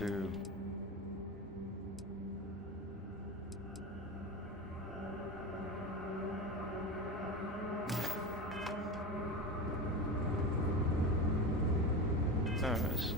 to... Nice.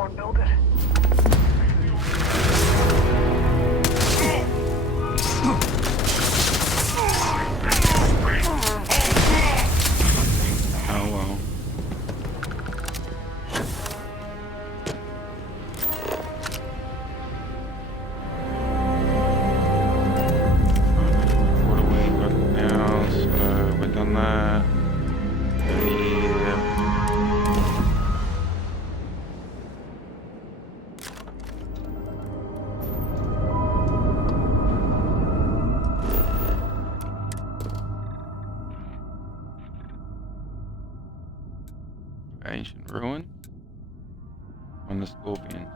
Won't build it. Oh well. What do we got now? So we've done that. Yeah. Ancient ruin on the Scorpion.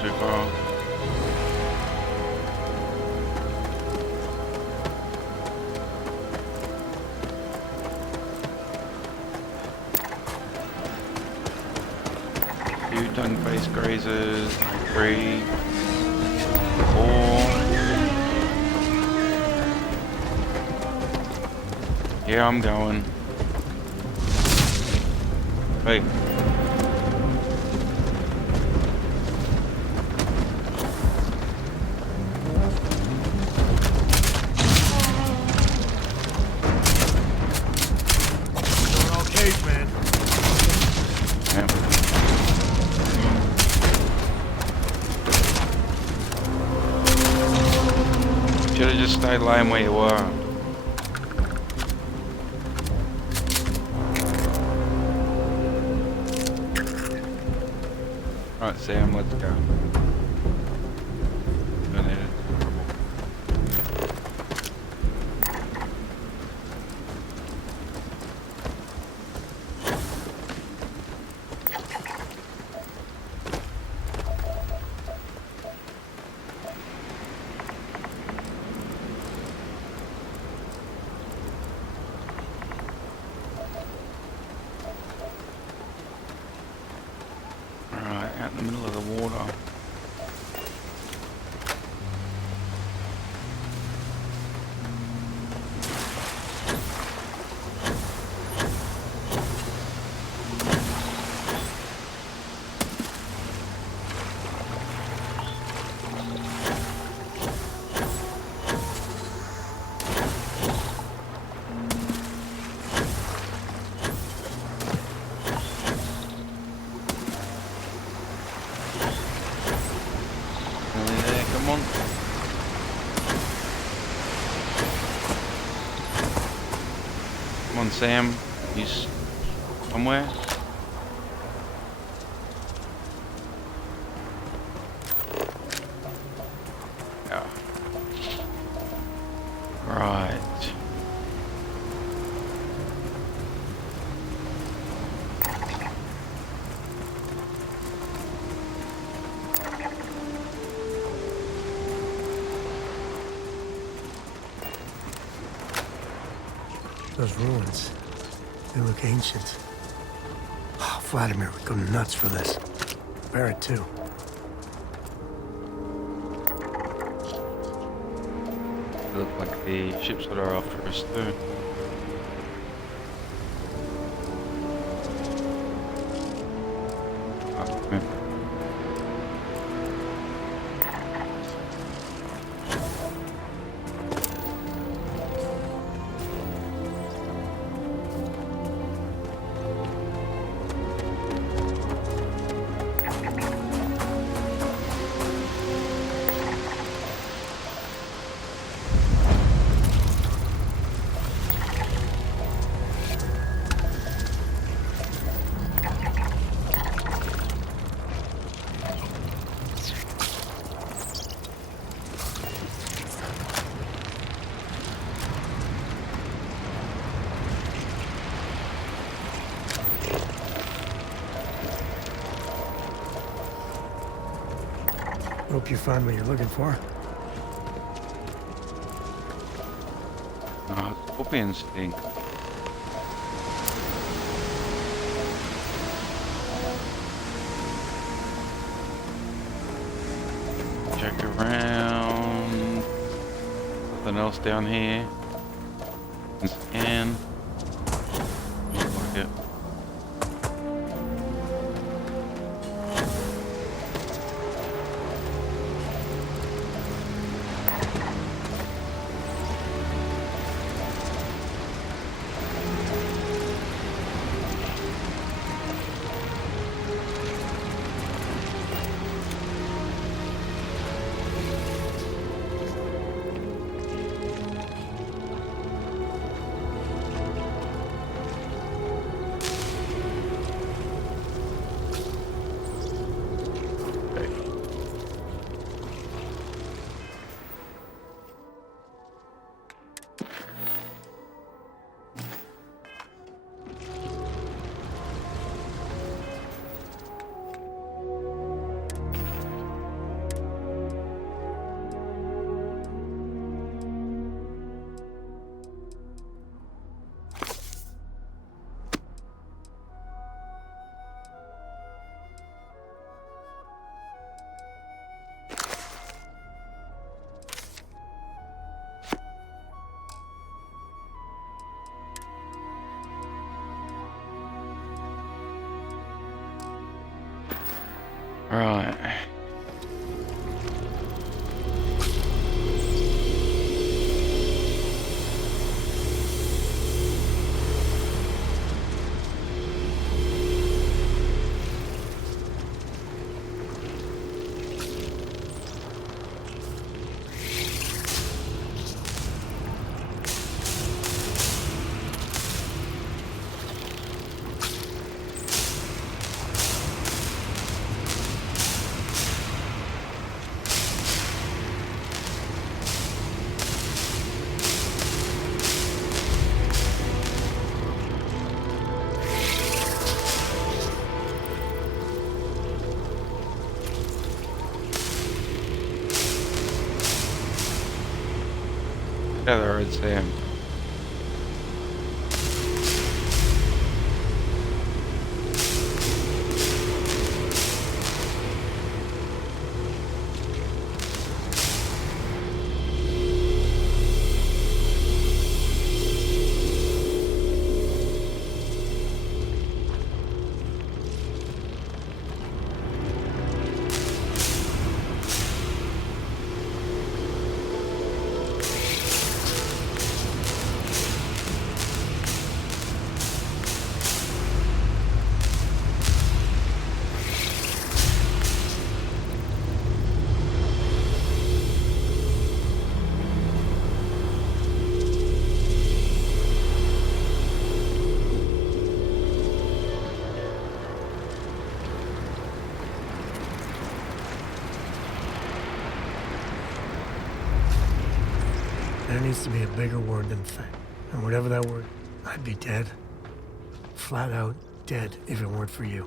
Too far. Few tongue-faced grazers. 3, 4. Yeah, I'm going. Hey. Should have just stayed lying where you were. Right, Sam, let's go. Don't need it. Out in the middle of the water. Come on. Come on, Sam. He's somewhere. Yeah. Right. Those ruins, they look ancient. Oh, Vladimir would go nuts for this. Barrett, too. They look like the ships that are after us too. Hope you find what you're looking for. Scorpion sting. Check around. Nothing else down here. Scan. Looks like it. Right. Together, I'd say. There needs to be a bigger word than thing. And whatever that word, I'd be dead. Flat out dead if it weren't for you.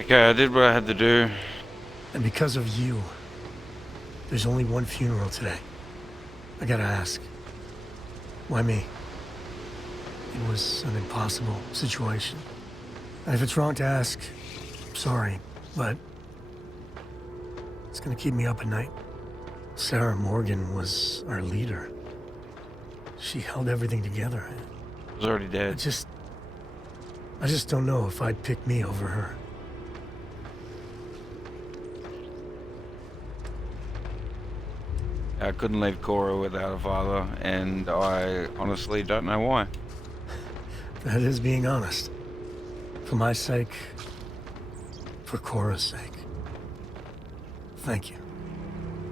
Okay, I did what I had to do. And because of you, there's only one funeral today. I gotta ask, why me? It was an impossible situation. And if it's wrong to ask, sorry, but it's gonna keep me up at night. Sarah Morgan was our leader. She held everything together. I was already I dead. just don't know if I'd pick me over her. I couldn't leave Cora without a father, and I honestly don't know why. That is being honest. For my sake, for Cora's sake. Thank you.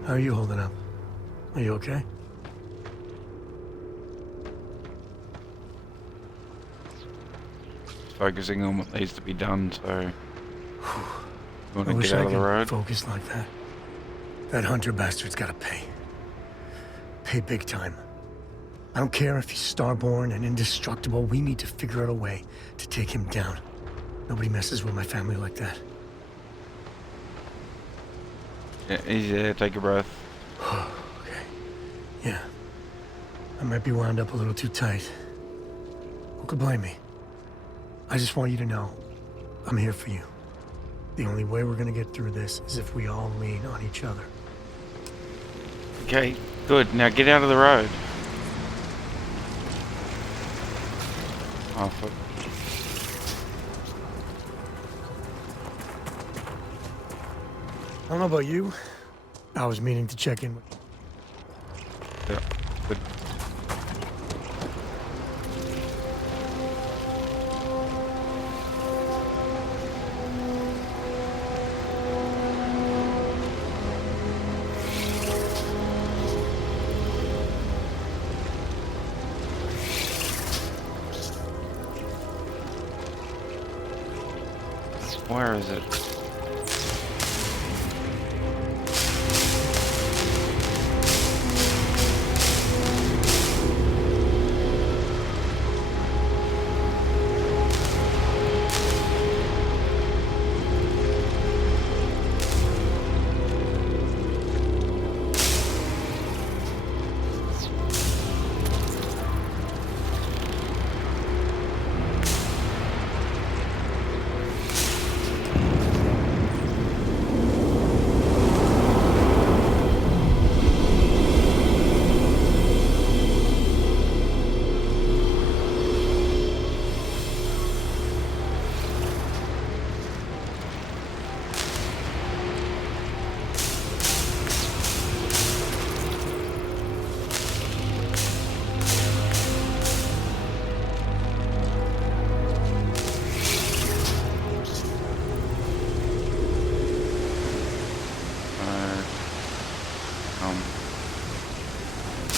How are you holding up? Are you okay? Focusing on what needs to be done, so you I want to wish get I out of the could road? focus like that. That Hunter bastard's gotta pay. Pay big time. I don't care if he's starborn and indestructible. We need to figure out a way to take him down. Nobody messes with my family like that. Yeah, easy there. Take a breath. Okay. Yeah. I might be wound up a little too tight. Who could blame me? I just want you to know, I'm here for you. The only way we're gonna get through this is if we all lean on each other. Okay, good. Now get out of the road. Oh, fuck. I don't know about you. I was meaning to check in with Yeah, good. Where is it?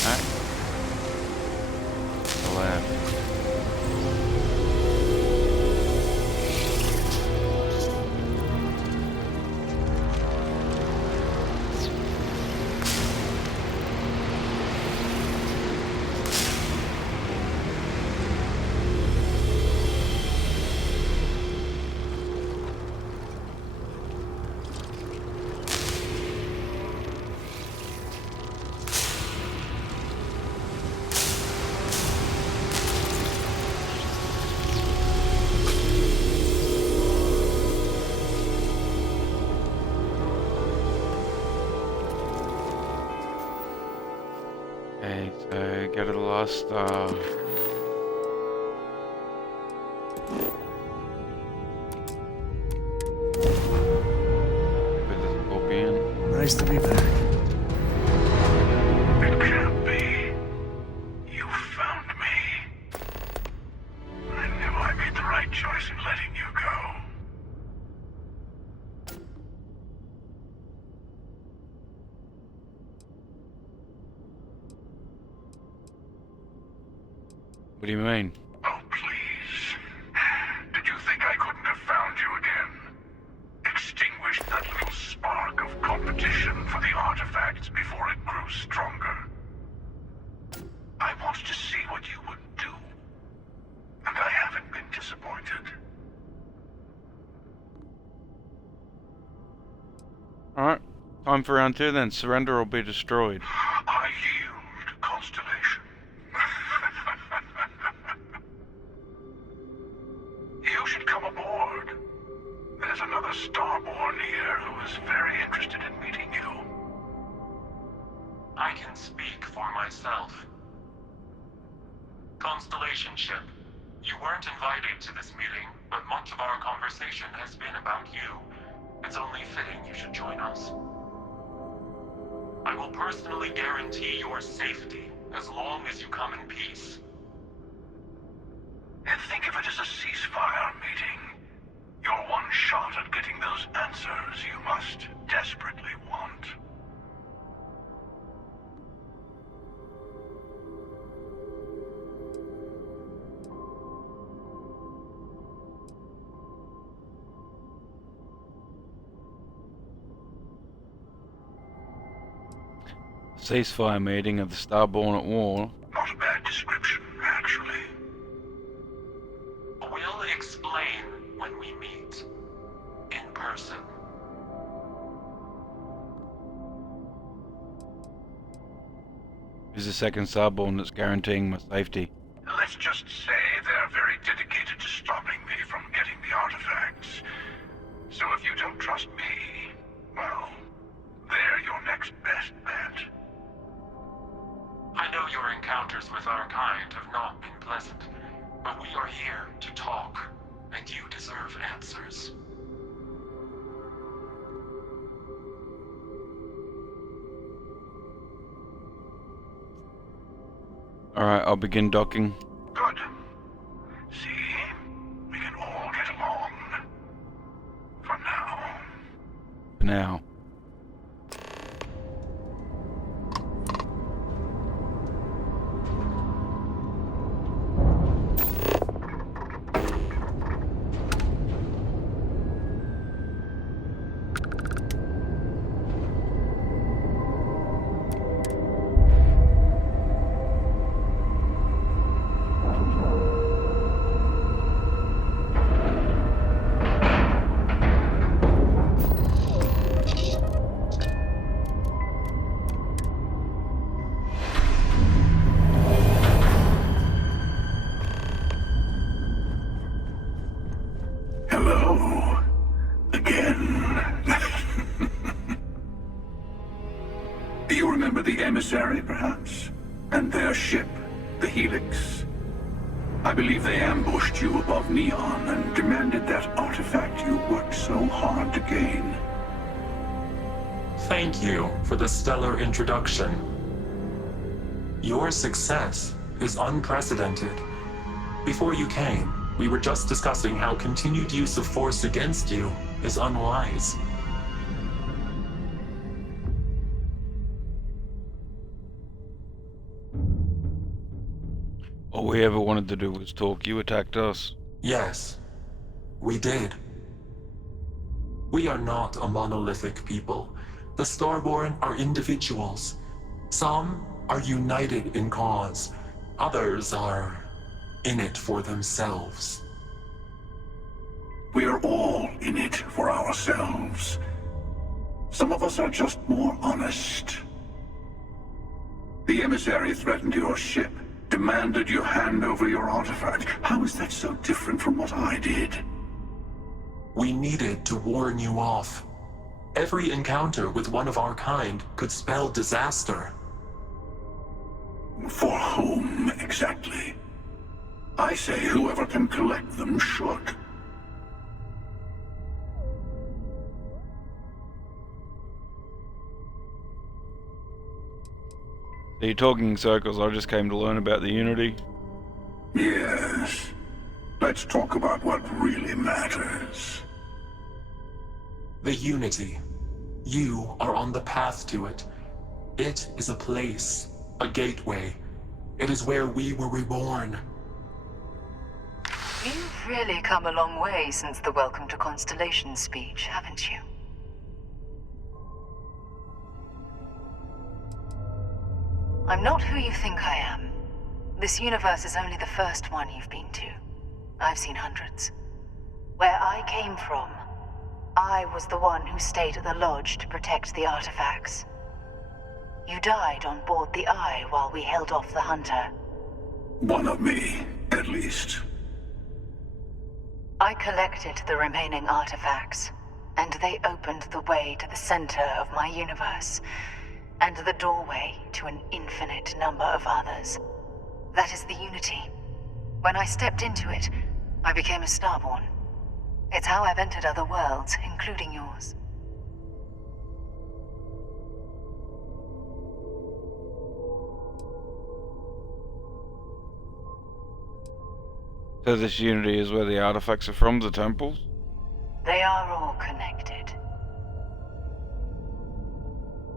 Back. The left. Okay, so go to the last star. With the scorpion. Nice to be back. It can't be. You found me. I knew I made the right choice in letting you go. What do you mean? Oh, please. Did you think I couldn't have found you again? Extinguished that little spark of competition for the artifacts before it grew stronger. I wanted to see what you would do. And I haven't been disappointed. Alright, time for round 2 then. Surrender or be destroyed. I yield, Constellation. You should come aboard. There's another Starborn here who is very interested in meeting you. I can speak for myself. Constellation ship, you weren't invited to this meeting, but much of our conversation has been about you. It's only fitting you should join us. I will personally guarantee your safety as long as you come in peace. And think of it as a ceasefire meeting. Your one shot at getting those answers you must desperately want. Ceasefire meeting of the Starborn at war. Not a bad description, actually. We'll explain when we meet. In person. Who's the second Starborn that's guaranteeing my safety? Let's just say they're very dedicated to stopping me from getting the artifacts. So if you don't trust me, well, they're your next best bet. I know your encounters with our kind have not been pleasant, but we are here to talk, and you deserve answers. Alright, I'll begin docking. Good. See? We can all get along. For now. For now. Hello. Again. Do you remember the emissary, perhaps? And their ship, the Helix? I believe they ambushed you above Neon and demanded that artifact you worked so hard to gain. Thank you for the stellar introduction. Your success is unprecedented. Before you came, we were just discussing how continued use of force against you is unwise. All we ever wanted to do was talk. You attacked us. Yes, we did. We are not a monolithic people. The Starborn are individuals. Some are united in cause. Others are in it for themselves. We're all in it for ourselves. Some of us are just more honest. The emissary threatened your ship, demanded you hand over your artifact. How is that so different from what I did? We needed to warn you off. Every encounter with one of our kind could spell disaster. For whom, exactly? I say whoever can collect them should. So you're talking in circles. I just came to learn about the Unity. Yes. Let's talk about what really matters. The Unity. You are on the path to it. It is a place, a gateway. It is where we were reborn. You've really come a long way since the Welcome to Constellation speech, haven't you? I'm not who you think I am. This universe is only the first one you've been to. I've seen hundreds. Where I came from, I was the one who stayed at the lodge to protect the artifacts. You died on board the Eye while we held off the Hunter. One of me, at least. I collected the remaining artifacts, and they opened the way to the center of my universe, and the doorway to an infinite number of others. That is the Unity. When I stepped into it, I became a Starborn. It's how I've entered other worlds, including yours. So this Unity is where the artifacts are from, the temples? They are all connected.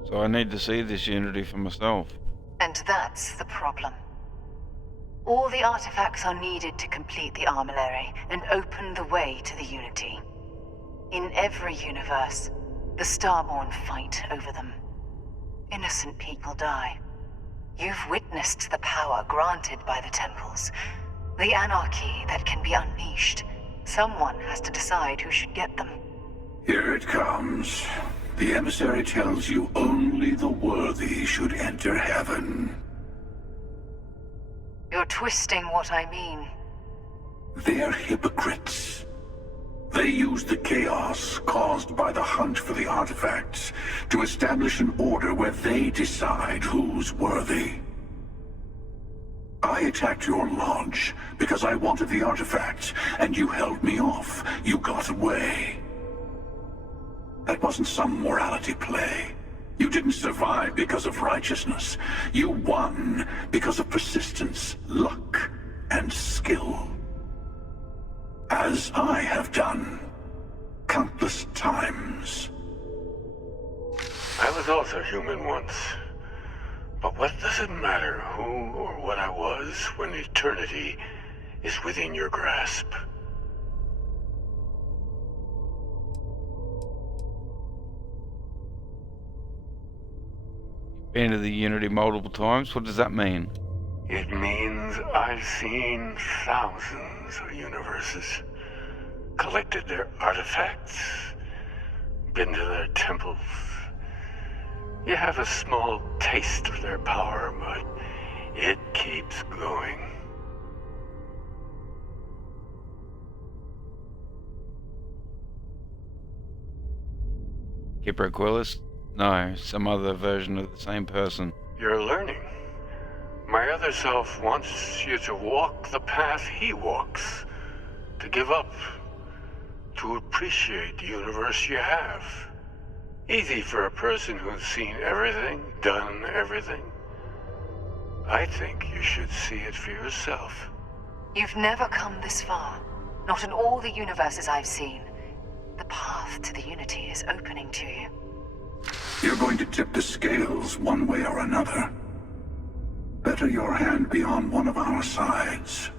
So I need to see this Unity for myself. And that's the problem. All the artifacts are needed to complete the armillary and open the way to the Unity. In every universe, the Starborn fight over them. Innocent people die. You've witnessed the power granted by the temples, the anarchy that can be unleashed. Someone has to decide who should get them. Here it comes. The emissary tells you only the worthy should enter heaven. You're twisting what I mean. They're hypocrites. They use the chaos caused by the hunt for the artifacts to establish an order where they decide who's worthy. I attacked your lodge because I wanted the artifacts, and you held me off. You got away. That wasn't some morality play. You didn't survive because of righteousness. You won because of persistence, luck, and skill. As I have done countless times. I was also human once. But what does it matter who or what I was when eternity is within your grasp? Been to the Unity multiple times? What does that mean? It means I've seen thousands of universes, collected their artifacts, been to their temples. You have a small taste of their power, but it keeps going. Kyproquillis? No, some other version of the same person. You're learning. My other self wants you to walk the path he walks, to give up, to appreciate the universe you have. Easy for a person who's seen everything, done everything. I think you should see it for yourself. You've never come this far. Not in all the universes I've seen. The path to the Unity is opening to you. You're going to tip the scales one way or another. Better your hand be on one of our sides.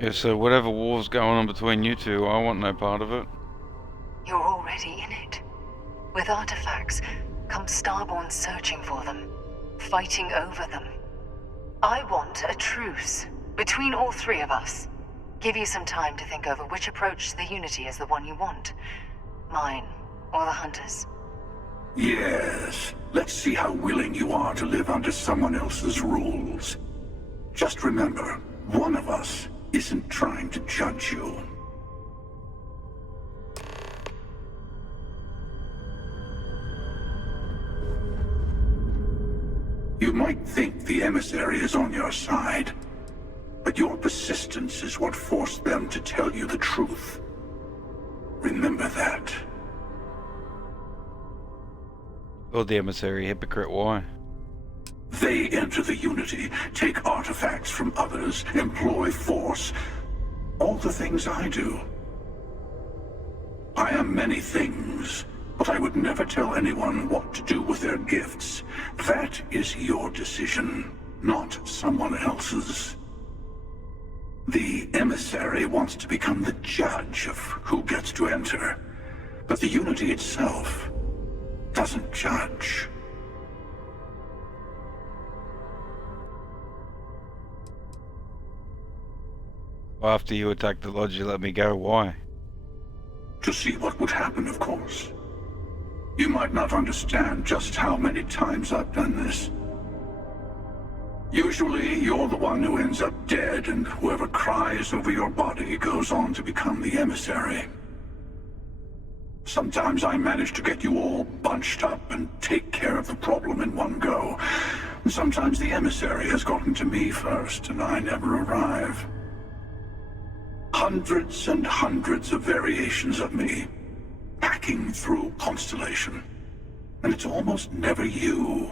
Yeah, so whatever war's going on between you two, I want no part of it. You're already in it. With artifacts, comes Starborn searching for them, fighting over them. I want a truce between all three of us. Give you some time to think over which approach to the Unity is the one you want. Mine, or the Hunters. Yes, let's see how willing you are to live under someone else's rules. Just remember, one of us isn't trying to judge you. You might think the emissary is on your side, but your persistence is what forced them to tell you the truth. Remember that. Called the emissary hypocrite, why? They enter the Unity, take artifacts from others, employ force. All the things I do. I am many things, but I would never tell anyone what to do with their gifts. That is your decision, not someone else's. The emissary wants to become the judge of who gets to enter, but the Unity itself doesn't judge. After you attacked the lodge, you let me go. Why? To see what would happen, of course. You might not understand just how many times I've done this. Usually, you're the one who ends up dead, and whoever cries over your body goes on to become the emissary. Sometimes I manage to get you all bunched up and take care of the problem in one go. And sometimes the emissary has gotten to me first, and I never arrive. Hundreds and hundreds of variations of me, packing through Constellation. And it's almost never you.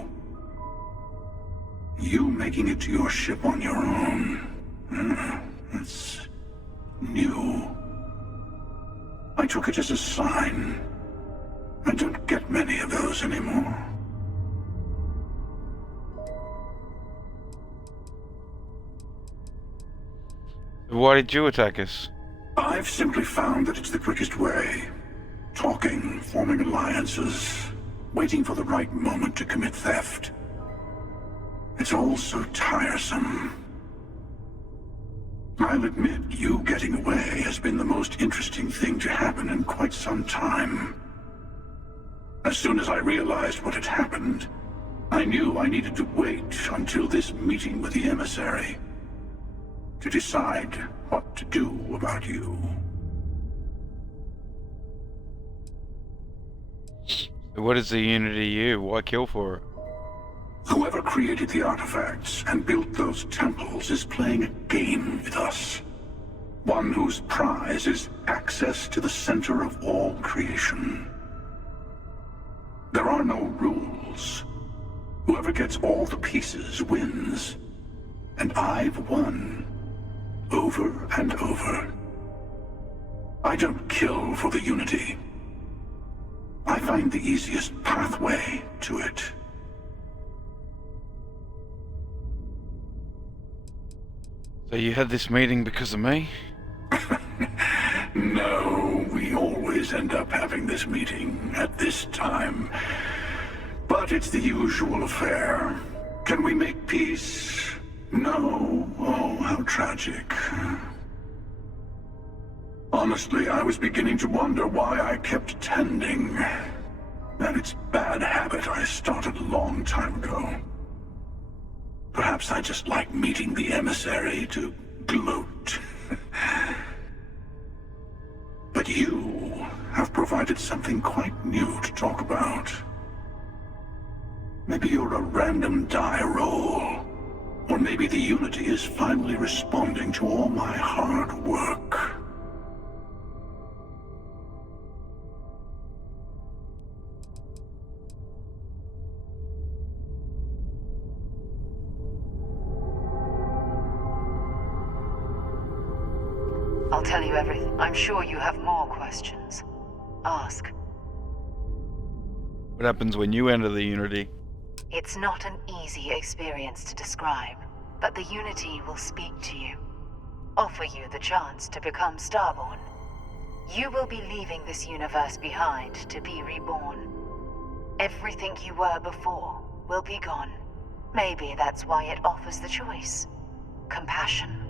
You making it to your ship on your own. It's new. I took it as a sign. I don't get many of those anymore. Why did you attack us? I've simply found that it's the quickest way. Talking, forming alliances, waiting for the right moment to commit theft. It's all so tiresome. I'll admit, you getting away has been the most interesting thing to happen in quite some time. As soon as I realized what had happened, I knew I needed to wait until this meeting with the emissary to decide what to do about you. What is the unity you? Why kill for it? Whoever created the artifacts and built those temples is playing a game with us. One whose prize is access to the center of all creation. There are no rules. Whoever gets all the pieces wins. And I've won. Over and over. I don't kill for the unity. I find the easiest pathway to it. So you had this meeting because of me? No, we always end up having this meeting at this time. But it's the usual affair. Can we make peace? No. Oh, how tragic. Honestly, I was beginning to wonder why I kept tending. And it's a bad habit I started a long time ago. Perhaps I just like meeting the emissary to gloat. But you have provided something quite new to talk about. Maybe you're a random die roll. Or maybe the Unity is finally responding to all my hard work. I'll tell you everything. I'm sure you have more questions. Ask. What happens when you enter the Unity? It's not an easy experience to describe, but the Unity will speak to you. Offer you the chance to become Starborn. You will be leaving this universe behind to be reborn. Everything you were before will be gone. Maybe that's why it offers the choice. Compassion.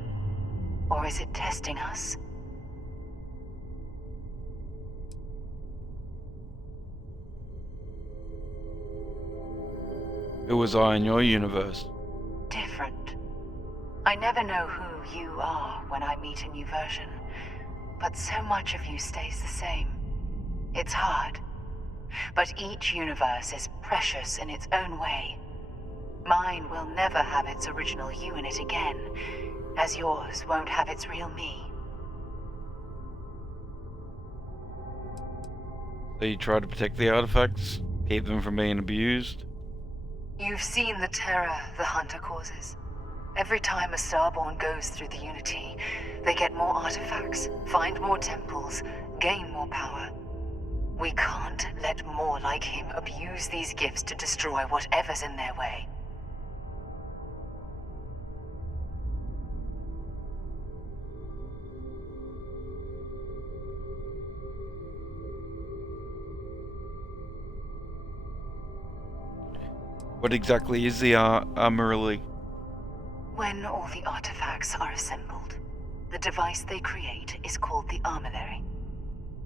Or is it testing us? Who was I in your universe? Different. I never know who you are when I meet a new version, but so much of you stays the same. It's hard. But each universe is precious in its own way. Mine will never have its original you in it again, as yours won't have its real me. So you try to protect the artifacts? Keep them from being abused? You've seen the terror the Hunter causes. Every time a Starborn goes through the Unity, they get more artifacts, find more temples, gain more power. We can't let more like him abuse these gifts to destroy whatever's in their way. What exactly is the armory? When all the artifacts are assembled, the device they create is called the Armillary.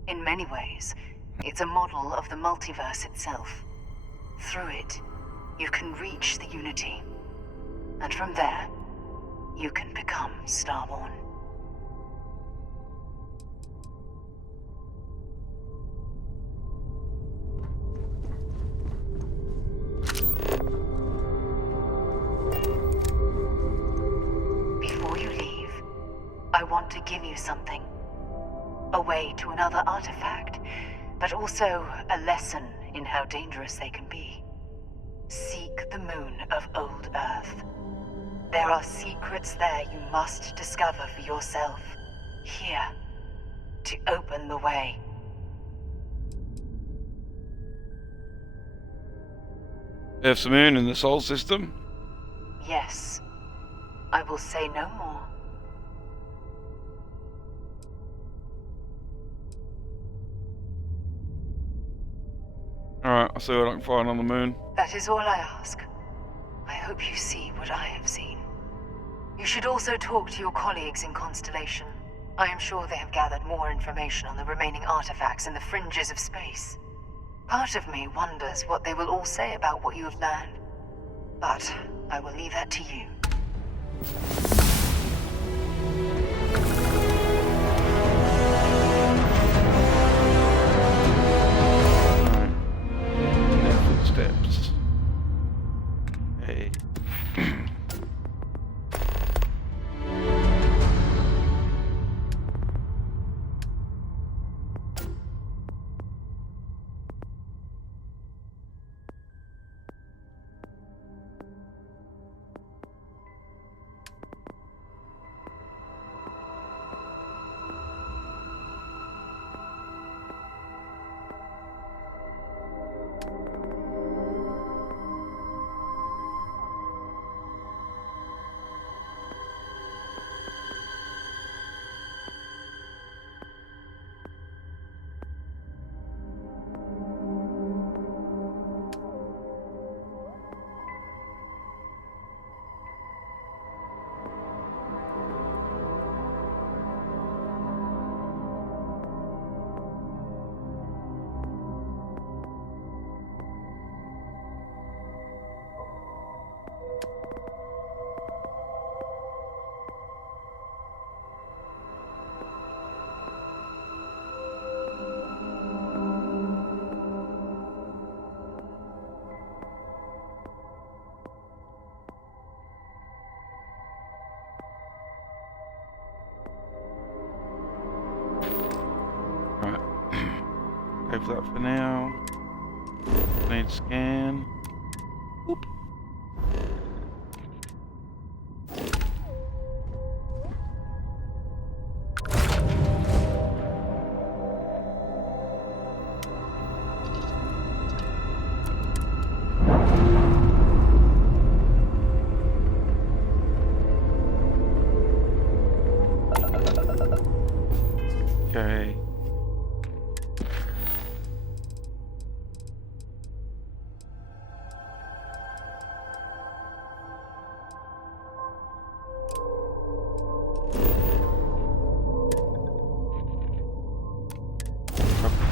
In many ways, it's a model of the multiverse itself. Through it, you can reach the Unity. And from there, you can become Starborn. Before you leave, I want to give you something. A way to another artifact, but also a lesson in how dangerous they can be. Seek the moon of Old Earth. There are secrets there you must discover for yourself. Here, to open the way. Earth's moon in the Sol system? Yes. I will say no more. Alright, I'll see what I can find on the moon. That is all I ask. I hope you see what I have seen. You should also talk to your colleagues in Constellation. I am sure they have gathered more information on the remaining artifacts in the fringes of space. Part of me wonders what they will all say about what you have learned. But I will leave that to you. Footsteps. Hey. Save that for now. Need to scan. Oop. Okay.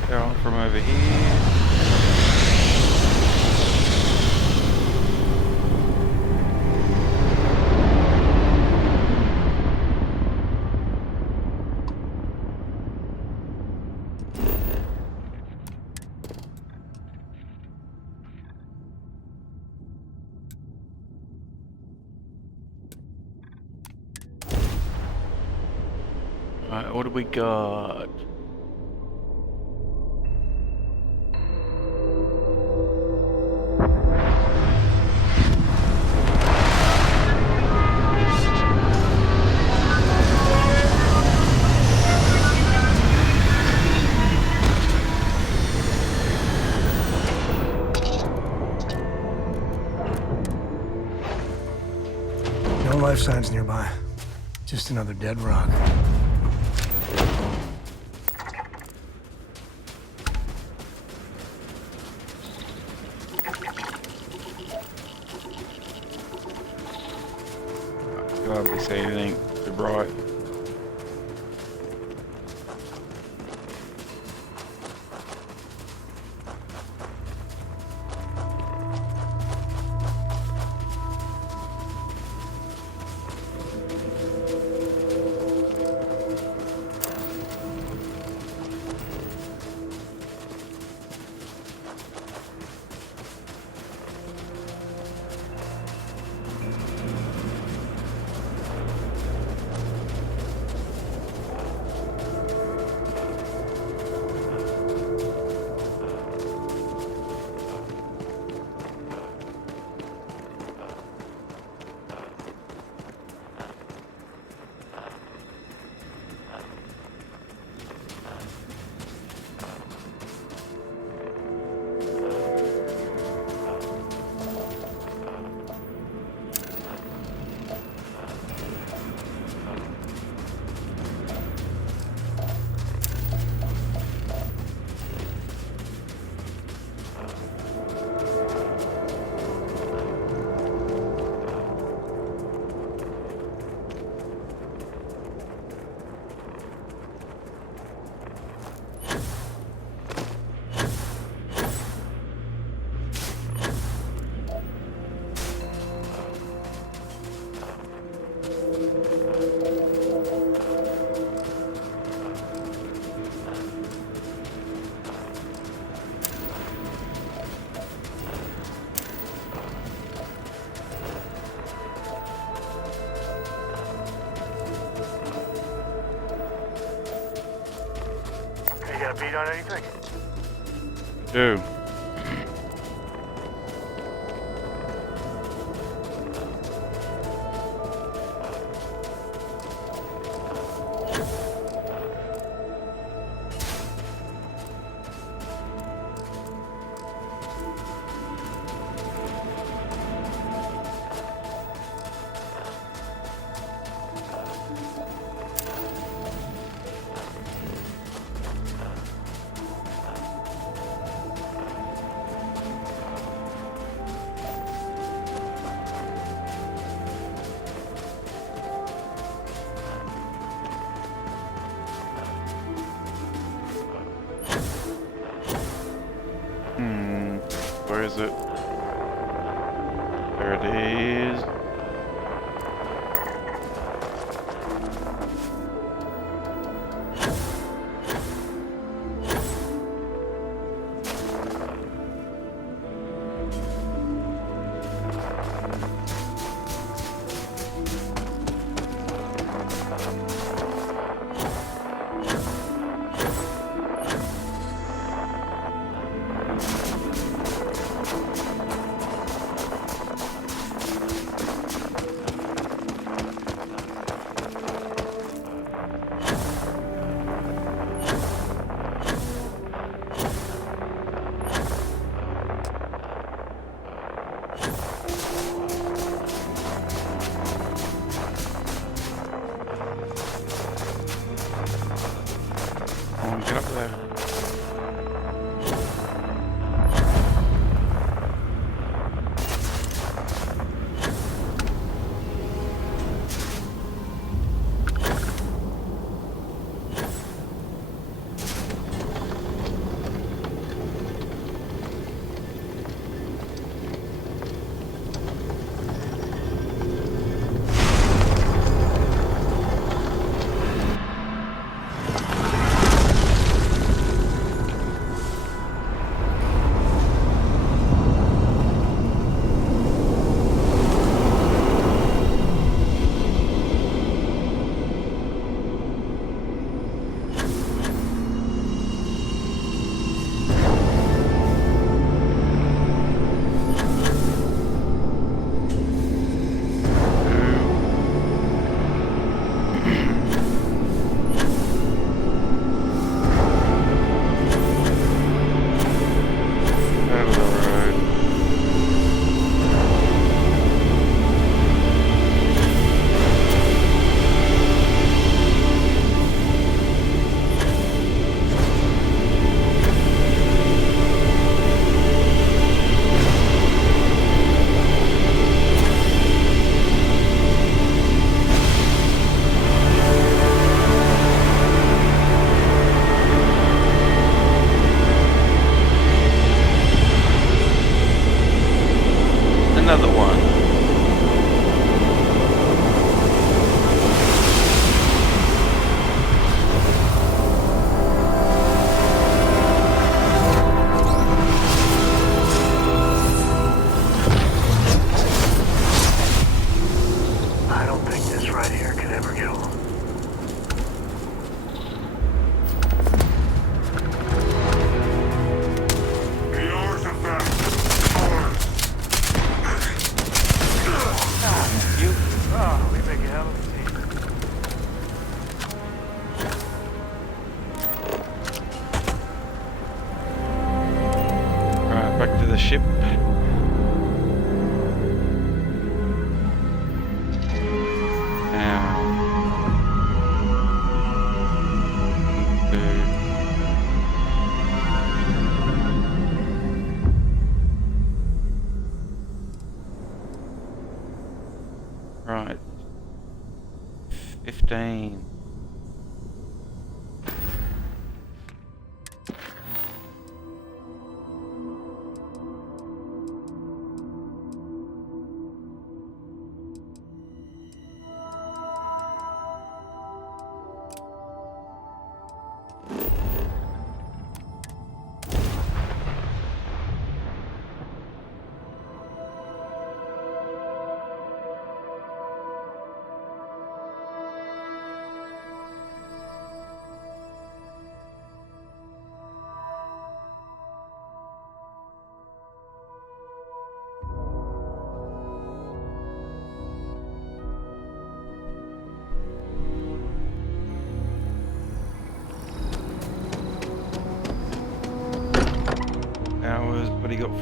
Down from over here. Alright, what do we got? No life signs nearby. Just another dead rock. Hardly see anything too bright. got a beat on anything? Do. Where is it? There it is. Get up there. Another one. I don't think this right here could ever get old. The artifact is ours. Oh, we make a hell of a team. Right, back to the ship. Right. 15.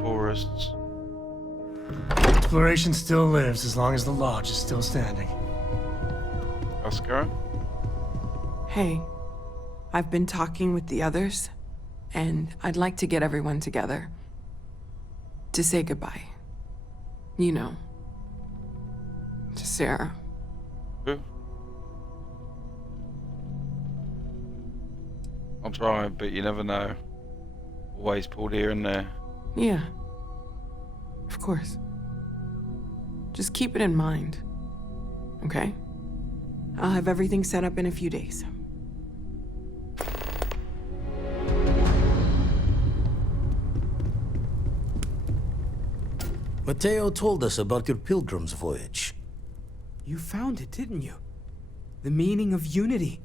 forests. Exploration still lives as long as the lodge is still standing. Oscar? Hey, I've been talking with the others, and I'd like to get everyone together. To say goodbye. You know. To Sarah. Who? I'll try, but you never know. Always pulled here and there. Yeah. Of course. Just keep it in mind. Okay? I'll have everything set up in a few days. Mateo told us about your pilgrim's voyage. You found it, didn't you? The meaning of unity.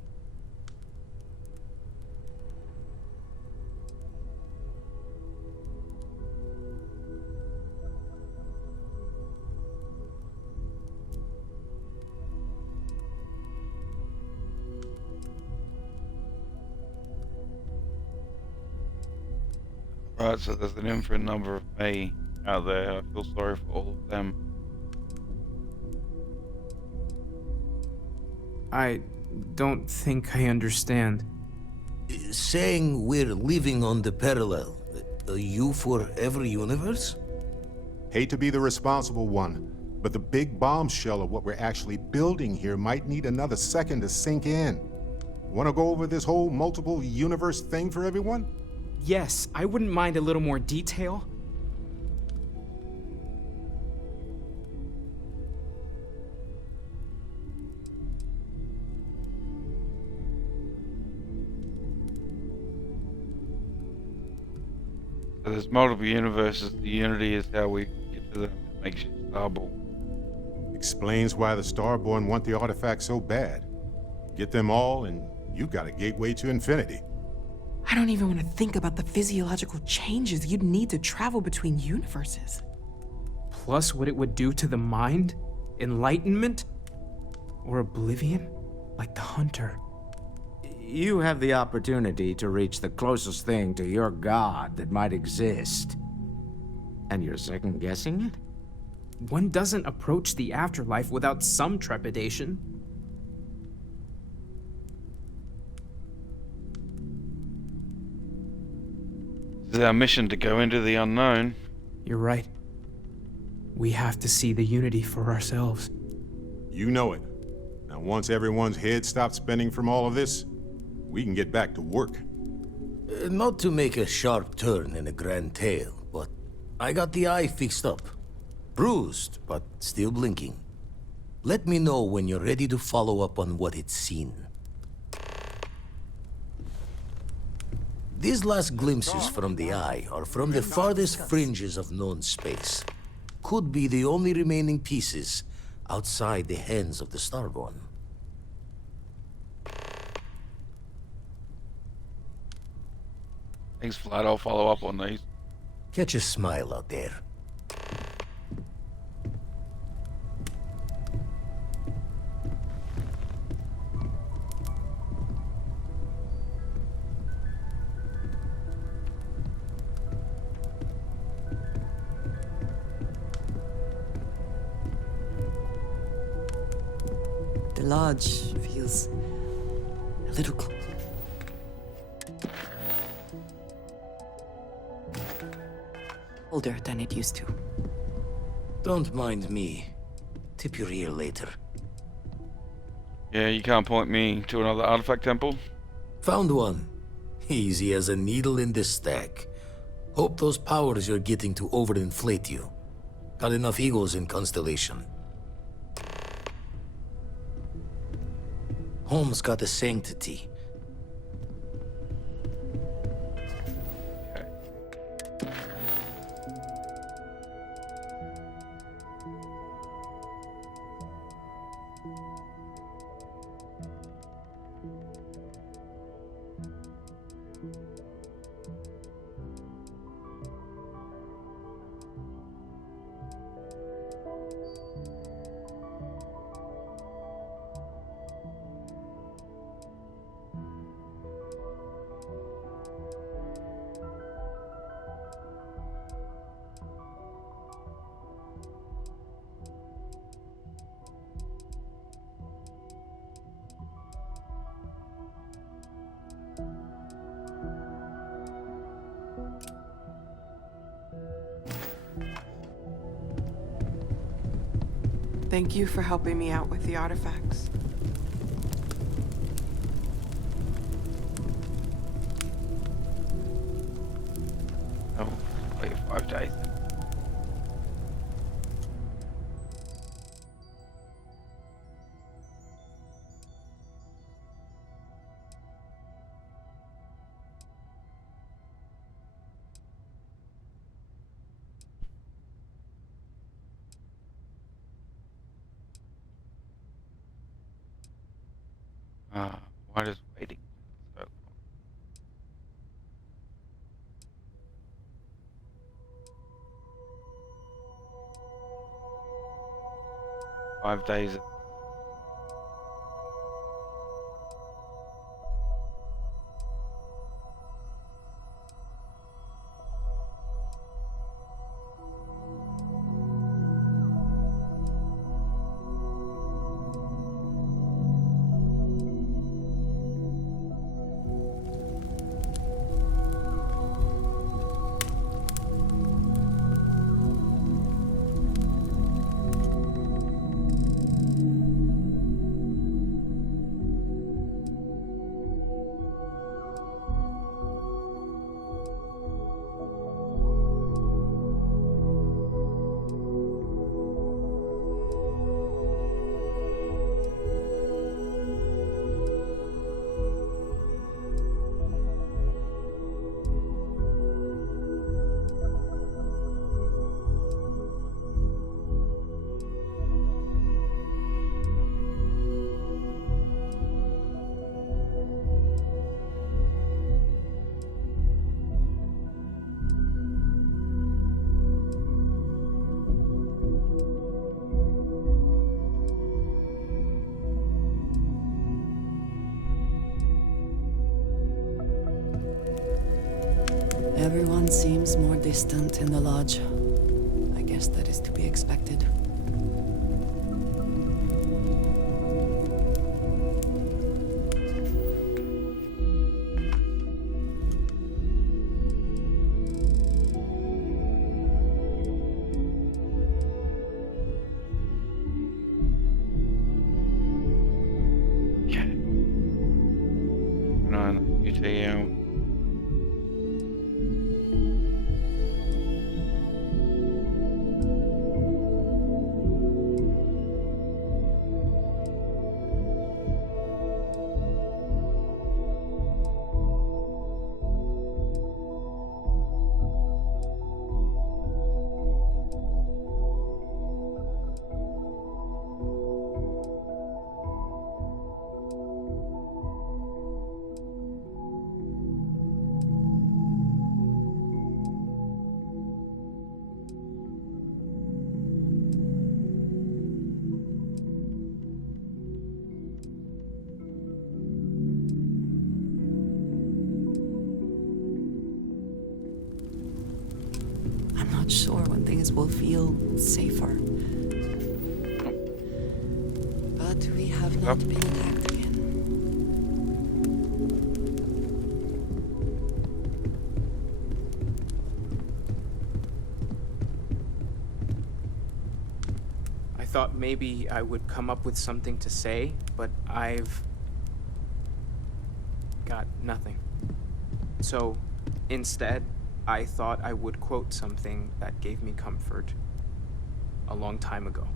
Right, so there's an infinite number of me out there. I feel sorry for all of them. I don't think I understand. Saying we're living on the parallel. You for every universe? Hate to be the responsible one, but the big bombshell of what we're actually building here might need another second to sink in. Want to go over this whole multiple universe thing for everyone? Yes, I wouldn't mind a little more detail. So there's multiple universes. The unity is how we get to them. It makes you stable. Explains why the Starborn want the artifact so bad. Get them all, and you got a gateway to infinity. I don't even want to think about the physiological changes you'd need to travel between universes. Plus what it would do to the mind? Enlightenment? Or oblivion? Like the Hunter. You have the opportunity to reach the closest thing to your god that might exist. And you're second-guessing it? One doesn't approach the afterlife without some trepidation. This is our mission to go into the unknown. You're right. We have to see the unity for ourselves. You know it. Now once everyone's head stops spinning from all of this, we can get back to work. Not to make a sharp turn in a grand tale, but I got the eye fixed up. Bruised, but still blinking. Let me know when you're ready to follow up on what it's seen. These last glimpses from the eye are from the farthest fringes of known space. Could be the only remaining pieces outside the hands of the Starborn. Thanks, Vlad. I'll follow up on these. Catch a smile out there. The lodge feels a little older than it used to. Don't mind me. Tip your ear later. Yeah, you can't point me to another artifact temple. Found one. Easy as a needle in this stack. Hope those powers you're getting to overinflate you. Got enough egos in Constellation. Home's got a sanctity. Thank you for helping me out with the artifacts. Oh, wait 5 days. Why does waiting so long? Five days. Everyone seems more distant in the lodge. I guess that is to be expected. Yeah. 9 UTM. I'm not sure when things will feel safer. But we have not been attacked again. I thought maybe I would come up with something to say, but I've got nothing. So instead, I thought I would quote something that gave me comfort a long time ago.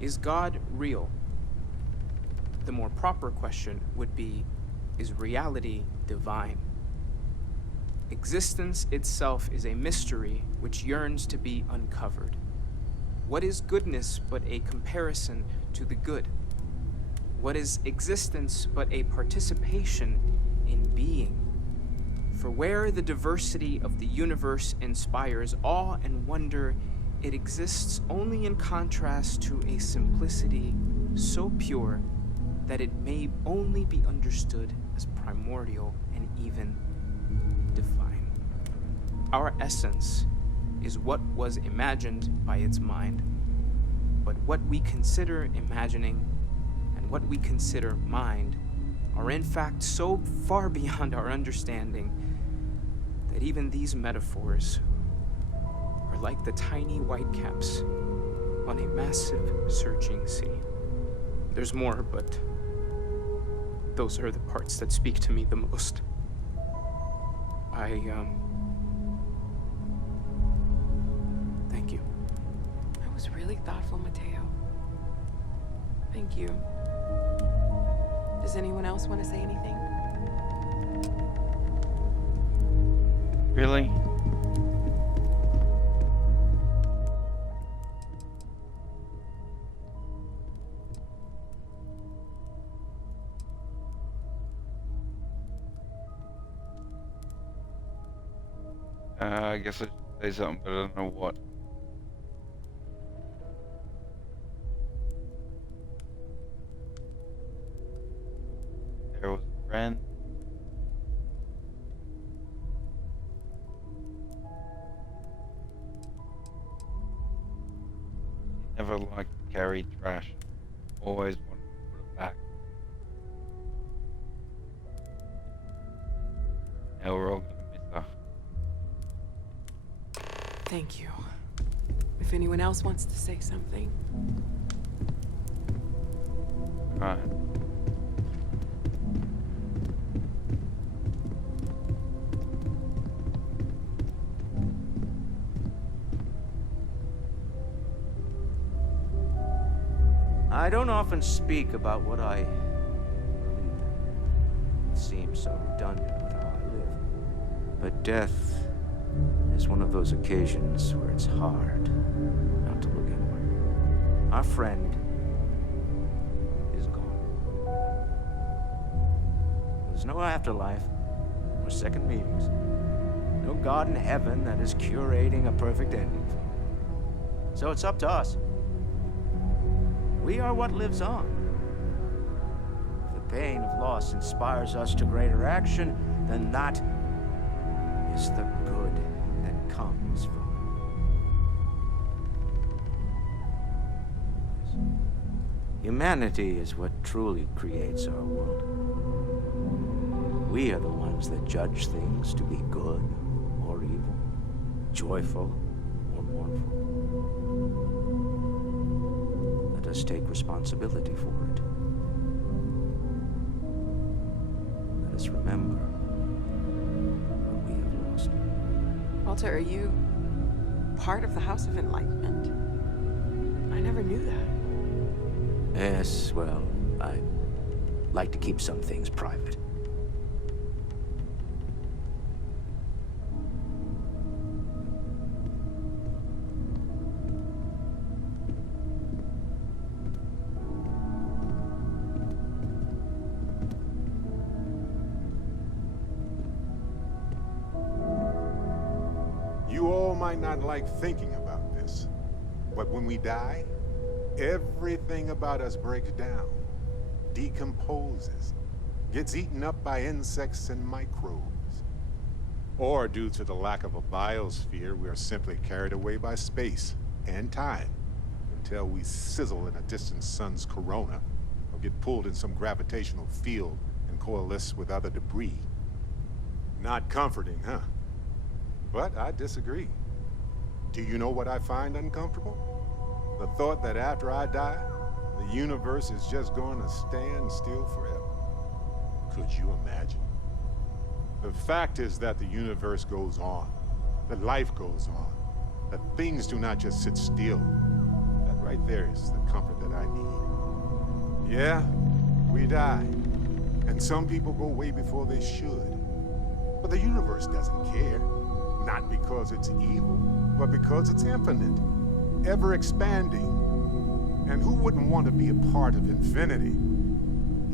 Is God real? The more proper question would be, is reality divine? Existence itself is a mystery which yearns to be uncovered. What is goodness but a comparison to the good? What is existence but a participation in being? For where the diversity of the universe inspires awe and wonder, it exists only in contrast to a simplicity so pure that it may only be understood as primordial and even divine. Our essence is what was imagined by its mind, but what we consider imagining and what we consider mind are in fact so far beyond our understanding that even these metaphors are like the tiny white caps on a massive surging sea. There's more, but those are the parts that speak to me the most. Thank you. That was really thoughtful, Mateo. Thank you. Does anyone else want to say anything? Really? I guess I should say something, but I don't know what. There was a friend. He never liked to carry trash. Always wanted to put it back. Now we're all gonna miss her. Thank you. If anyone else wants to say something. Right. I don't often speak about what I believe in. It seems so redundant with how I live. But death is one of those occasions where it's hard not to look inward. Our friend is gone. There's no afterlife, or second meetings. No God in heaven that is curating a perfect ending for you. So it's up to us. We are what lives on. If the pain of loss inspires us to greater action, then that is the good that comes from it. Humanity is what truly creates our world. We are the ones that judge things to be good or evil, joyful or mournful. Let us take responsibility for it. Let us remember what we have lost. Walter, are you part of the House of Enlightenment? I never knew that. Yes, well, I like to keep some things private. You all might not like thinking about this, but when we die, everything about us breaks down, decomposes, gets eaten up by insects and microbes. Or due to the lack of a biosphere, we are simply carried away by space and time until we sizzle in a distant sun's corona or get pulled in some gravitational field and coalesce with other debris. Not comforting, huh? But I disagree. Do you know what I find uncomfortable? The thought that after I die, the universe is just going to stand still forever. Could you imagine? The fact is that the universe goes on, that life goes on, that things do not just sit still. That right there is the comfort that I need. Yeah, we die, and some people go way before they should. But the universe doesn't care. Not because it's evil, but because it's infinite, ever expanding. And who wouldn't want to be a part of infinity,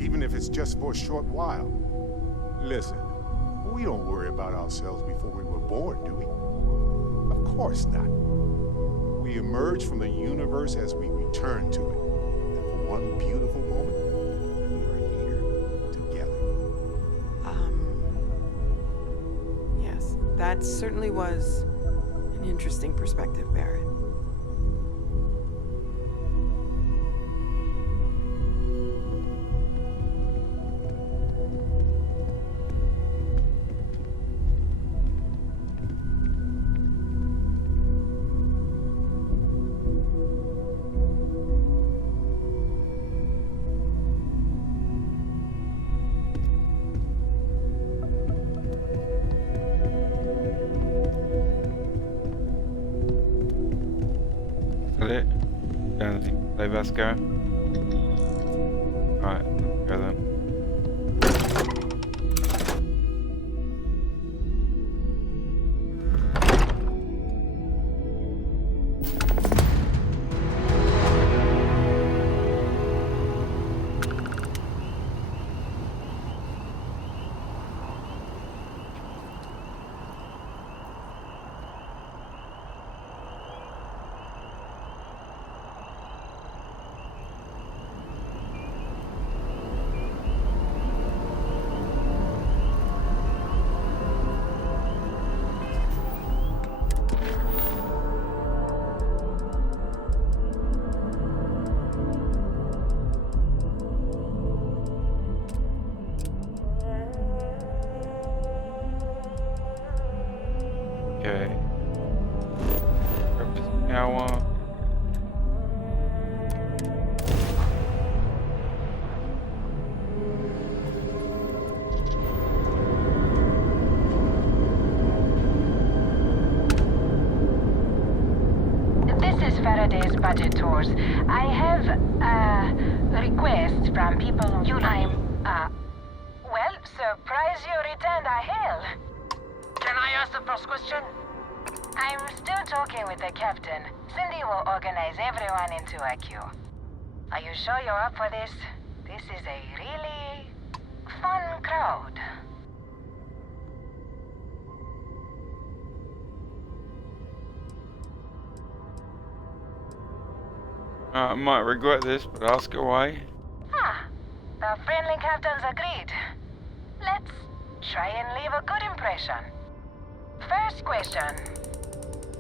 even if it's just for a short while? Listen, we don't worry about ourselves before we were born, do we? Of course not. We emerge from the universe as we return to it. And for one beautiful moment, we are here together. Yes, that certainly was an interesting perspective, Barrett. Vasco? Alright, let's go then. Okay. Grab this power. This is Faraday's budget tours. I have requests from people you well, surprise you returned a hail. Can I ask the first question? I'm still talking with the captain. Cindy will organize everyone into a queue. Are you sure you're up for this? This is a really fun crowd. I might regret this, but ask away. The friendly captains agreed. Let's try and leave a good impression. First question.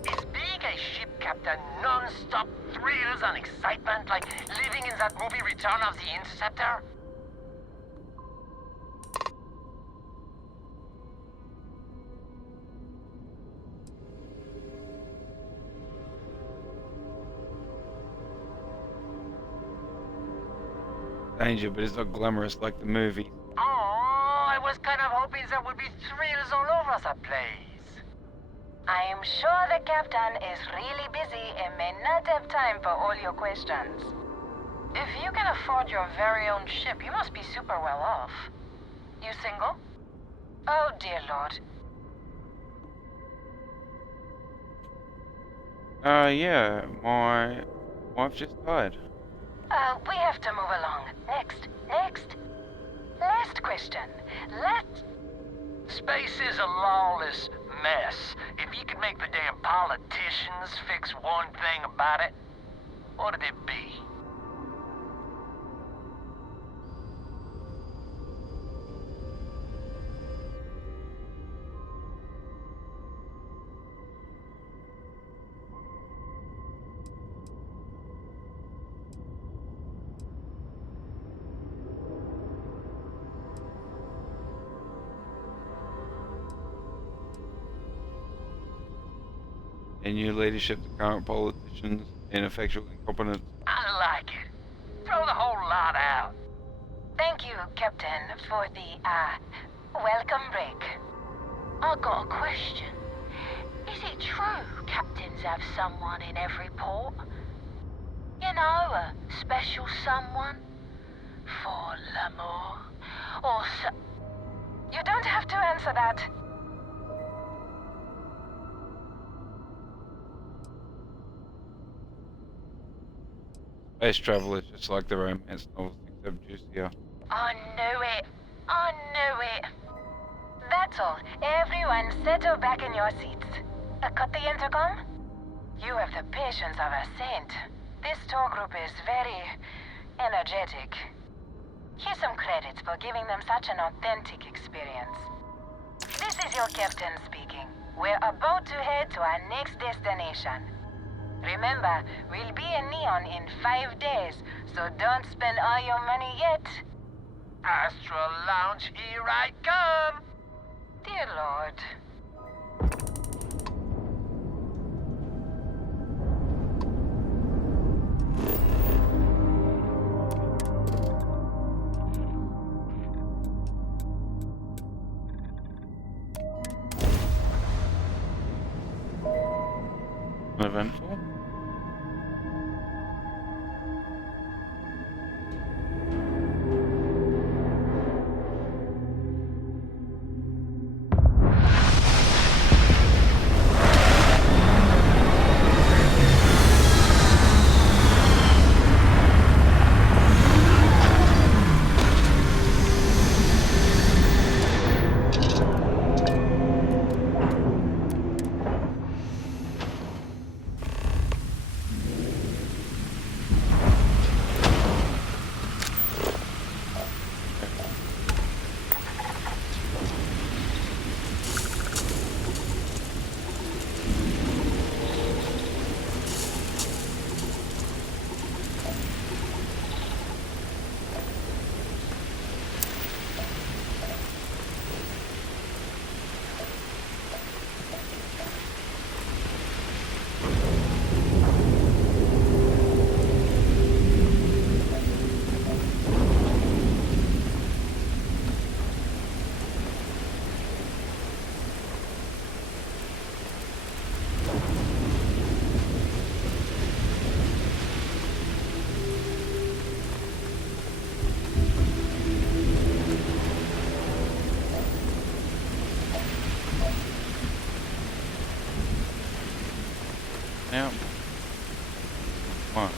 Is being a ship captain non-stop thrills and excitement like living in that movie Return of the Interceptor? Danger, but it's not glamorous like the movie. Oh, I was kind of hoping there would be thrills all over the place. I am sure the captain is really busy and may not have time for all your questions. If you can afford your very own ship, you must be super well off. You single? Oh, dear Lord. Yeah, my wife just died. We have to move along. Next. Last question. Space is a lawless mess. If you could make the damn politicians fix one thing about it, what'd it be? And new leadership to current politicians, ineffectual, incompetent. I like it. Throw the whole lot out. Thank you, Captain, for the, welcome break. I got a question. Is it true captains have someone in every port? You know, a special someone? For l'amour? Or You don't have to answer that. Space travel is just like the romance novels, except juicier. I knew it. That's all. Everyone settle back in your seats. Cut the intercom? You have the patience of a saint. This tour group is very energetic. Here's some credits for giving them such an authentic experience. This is your captain speaking. We're about to head to our next destination. Remember, we'll be in Neon in 5 days, so don't spend all your money yet. Astral Lounge, here I come! Dear Lord. Uneventful. Now, come on.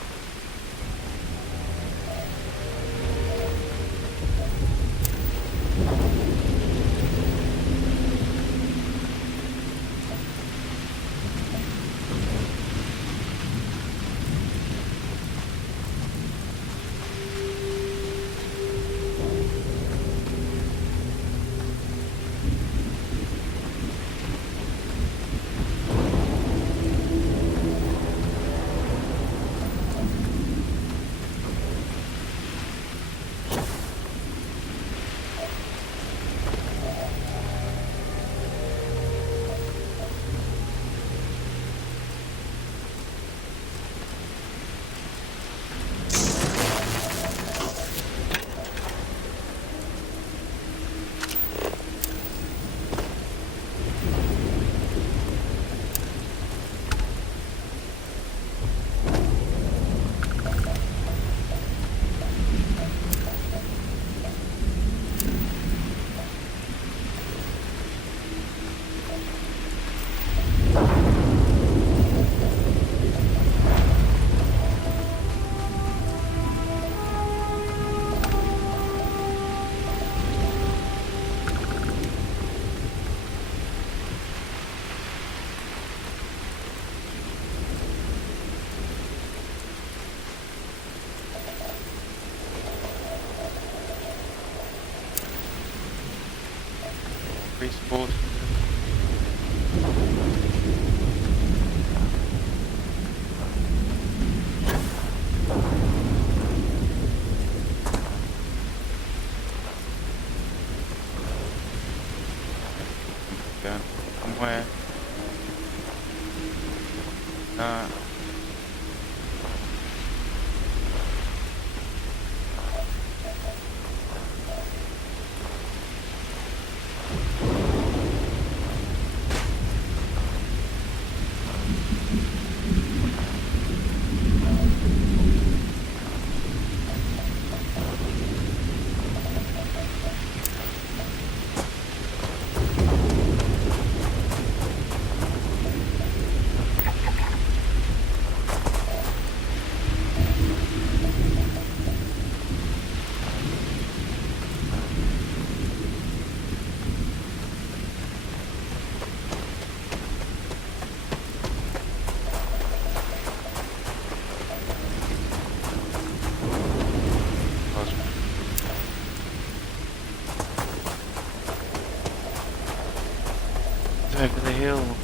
Sport. Go somewhere. Over the hill.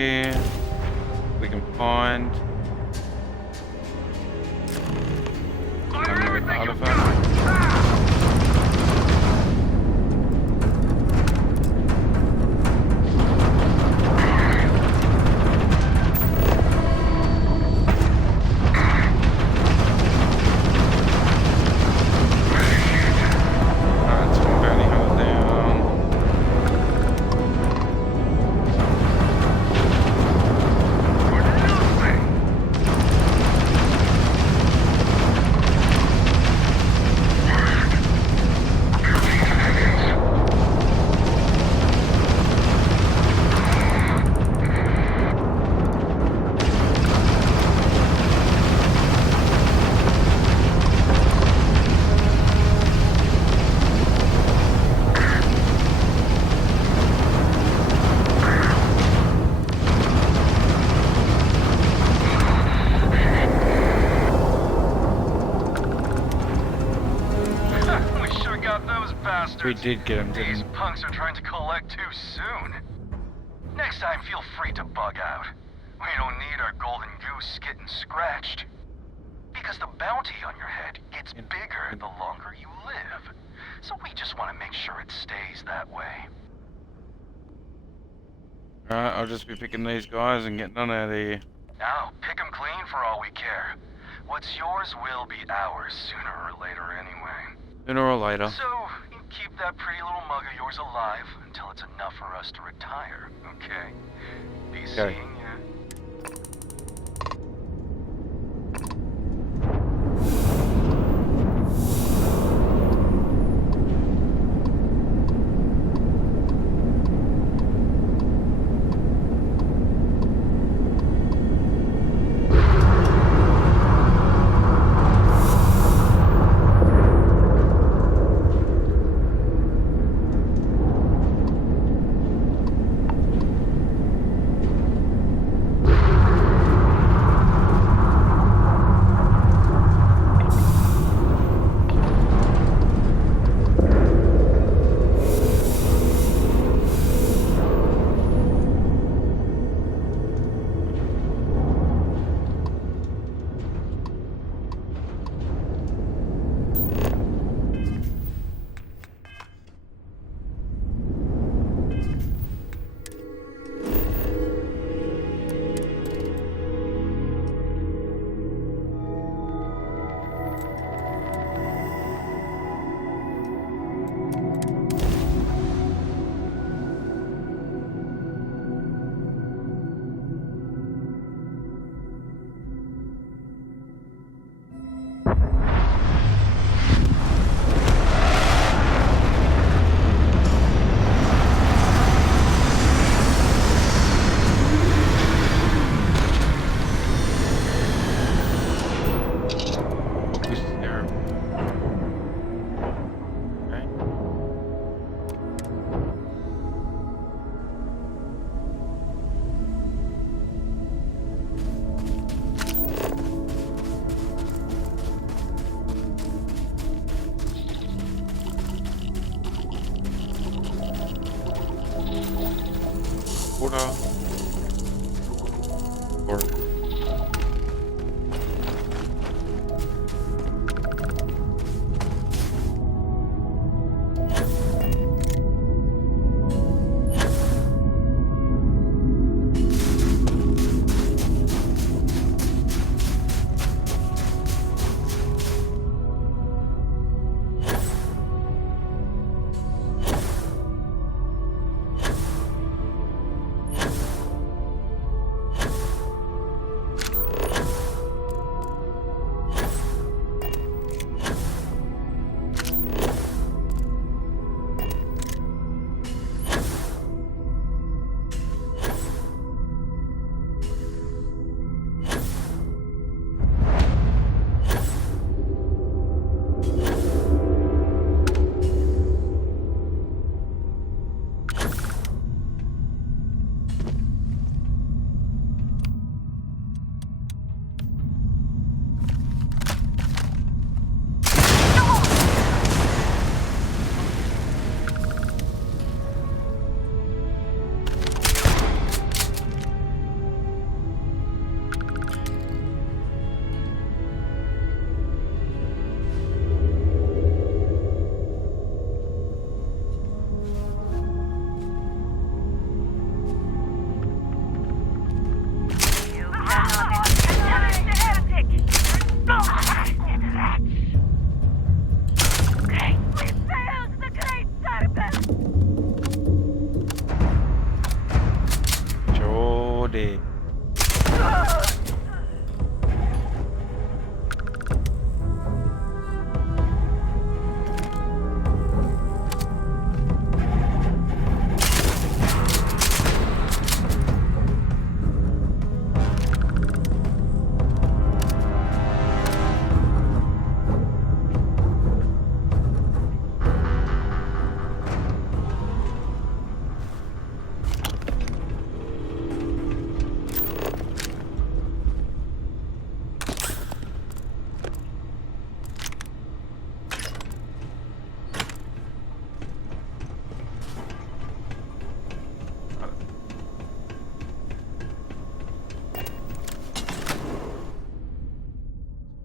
here. We can find another artifact. We did get him, didn't These punks are trying to collect too soon. Next time, feel free to bug out. We don't need our golden goose getting scratched. Because the bounty on your head gets bigger the longer you live. So we just want to make sure it stays that way. Alright, I'll just be picking these guys and getting on out of here. Now, pick them clean for all we care. What's yours will be ours sooner or later anyway. Sooner or later. So, you keep that pretty little mug of yours alive until it's enough for us to retire, okay? Be seeing ya.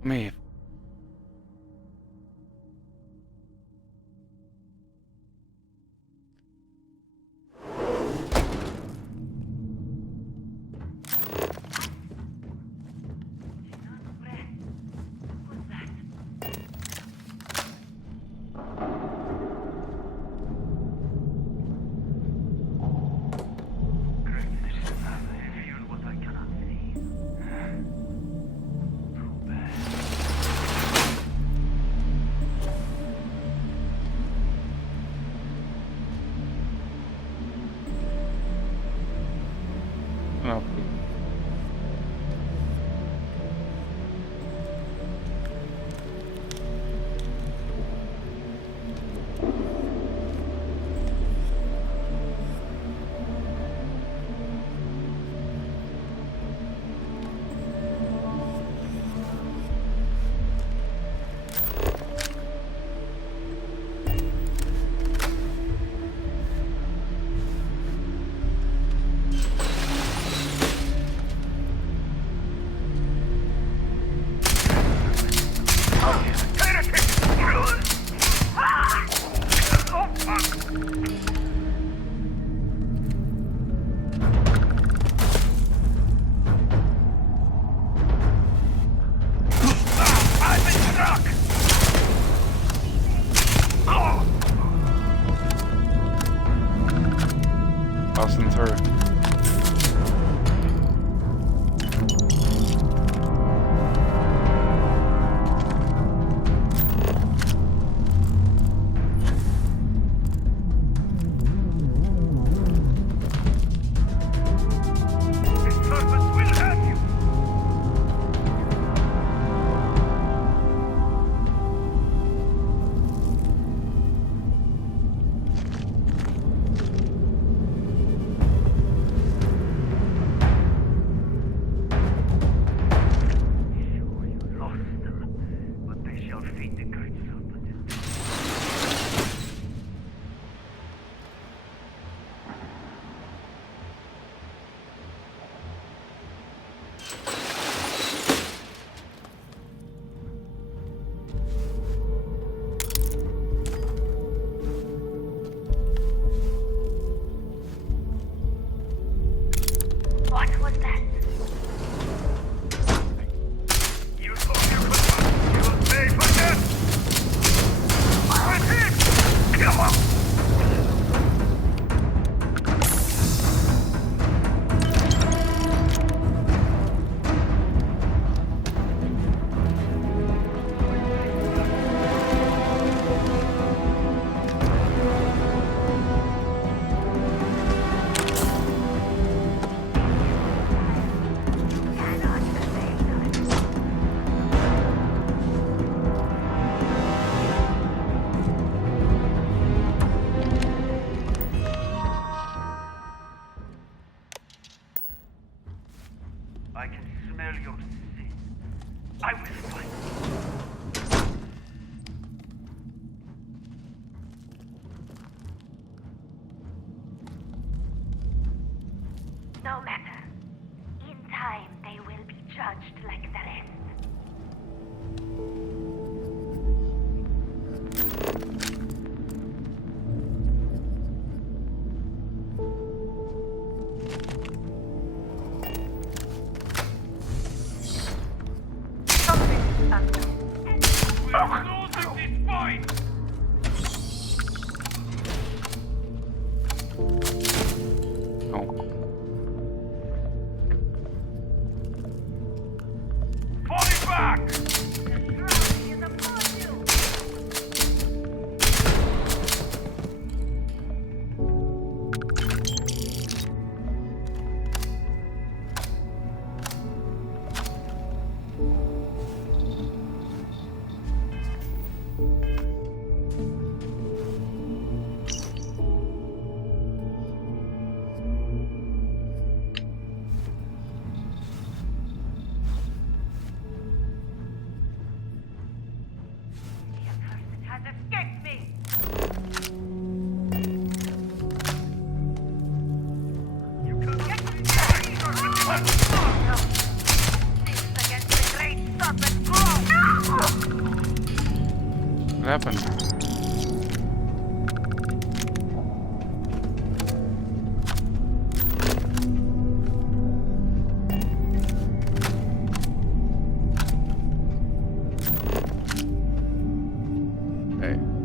Me. No. Passing through. I can smell your sin. I will find No matter. In time, they will be judged like the rest. What happened? Okay.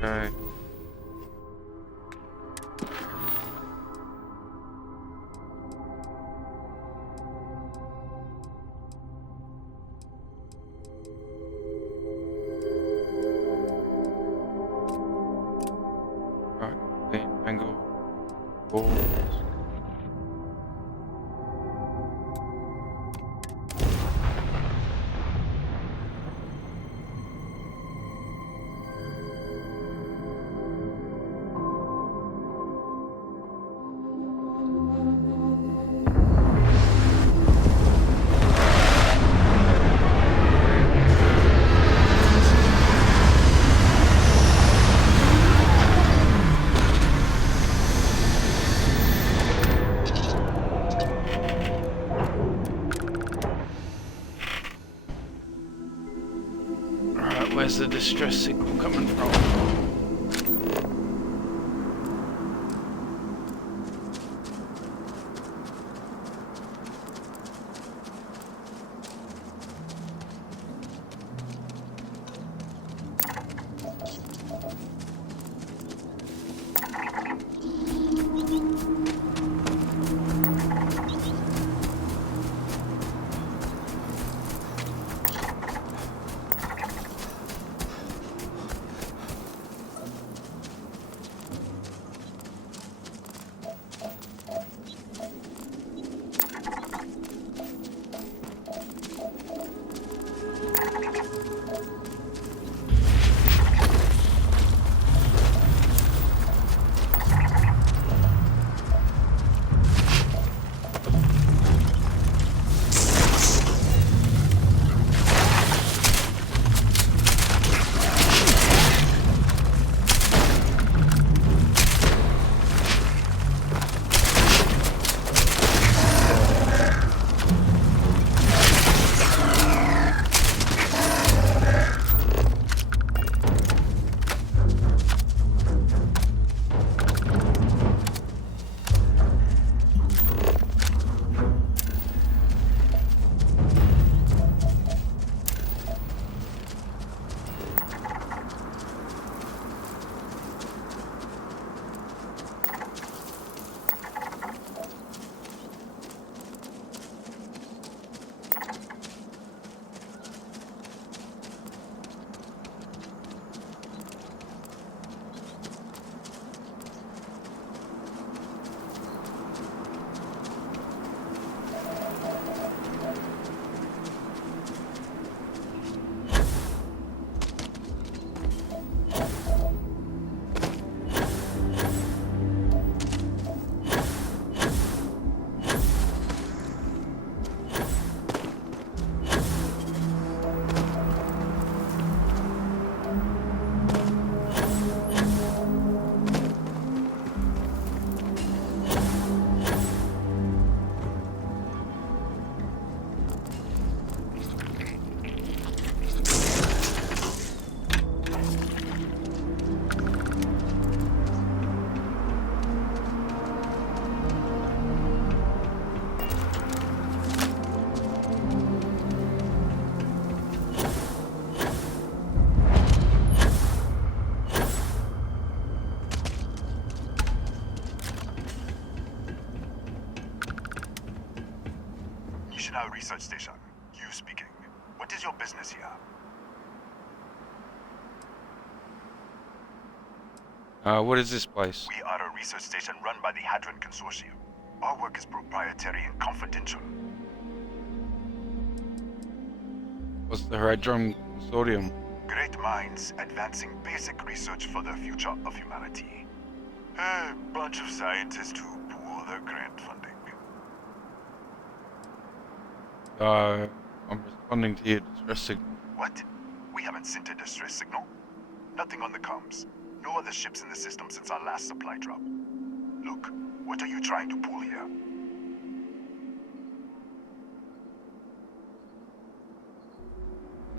Okay. Right, the angle. Forward. Right, where's the distress signal coming from? National Research Station. You speaking. What is your business here? What is this place? We are a research station run by the Hadron Consortium. Our work is proprietary and confidential. What's the Hadron Consortium? Great minds advancing basic research for the future of humanity. A bunch of scientists who pool their grant funding. I'm responding to your distress signal. What? We haven't sent a distress signal? Nothing on the comms. No other ships in the system since our last supply drop. Look, what are you trying to pull here?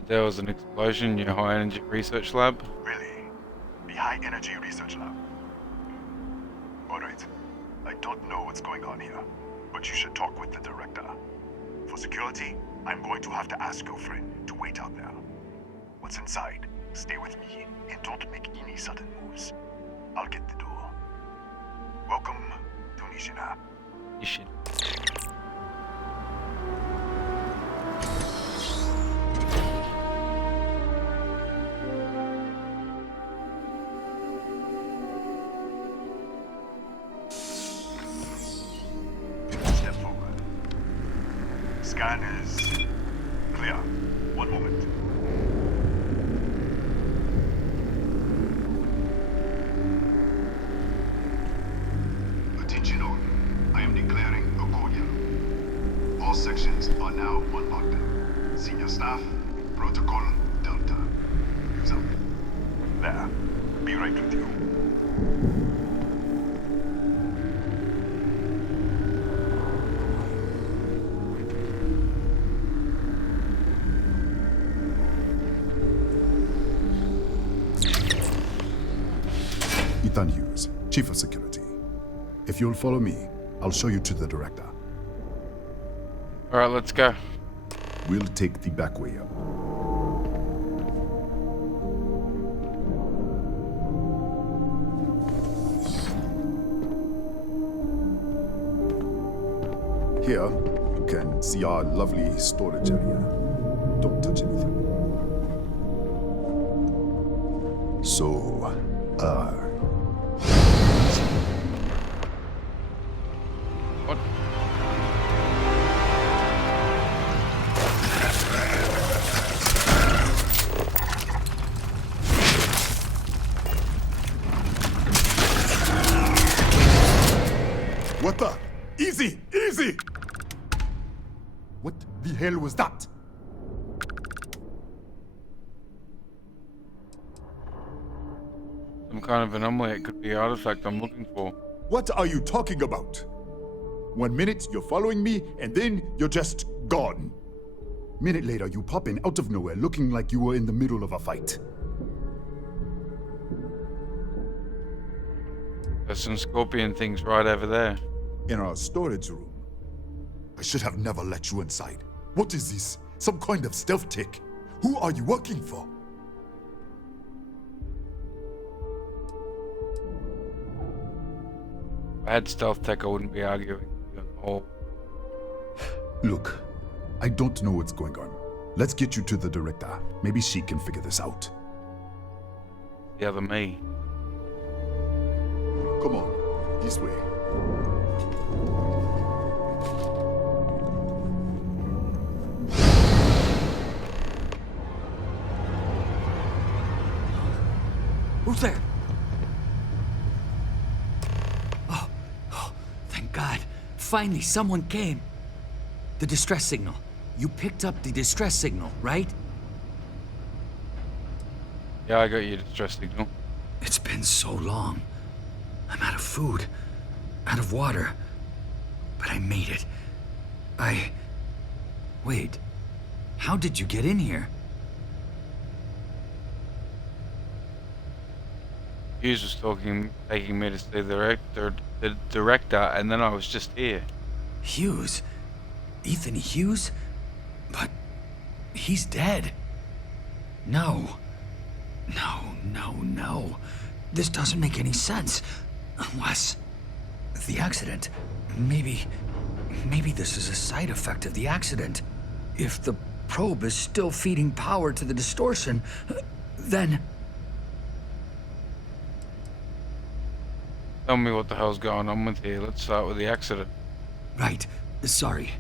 There was an explosion in your high energy research lab. Really? The High Energy Research Lab? Alright. I don't know what's going on here, but you should talk with the director. For security, I'm going to have to ask your friend to wait out there. What's inside? Stay with me. and don't make any sudden moves. I'll get the door. Welcome to Nishina. You should. Step forward. Scan is clear. One moment. Attention all. I am declaring a cordial. All sections are now on lockdown. Senior staff, protocol Delta. Use up. There. Be right with you. Ethan Hughes, Chief of Security. If you'll follow me, I'll show you to the director. All right, let's go. We'll take the back way up. Here, you can see our lovely storage area. Don't touch anything. So, What? What the? Easy! Easy! What the hell was that? Some kind of anomaly. It could be an artifact I'm looking for. What are you talking about? 1 minute you're following me, and then you're just gone. Minute later, you pop in out of nowhere looking like you were in the middle of a fight. There's some scorpion things right over there. In our storage room. I should have never let you inside. What is this? Some kind of stealth tick? Who are you working for? If I had stealth tech, I wouldn't be arguing. Oh, Look, I don't know what's going on. Let's get you to the director. Maybe she can figure this out. the other me. Come on, this way. Who's there? Oh, thank God. Finally, someone came. The distress signal. You picked up the distress signal, right? Yeah, I got your distress signal. It's been so long. I'm out of food, out of water. But I made it. Wait. How did you get in here? Hughes was taking me to see the director, and then I was just here. Hughes? Ethan Hughes? But he's dead. No. No. This doesn't make any sense. Unless the accident. Maybe this is a side effect of the accident. If the probe is still feeding power to the distortion, then... Tell me what the hell's going on with you. Let's start with the accident. Right. Sorry.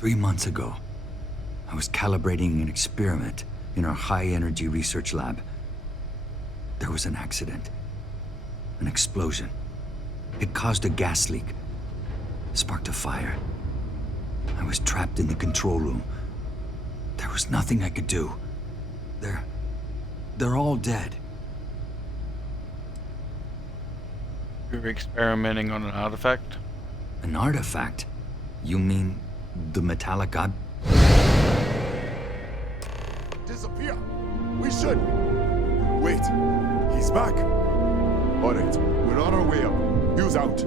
3 months ago, I was calibrating an experiment in our high-energy research lab. There was an accident. An explosion. It caused a gas leak. Sparked a fire. I was trapped in the control room. There was nothing I could do. They're all dead. You were experimenting on an artifact? An artifact? You mean the metallic ob... Disappear! We should! Wait, he's back! Alright, we're on our way up. Hughes out.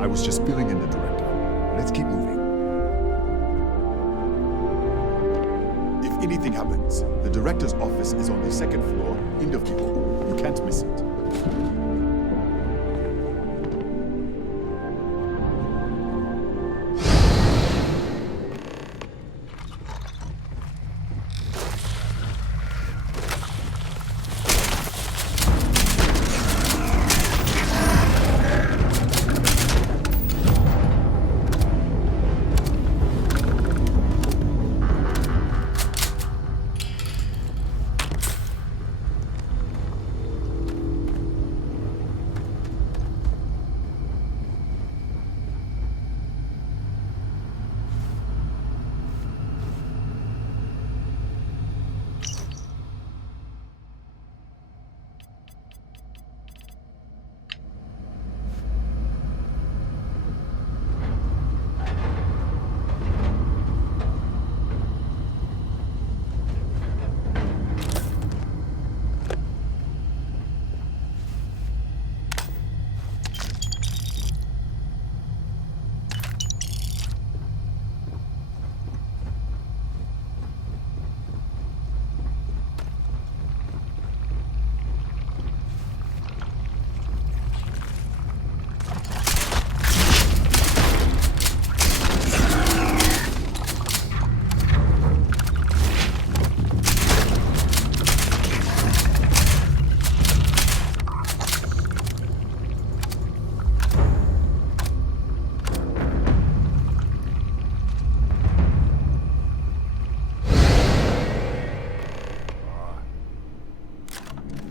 I was just filling in the director. Let's keep moving. If anything happens, the director's office is on the second floor, end of the hall. You can't miss it.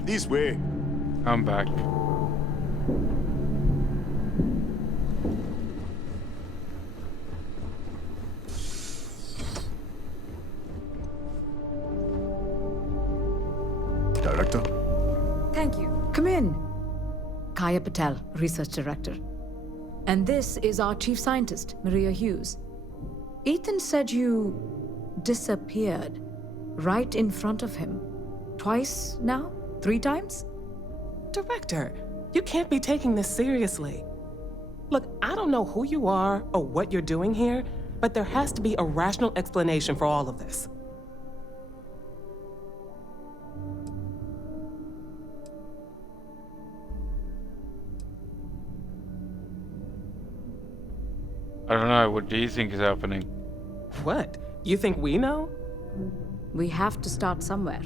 This way. I'm back. Director? Thank you. Come in. Kaya Patel, Research Director. And this is our Chief Scientist, Maria Hughes. Ethan said you disappeared right in front of him. Twice now? 3 times? Director, you can't be taking this seriously. Look, I don't know who you are or what you're doing here, but there has to be a rational explanation for all of this. I don't know. What do you think is happening? What? You think we know? We have to start somewhere.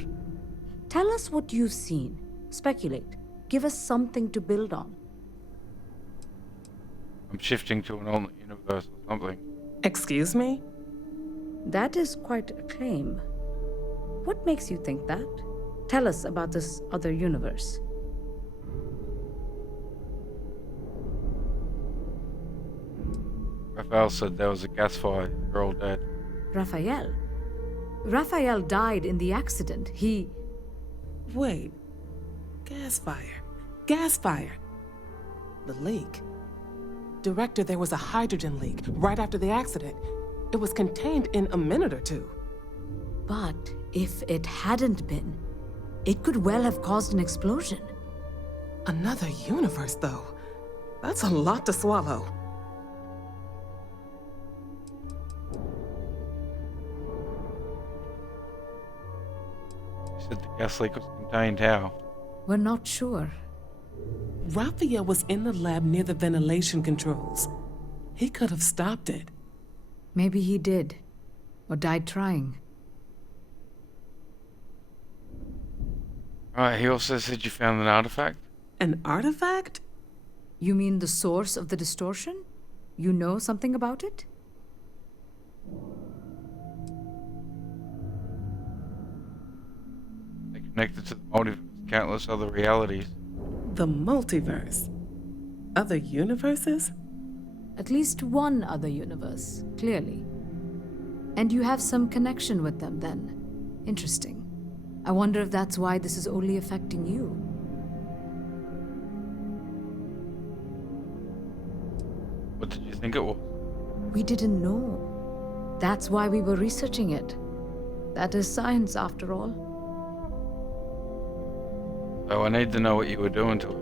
Tell us what you've seen. Speculate. Give us something to build on. I'm shifting to an alternate universe or something. Excuse me? That is quite a claim. What makes you think that? Tell us about this other universe. Raphael said there was a gas fire. You're all dead. Raphael? Raphael died in the accident. He... Wait. Gas fire. Gas fire. The leak. Director, there was a hydrogen leak right after the accident. It was contained in a minute or two. But if it hadn't been, it could well have caused an explosion. Another universe, though. That's a lot to swallow. You said the gas leak was contained how? We're not sure. Raphael was in the lab near the ventilation controls. He could have stopped it. Maybe he did. Or died trying. Alright, he also said you found an artifact? An artifact? You mean the source of the distortion? You know something about it? They connected to the multiverse, countless other realities. The multiverse? Other universes? At least one other universe, clearly. And you have some connection with them then. Interesting. I wonder if that's why this is only affecting you. What did you think it was? We didn't know. That's why we were researching it. That is science, after all. So I need to know what you were doing to it.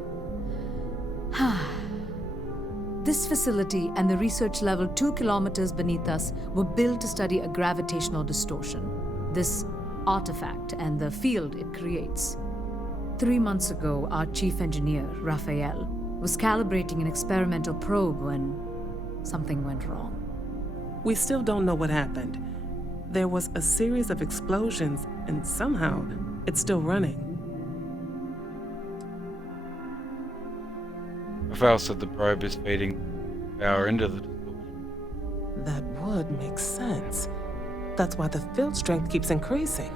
This facility and the research level 2 kilometers beneath us were built to study a gravitational distortion. This artifact and the field it creates. 3 months ago, our chief engineer, Raphael, was calibrating an experimental probe when something went wrong. We still don't know what happened. There was a series of explosions, and somehow it's still running. Rafael said the probe is feeding power into the... That would make sense. That's why the field strength keeps increasing.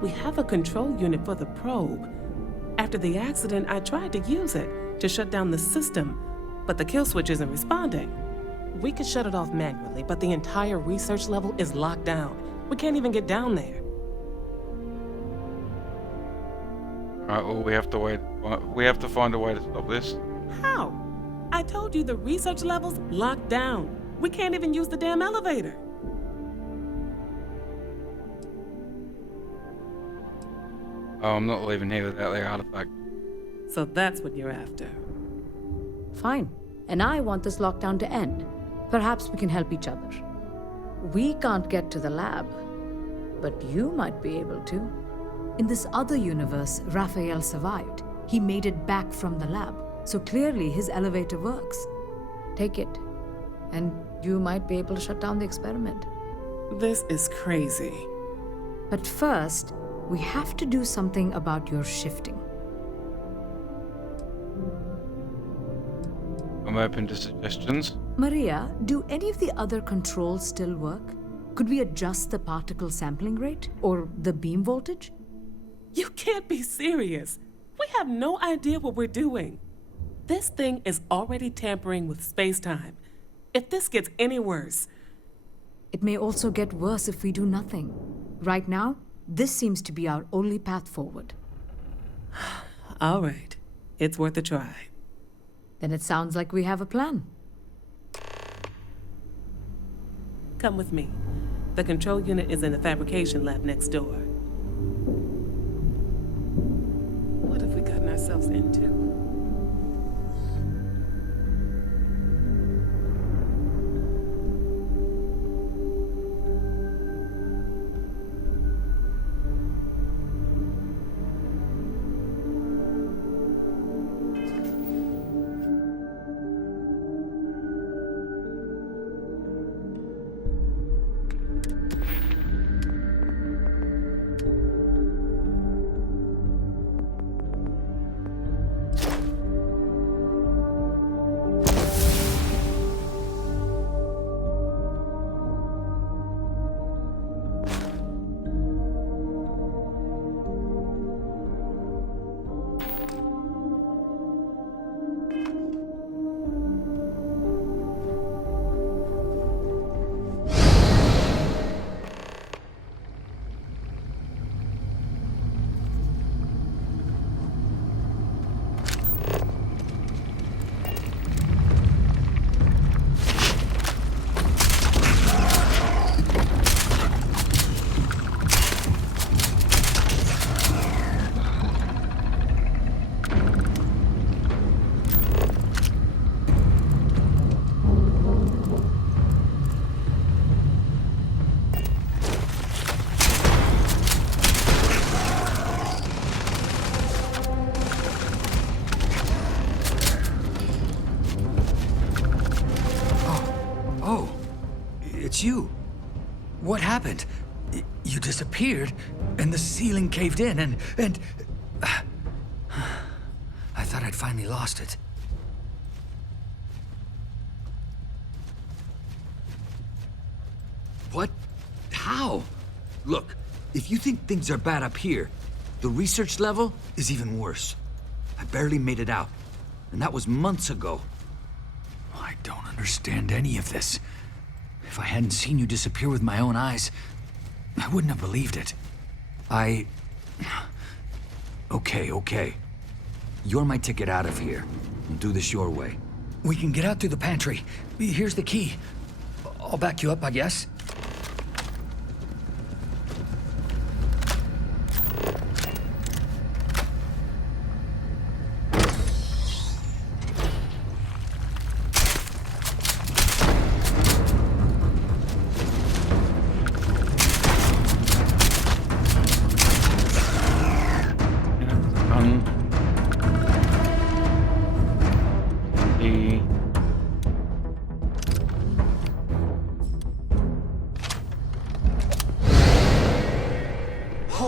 We have a control unit for the probe. After the accident, I tried to use it to shut down the system, but the kill switch isn't responding. We could shut it off manually, but the entire research level is locked down. We can't even get down there. Alright, well, we have to wait. We have to find a way to stop this. How? I told you the research level's locked down. We can't even use the damn elevator. Oh, I'm not leaving here without the artifact. So that's what you're after. Fine. And I want this lockdown to end. Perhaps we can help each other. We can't get to the lab, but you might be able to. In this other universe, Raphael survived. He made it back from the lab, so clearly his elevator works. Take it, and you might be able to shut down the experiment. This is crazy. But first, we have to do something about your shifting. I'm open to suggestions. Maria, do any of the other controls still work? Could we adjust the particle sampling rate or the beam voltage? You can't be serious. We have no idea what we're doing. This thing is already tampering with space-time. If this gets any worse... It may also get worse if we do nothing. Right now, this seems to be our only path forward. All right. It's worth a try. Then it sounds like we have a plan. Come with me. The control unit is in the fabrication lab next door. What have we gotten ourselves into? You. What happened? You disappeared, and the ceiling caved in, and I thought I'd finally lost it. What? How? Look, if you think things are bad up here, the research level is even worse. I barely made it out, and that was months ago. I don't understand any of this. If I hadn't seen you disappear with my own eyes, I wouldn't have believed it. Okay. You're my ticket out of here. We'll do this your way. We can get out through the pantry. Here's the key. I'll back you up, I guess.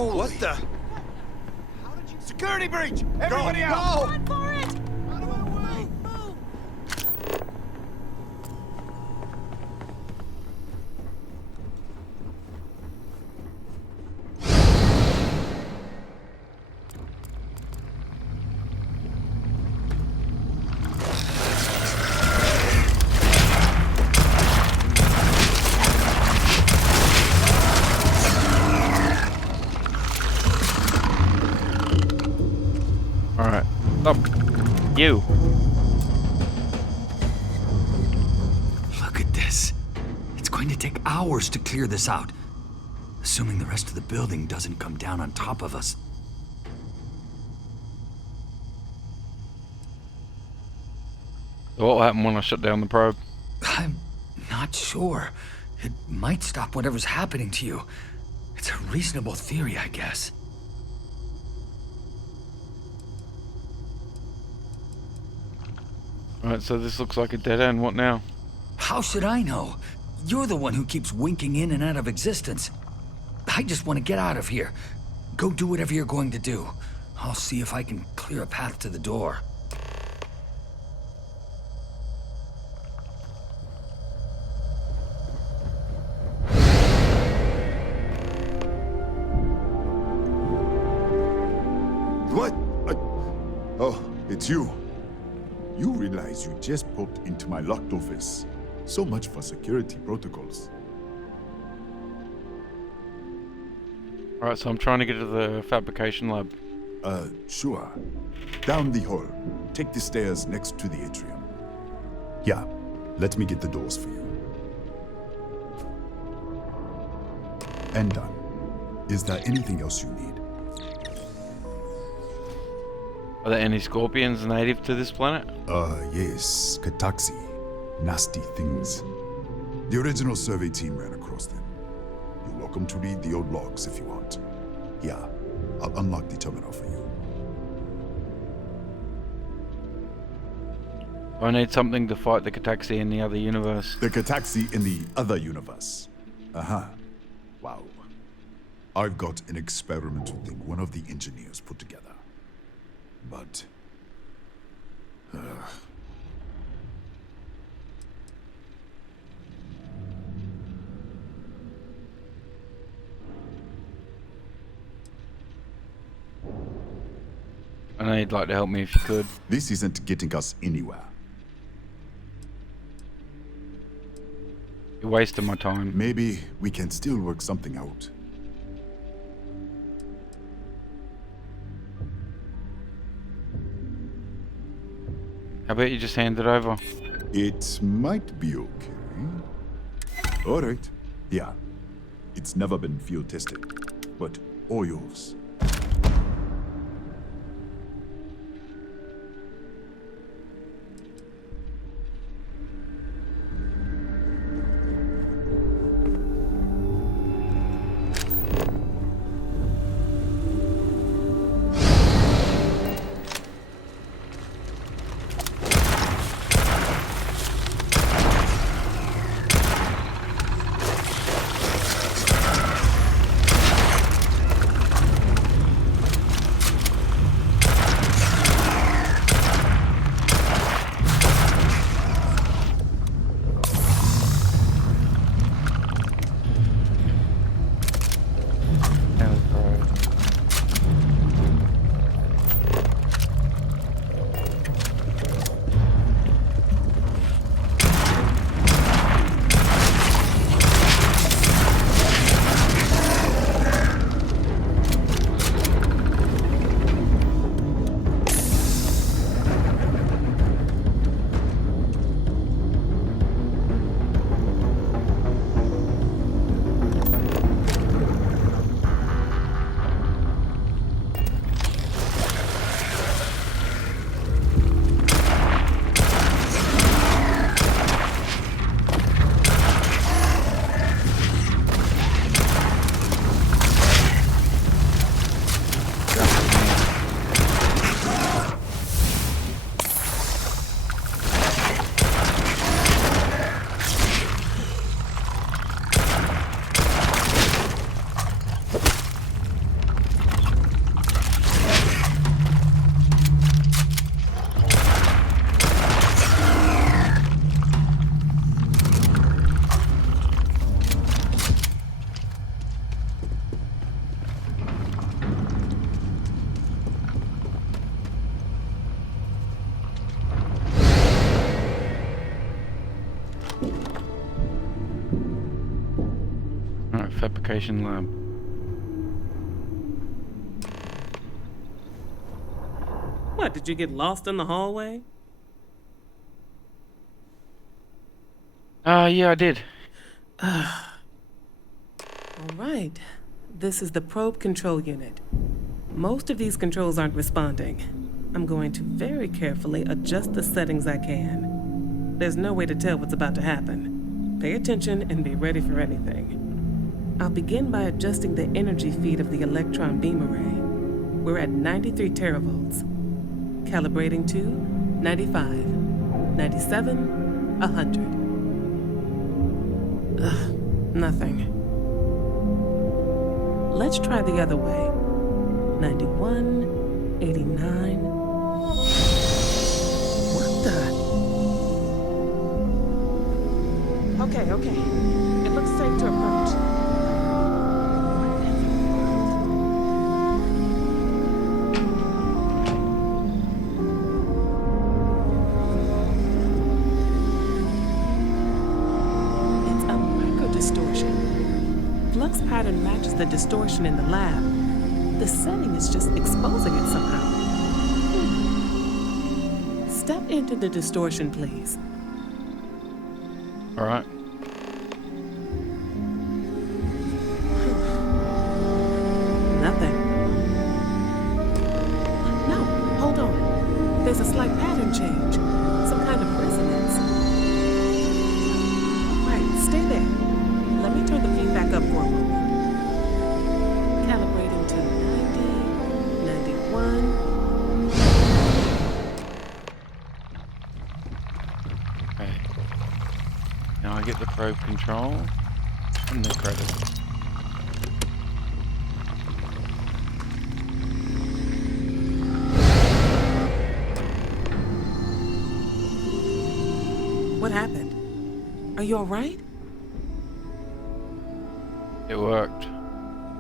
moly! What the? Security breach! Everybody out! Run for it! Alright. Stop. You. Look at this. It's going to take hours to clear this out. Assuming the rest of the building doesn't come down on top of us. So what will happen when I shut down the probe? I'm not sure. It might stop whatever's happening to you. It's a reasonable theory, I guess. Alright, so this looks like a dead end. What now? How should I know? You're the one who keeps winking in and out of existence. I just want to get out of here. Go do whatever you're going to do. I'll see if I can clear a path to the door. What? Oh, it's you. You realize you just poked into my locked office. So much for security protocols. Alright, so I'm trying to get to the fabrication lab. Sure. Down the hall. Take the stairs next to the atrium. Yeah, let me get the doors for you. And done. Is there anything else you need? Are there any scorpions native to this planet? Yes. Kataxi. Nasty things. The original survey team ran across them. You're welcome to read the old logs if you want. Yeah, I'll unlock the terminal for you. I need something to fight the Kataxi in the other universe. The Kataxi in the other universe. Uh-huh. Wow. I've got an experimental thing one of the engineers put together. But... I know you'd like to help me if you could. This isn't getting us anywhere. You're wasting my time. Maybe we can still work something out. How about you just hand it over? It might be okay. All right. Yeah. It's never been field tested, but all yours. fabrication lab. What, did you get lost in the hallway? Yeah, I did. All right. This is the probe control unit. Most of these controls aren't responding. I'm going to very carefully adjust the settings I can. There's no way to tell what's about to happen. Pay attention and be ready for anything. I'll begin by adjusting the energy feed of the electron beam array. We're at 93 teravolts. Calibrating to 95, 97, 100. Nothing. Let's try the other way. 91, 89. What the? Okay. It looks safe to approach. Flux pattern matches the distortion in the lab. The setting is just exposing it somehow. Step into the distortion, please. All right. Nothing. No, hold on. There's a slight pattern change. Some kind of resonance. Right, stay there. Let me turn the feed back up for a moment. Calibrating to 90, 91. Okay. Now I get the probe control and the credit. What happened? Are you all right? It worked.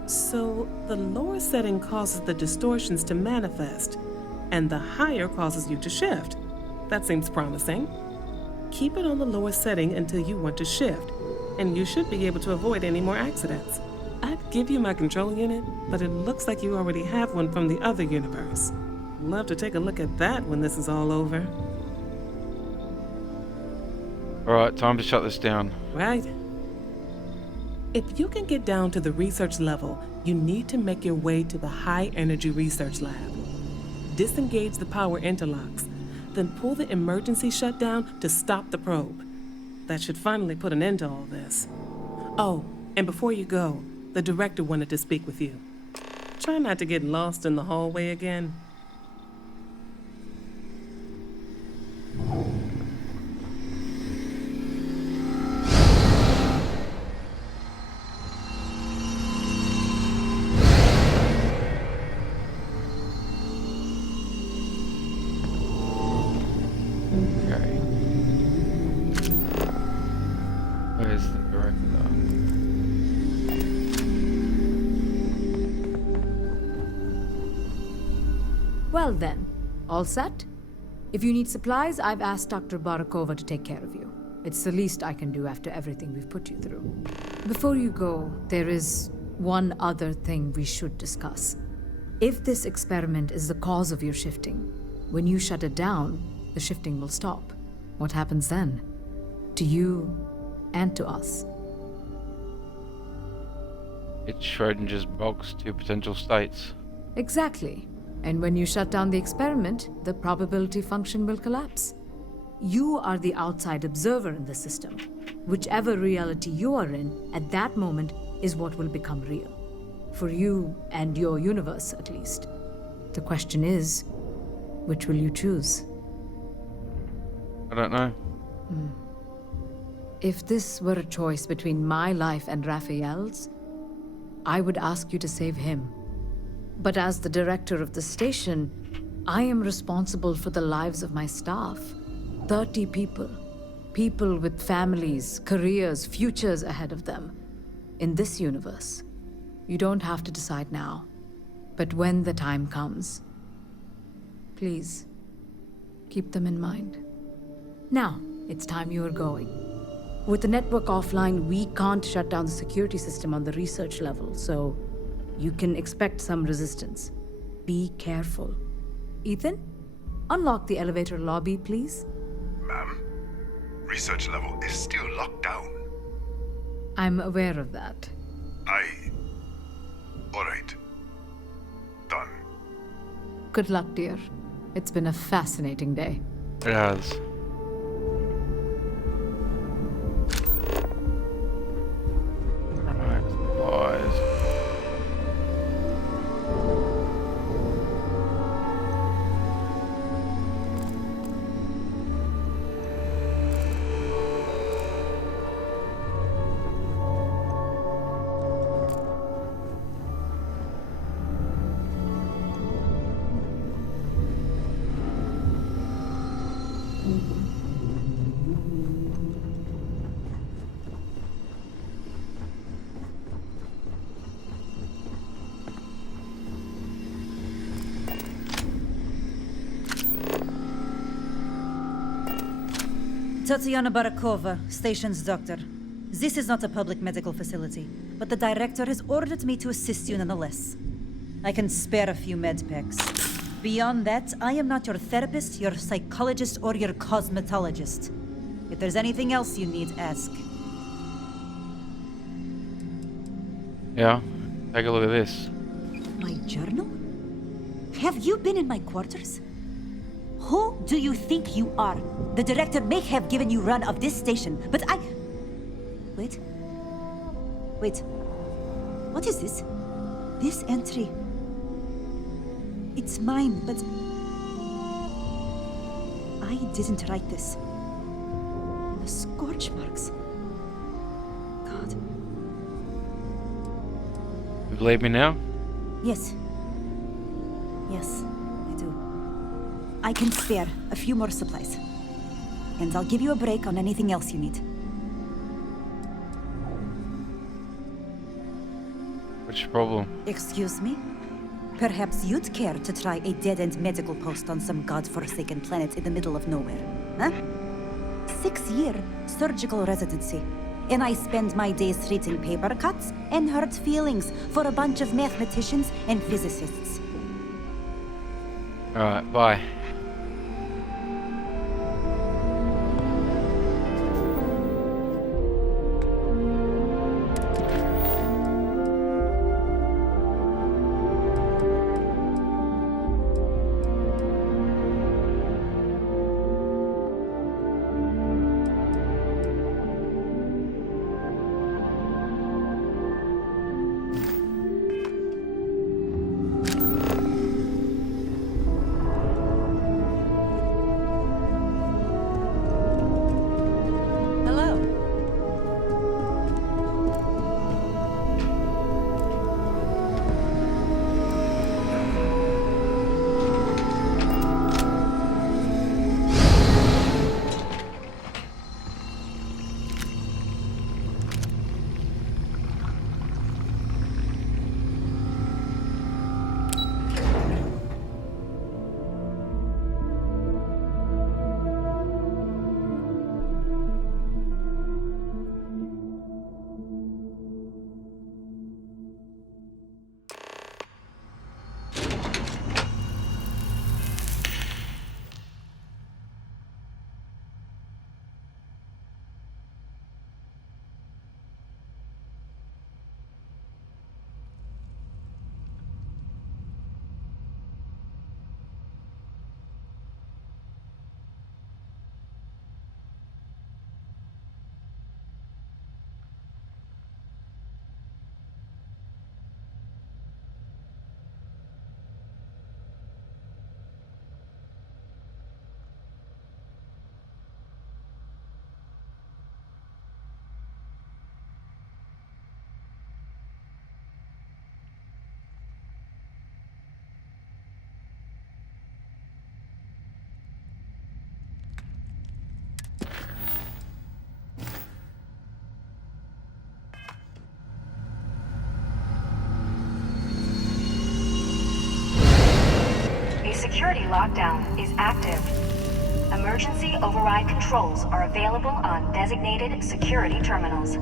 So, the lower setting causes the distortions to manifest, and the higher causes you to shift. That seems promising. Keep it on the lower setting until you want to shift, and you should be able to avoid any more accidents. I'd give you my control unit, but it looks like you already have one from the other universe. Love to take a look at that when this is all over. Alright, time to shut this down. Right. If you can get down to the research level, you need to make your way to the high-energy research lab. Disengage the power interlocks, then pull the emergency shutdown to stop the probe. That should finally put an end to all this. Oh, and before you go, the director wanted to speak with you. Try not to get lost in the hallway again. Where's the director? Well then, all set? If you need supplies, I've asked Dr. Barakova to take care of you. It's the least I can do after everything we've put you through. Before you go, there is one other thing we should discuss. If this experiment is the cause of your shifting, when you shut it down, the shifting will stop. What happens then? To you and to us. It's Schrodinger's box, two potential states. Exactly. And when you shut down the experiment, the probability function will collapse. You are the outside observer in the system. Whichever reality you are in, at that moment, is what will become real. For you and your universe, at least. The question is, which will you choose? I don't know. If this were a choice between my life and Raphael's, I would ask you to save him. But as the director of the station, I am responsible for the lives of my staff. 30 people. People with families, careers, futures ahead of them. In this universe. You don't have to decide now. But when the time comes, please, keep them in mind. Now, it's time you are going. With the network offline, we can't shut down the security system on the research level, so you can expect some resistance. Be careful. Ethan, unlock the elevator lobby, please. Ma'am, research level is still locked down. I'm aware of that. All right. Done. Good luck, dear. It's been a fascinating day. It has. Alright, supplies. Tatiana Barakova, station's doctor. This is not a public medical facility, but the director has ordered me to assist you nonetheless. I can spare a few med packs. Beyond that, I am not your therapist, your psychologist, or your cosmetologist. If there's anything else you need, ask. Yeah, take a look at this. My journal? Have you been in my quarters? Who do you think you are? The director may have given you run of this station, but I... Wait. What is this? This entry... It's mine, but... I didn't write this. The scorch marks. God. You believe me now? Yes. Yes, I do. I can spare a few more supplies. And I'll give you a break on anything else you need. What's your problem? Excuse me? Perhaps you'd care to try a dead-end medical post on some god-forsaken planet in the middle of nowhere, huh? 6-year surgical residency. And I spend my days treating paper cuts and hurt feelings for a bunch of mathematicians and physicists. Alright, bye. Security lockdown is active. A Emergency override controls are available on designated security terminals.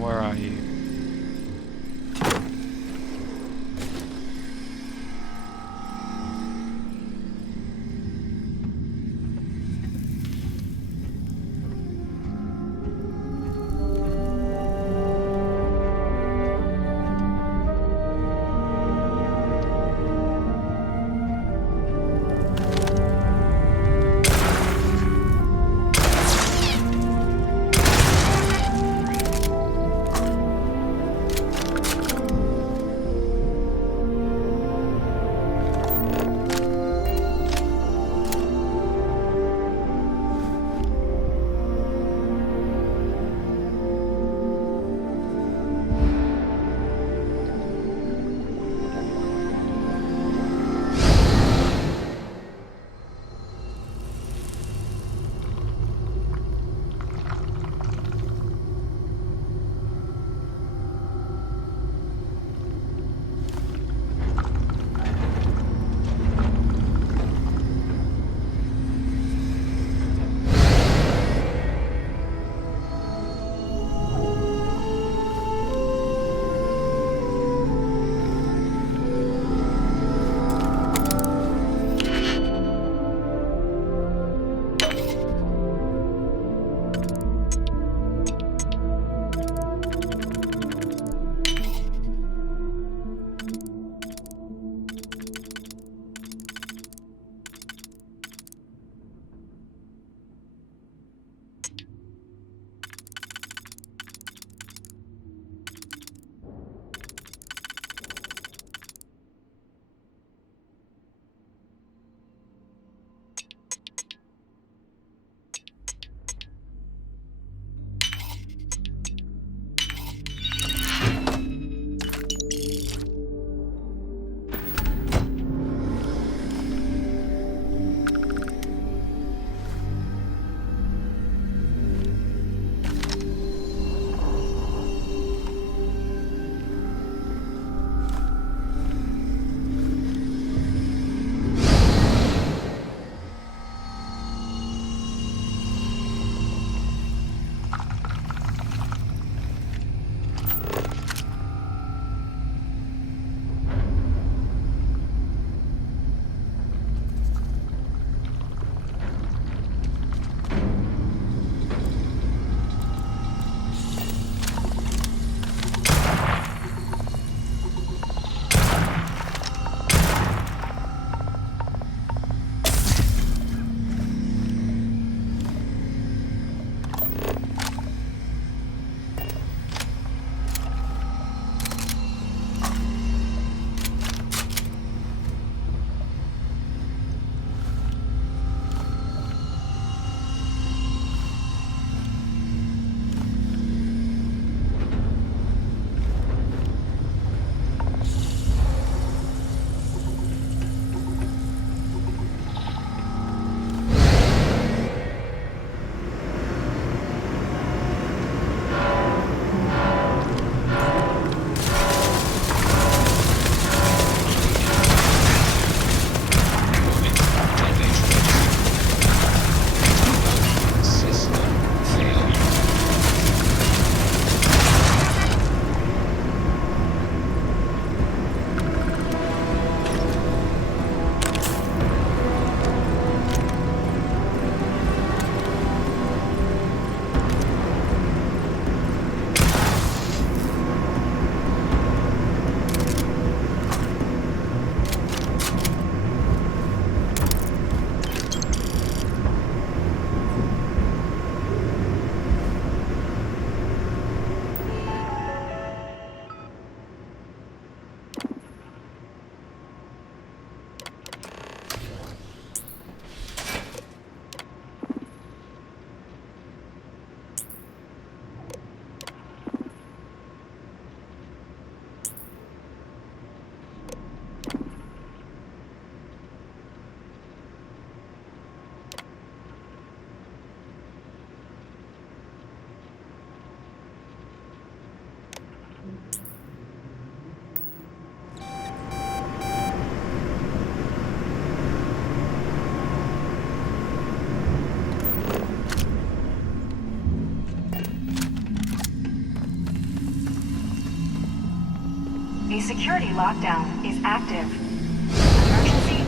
Where are you? A security lockdown is active. Emergency.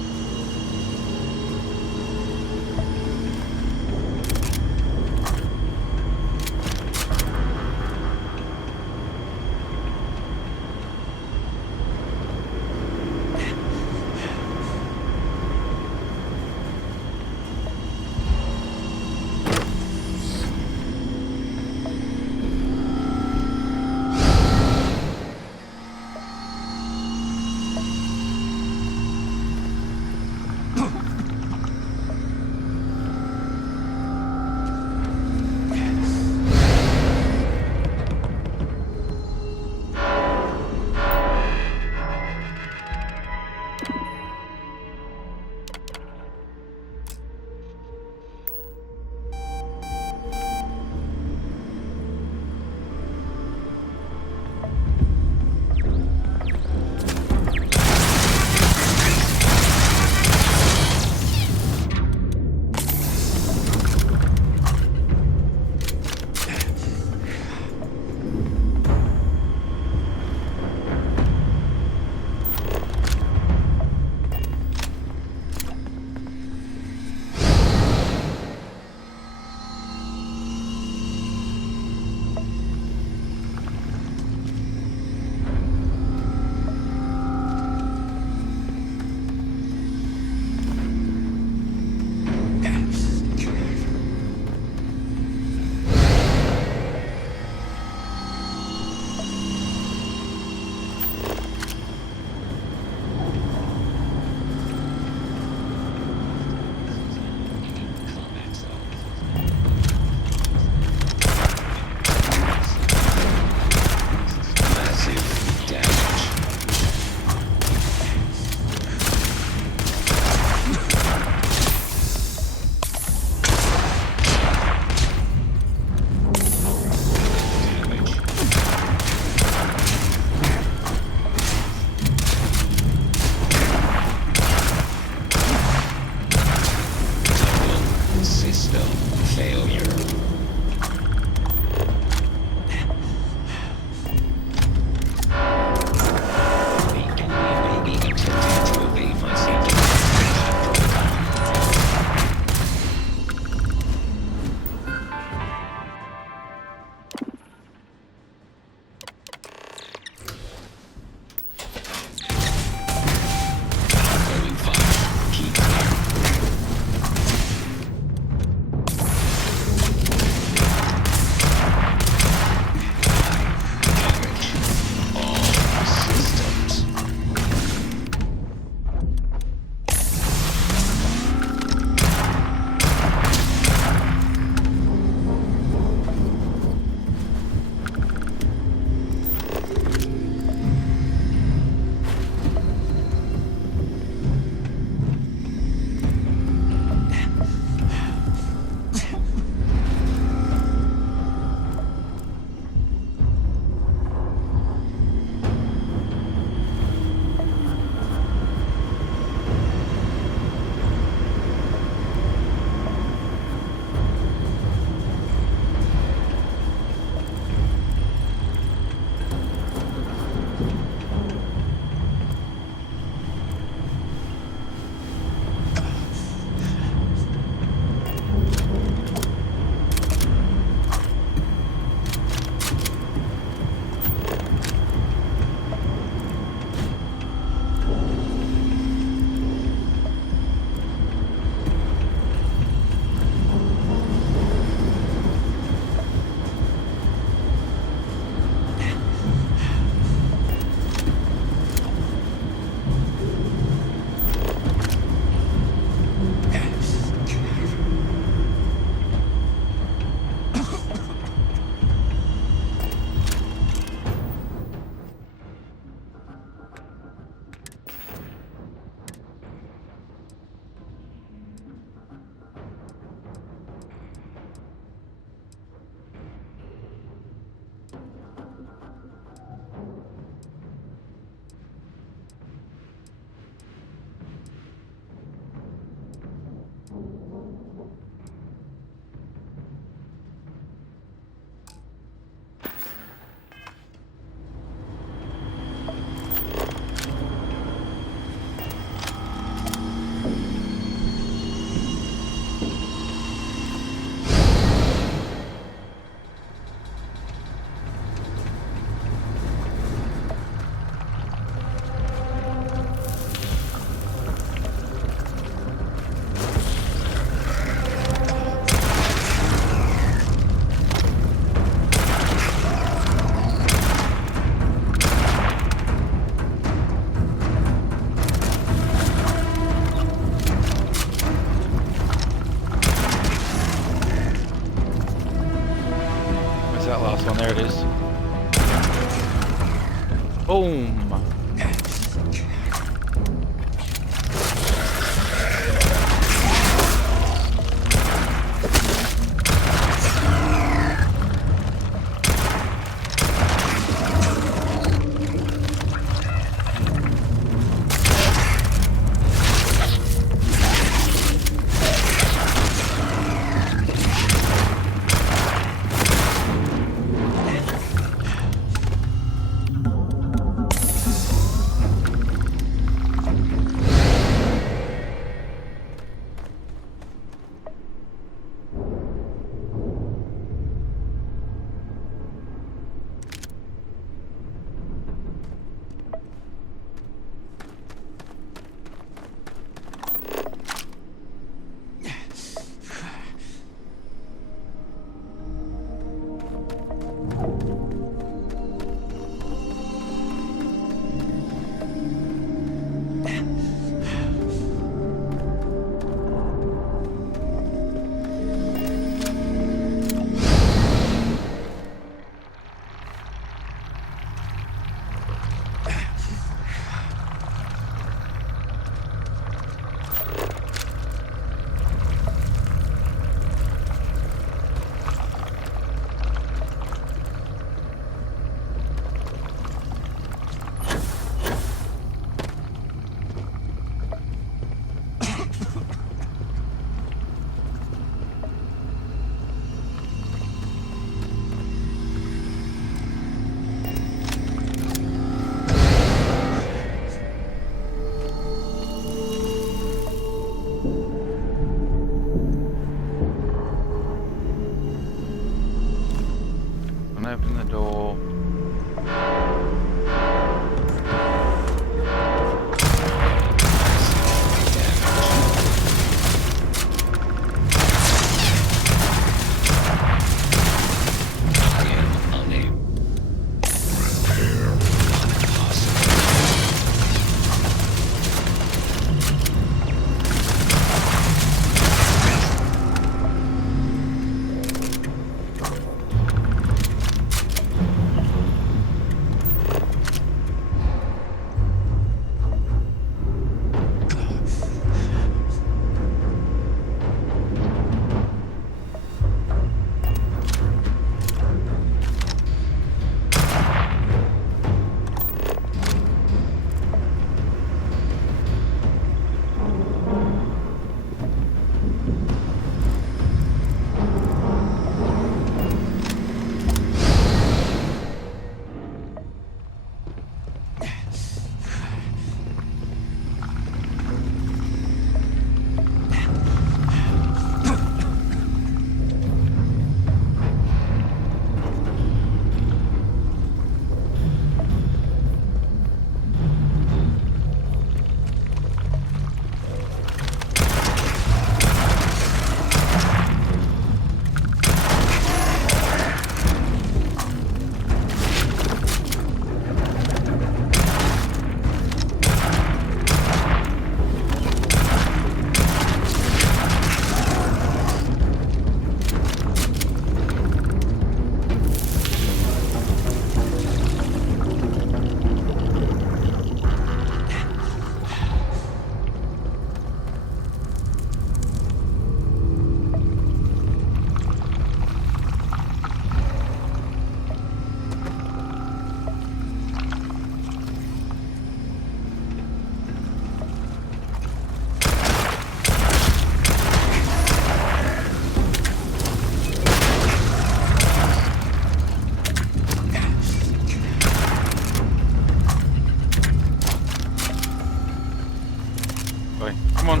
way. Come on.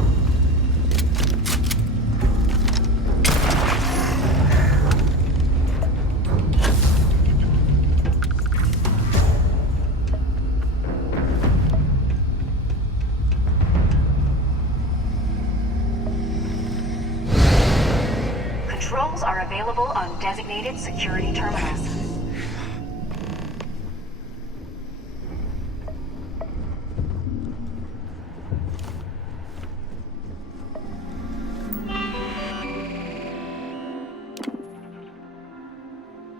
Controls are available on designated security terminals.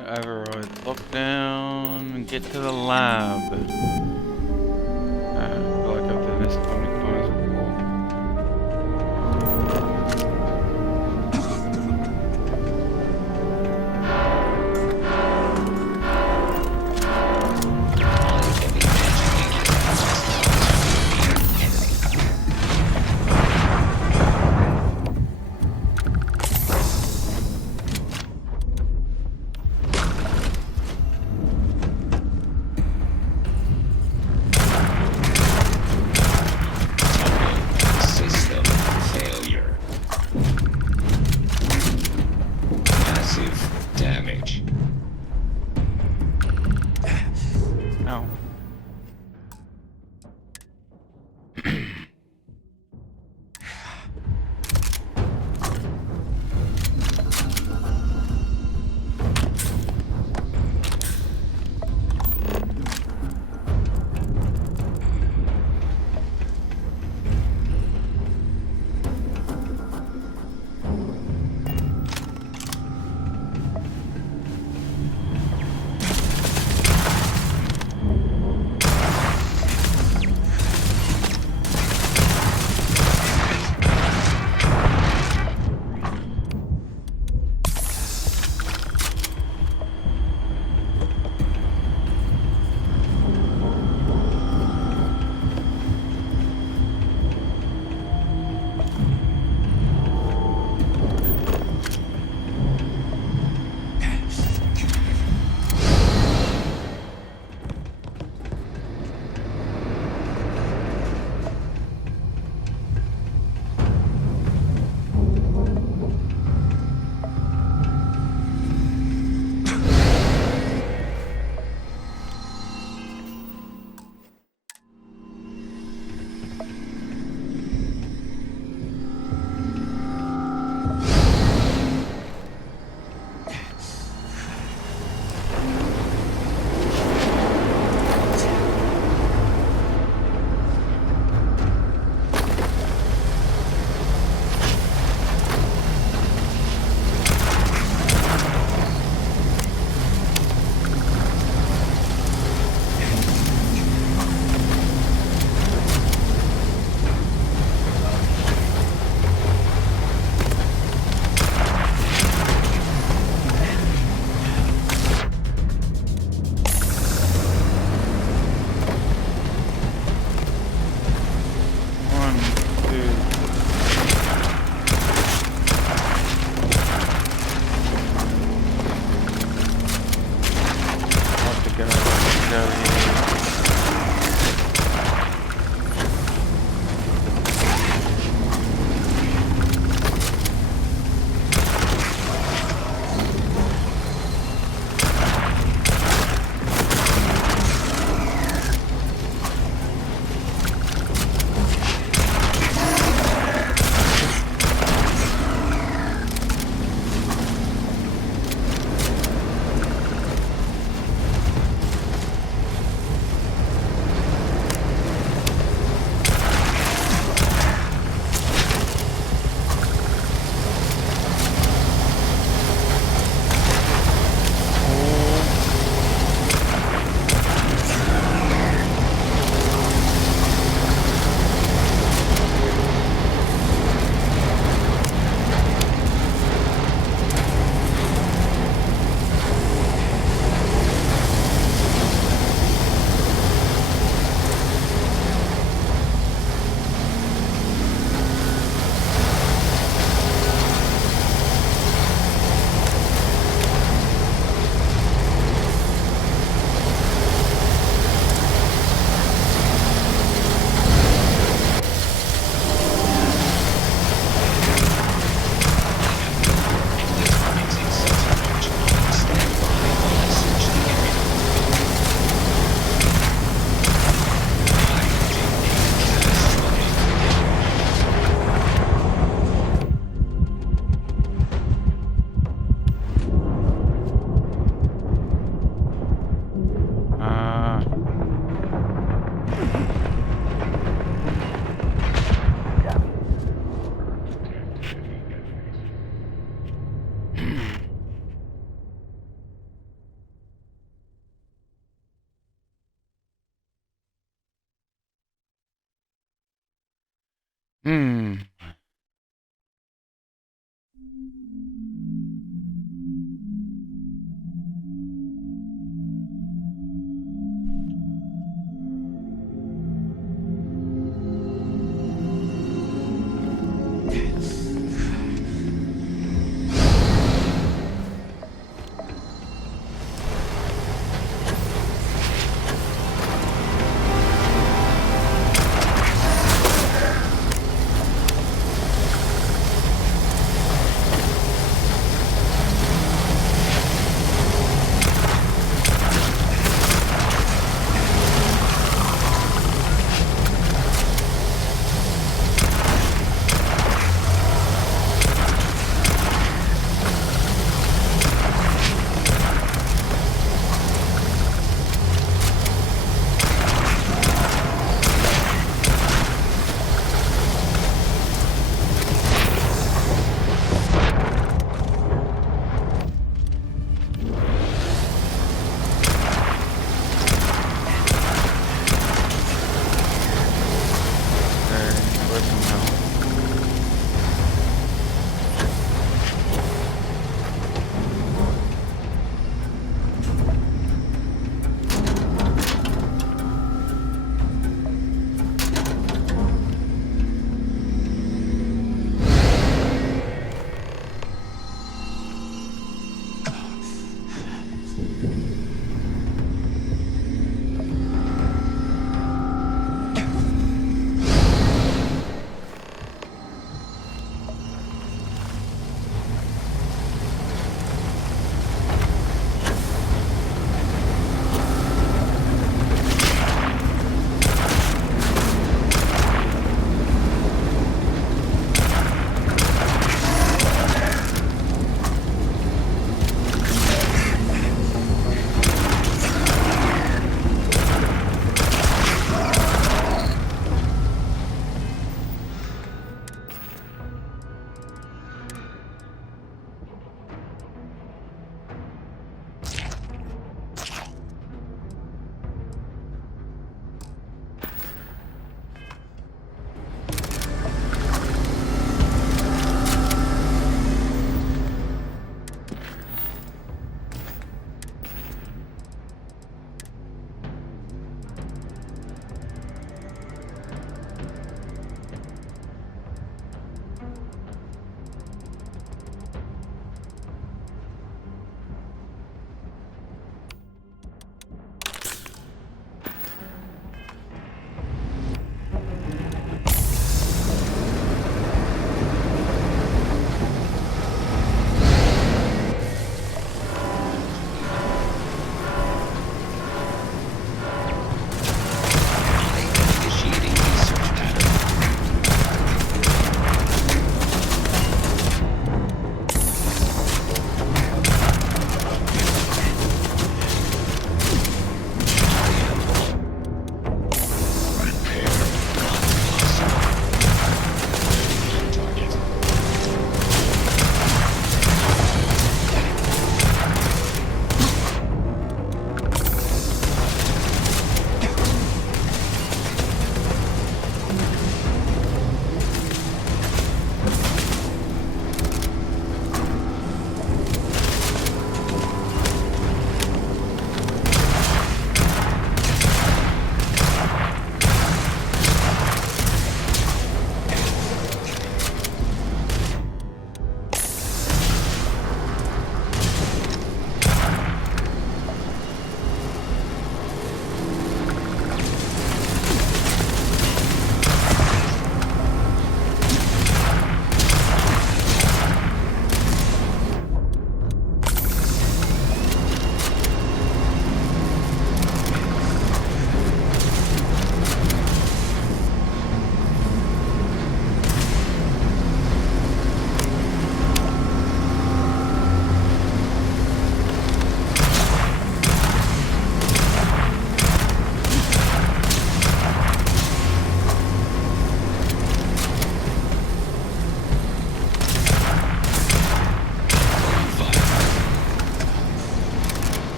Override lockdown. Get to the lab. I feel like I've done this so many times before. Hmm.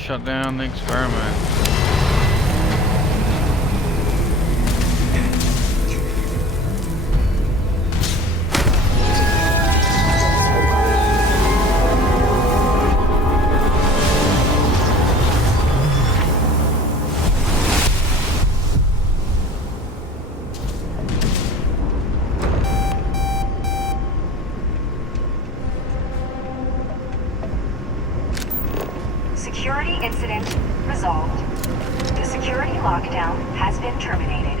shut down the experiment. Security incident resolved. The security lockdown has been terminated.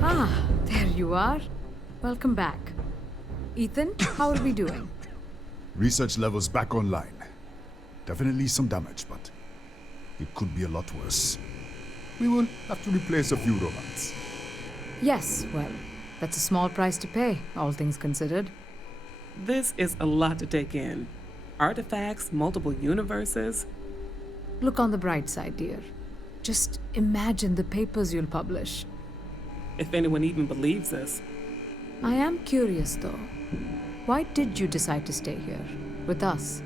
Ah, there you are. Welcome back. Ethan, how are we doing? Research levels back online. Definitely some damage, but it could be a lot worse. We will have to replace a few robots. Yes, well, that's a small price to pay, all things considered. This is a lot to take in. Artifacts, multiple universes. Look on the bright side, dear. Just imagine the papers you'll publish. If anyone even believes this. I am curious, though. Why did you decide to stay here, with us?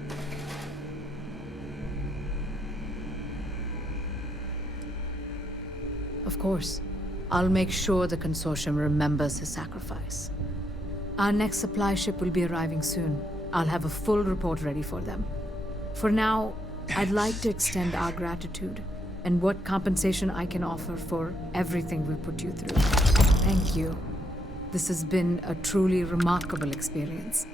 Of course. I'll make sure the consortium remembers his sacrifice. Our next supply ship will be arriving soon. I'll have a full report ready for them. For now, I'd like to extend our gratitude and what compensation I can offer for everything we put you through. Thank you. This has been a truly remarkable experience.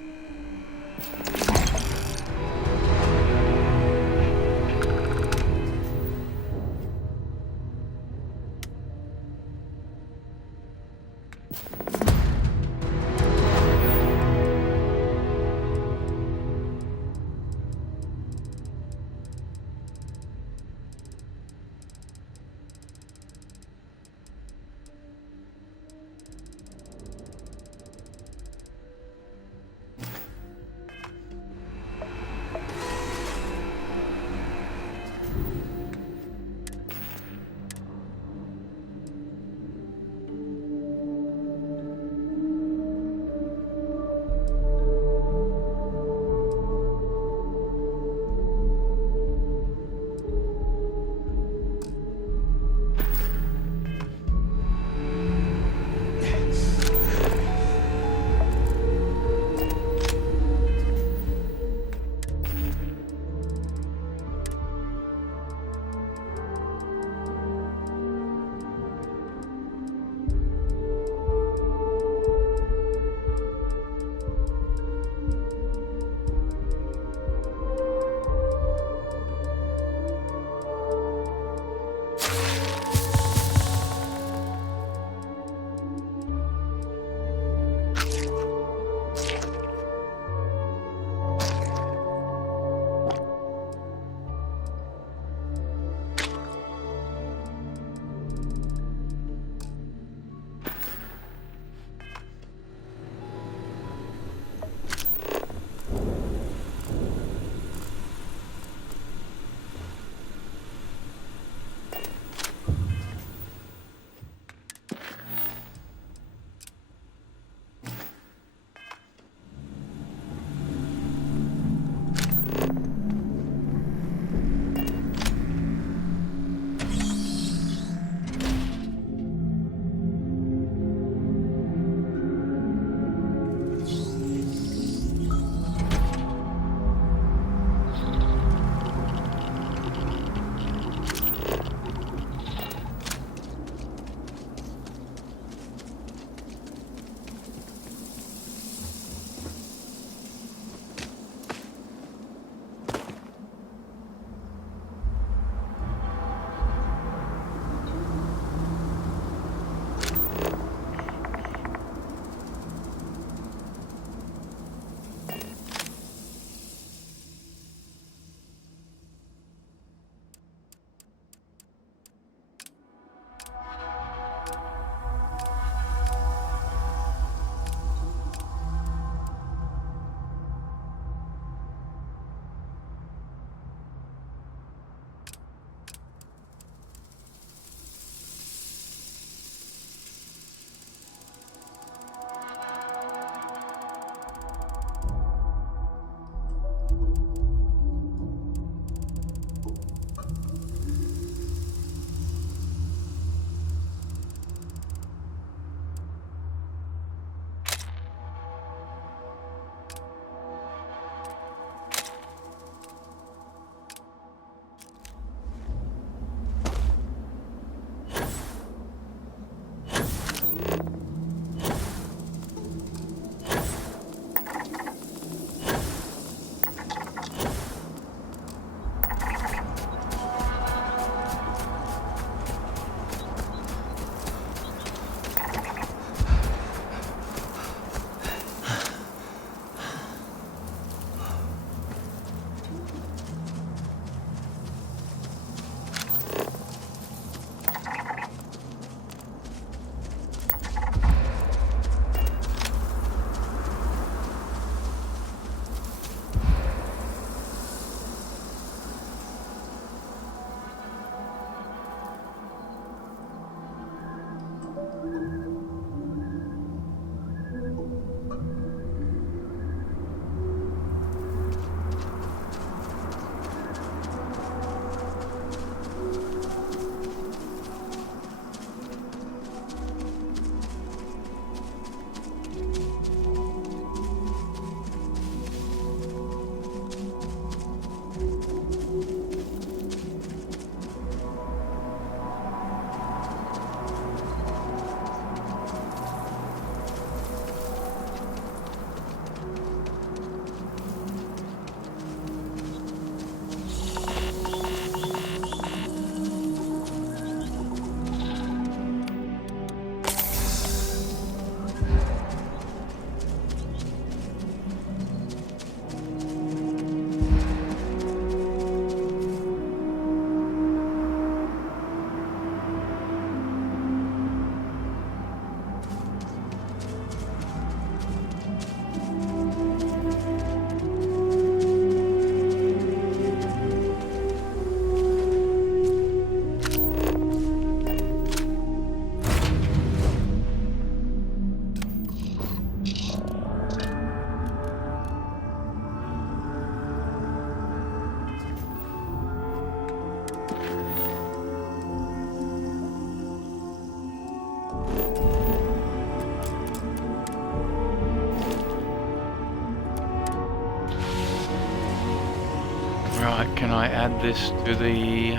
add this to the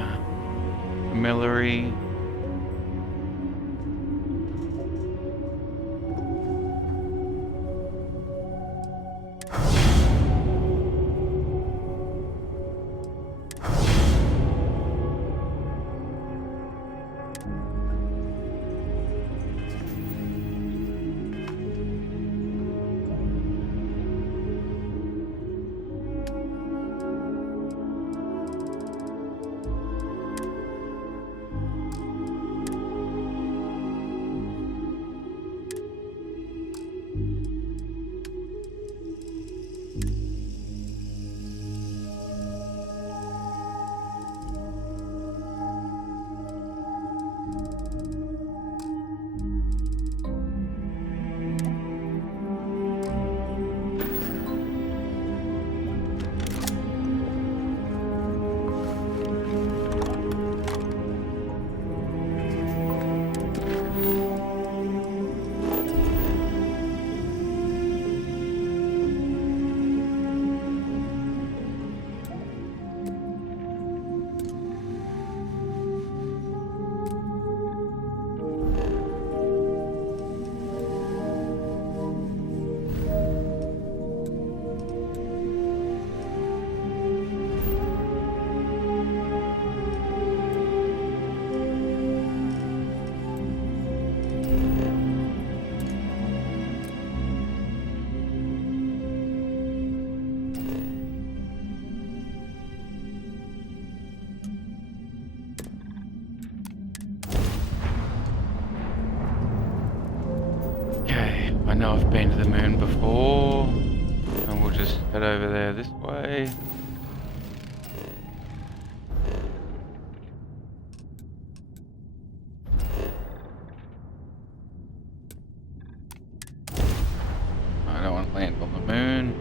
Millery. I know I've been to the moon before, and we'll just head over there this way. I don't want to land on the moon.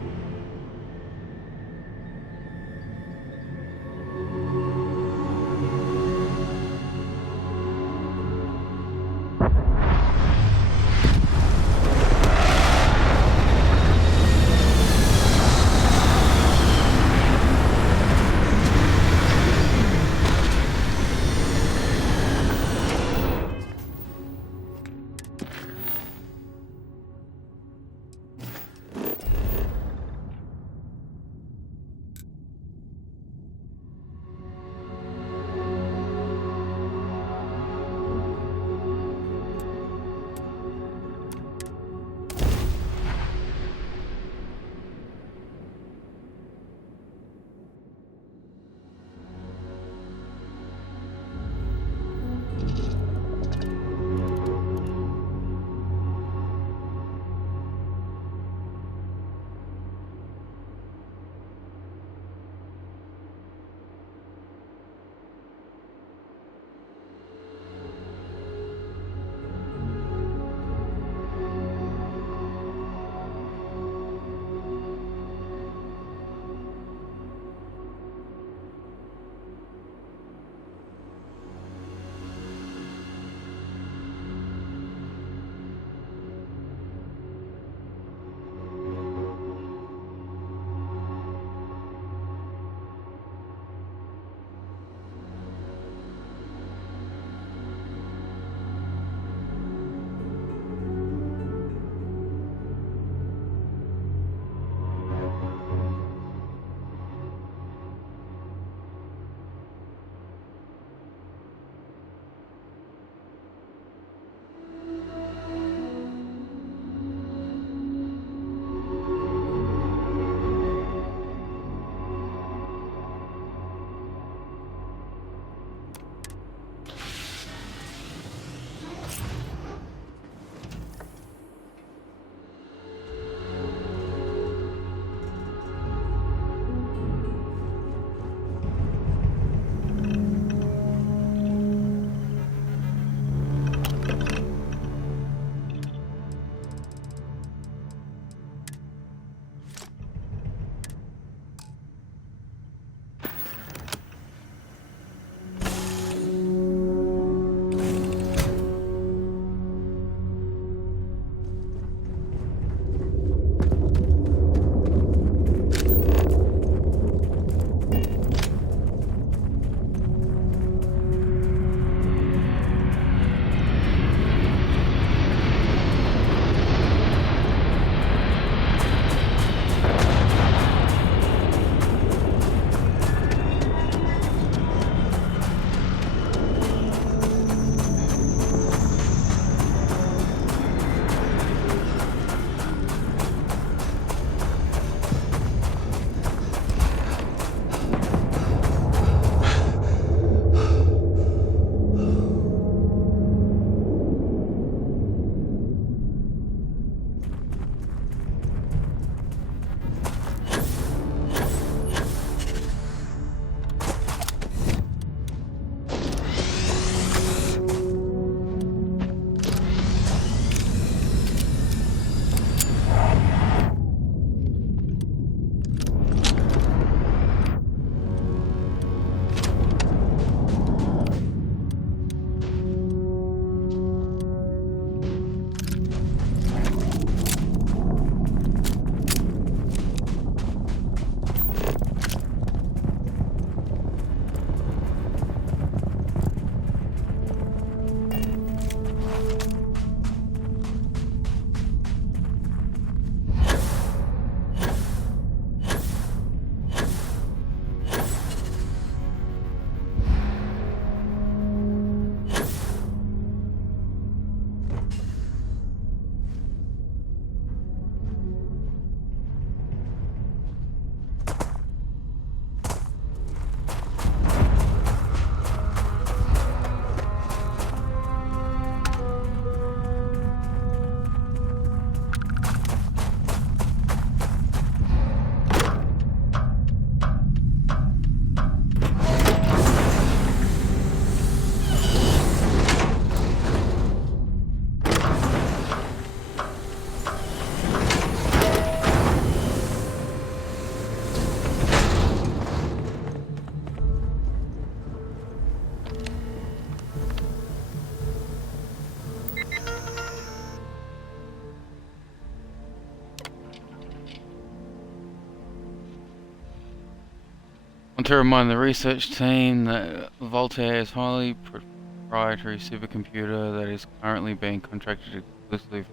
to remind the research team that Voltaire is a highly proprietary supercomputer that is currently being contracted exclusively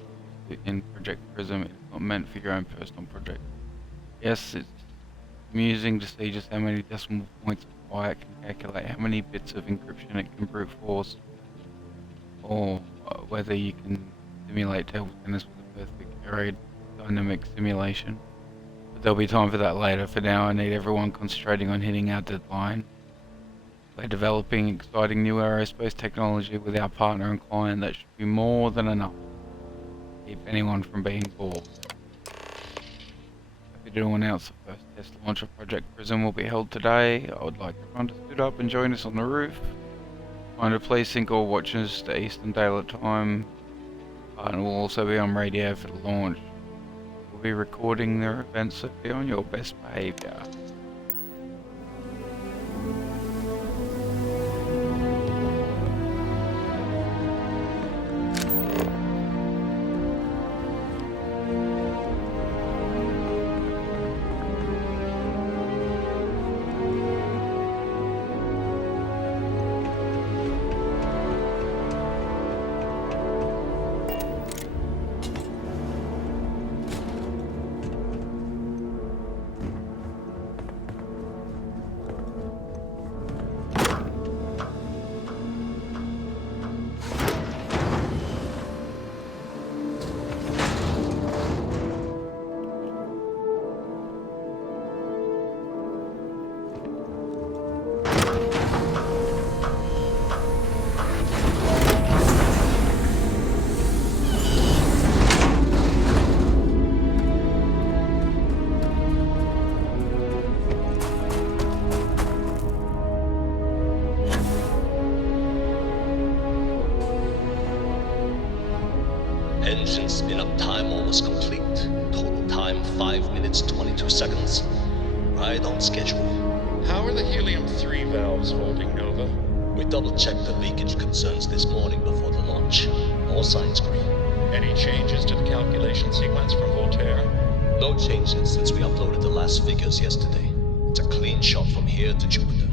in Project Prism. It is not meant for your own personal project. Yes, it's amusing to see just how many decimal points of pi it can calculate, how many bits of encryption it can brute force, or whether you can simulate table tennis with a perfect aerodynamic simulation. But there'll be time for that later. For now, I need everyone concentrating on hitting our deadline. We're developing exciting new aerospace technology with our partner and client that should be more than enough to keep anyone from being bored. Happy to announce the first test launch of Project Prism will be held today. I would like everyone to suit up and join us on the roof. Find a place sync all watches to Eastern Daylight Time. And will also be on radio for the launch. We'll be recording their events, so be on your best behaviour. Engine spin-up time almost complete. Total time 5 minutes 22 seconds. Right on schedule. How are the helium-3 valves holding, Nova? We double-checked the leakage concerns this morning before the launch. All signs green. Any changes to the calculation sequence from Voltaire? No changes since we uploaded the last figures yesterday. It's a clean shot from here to Jupiter.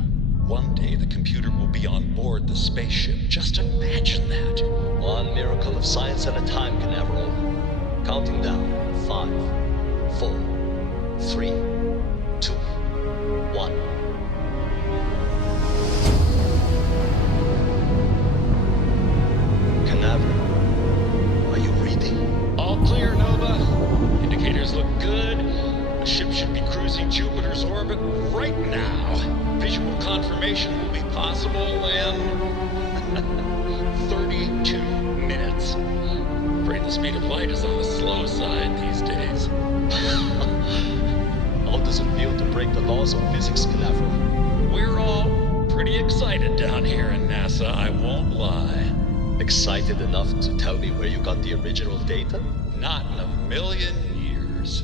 One day the computer will be on board the spaceship. Just imagine that. One miracle of science at a time, Canaveral. Counting down. 5, 4, 3, 2, 1. Canaveral, are you reading? All clear, Nova. Indicators look good. The ship should be cruising Jupiter's orbit right now. Visual confirmation will be possible in 32 minutes. Afraid the speed of light is on the slow side these days. How does it feel to break the laws of physics, Canaveral? We're all pretty excited down here in NASA, I won't lie. Excited enough to tell me where you got the original data? Not in a million years.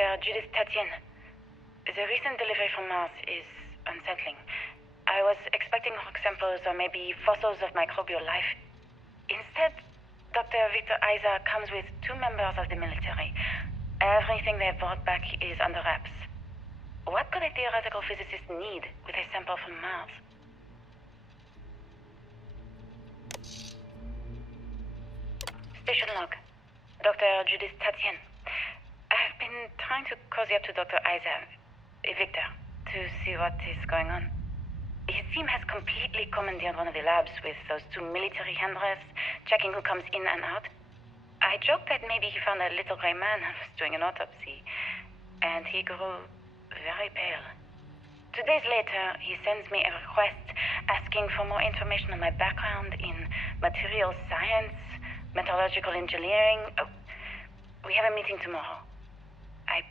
Dr. Judith Tatien. The recent delivery from Mars is unsettling. I was expecting rock samples or maybe fossils of microbial life. Instead, Dr. Victor Isa comes with 2 members of the military. Everything they brought back is under wraps. What could a theoretical physicist need with a sample from Mars? Station log. Dr. Judith Tatien. I've been trying to cozy up to Dr. Isa, Victor, to see what is going on. His team has completely commandeered one of the labs with those 2 military handlers, checking who comes in and out. I joked that maybe he found a little gray man and was doing an autopsy, and he grew very pale. 2 days later, he sends me a request asking for more information on my background in material science, metallurgical engineering. Oh, we have a meeting tomorrow. I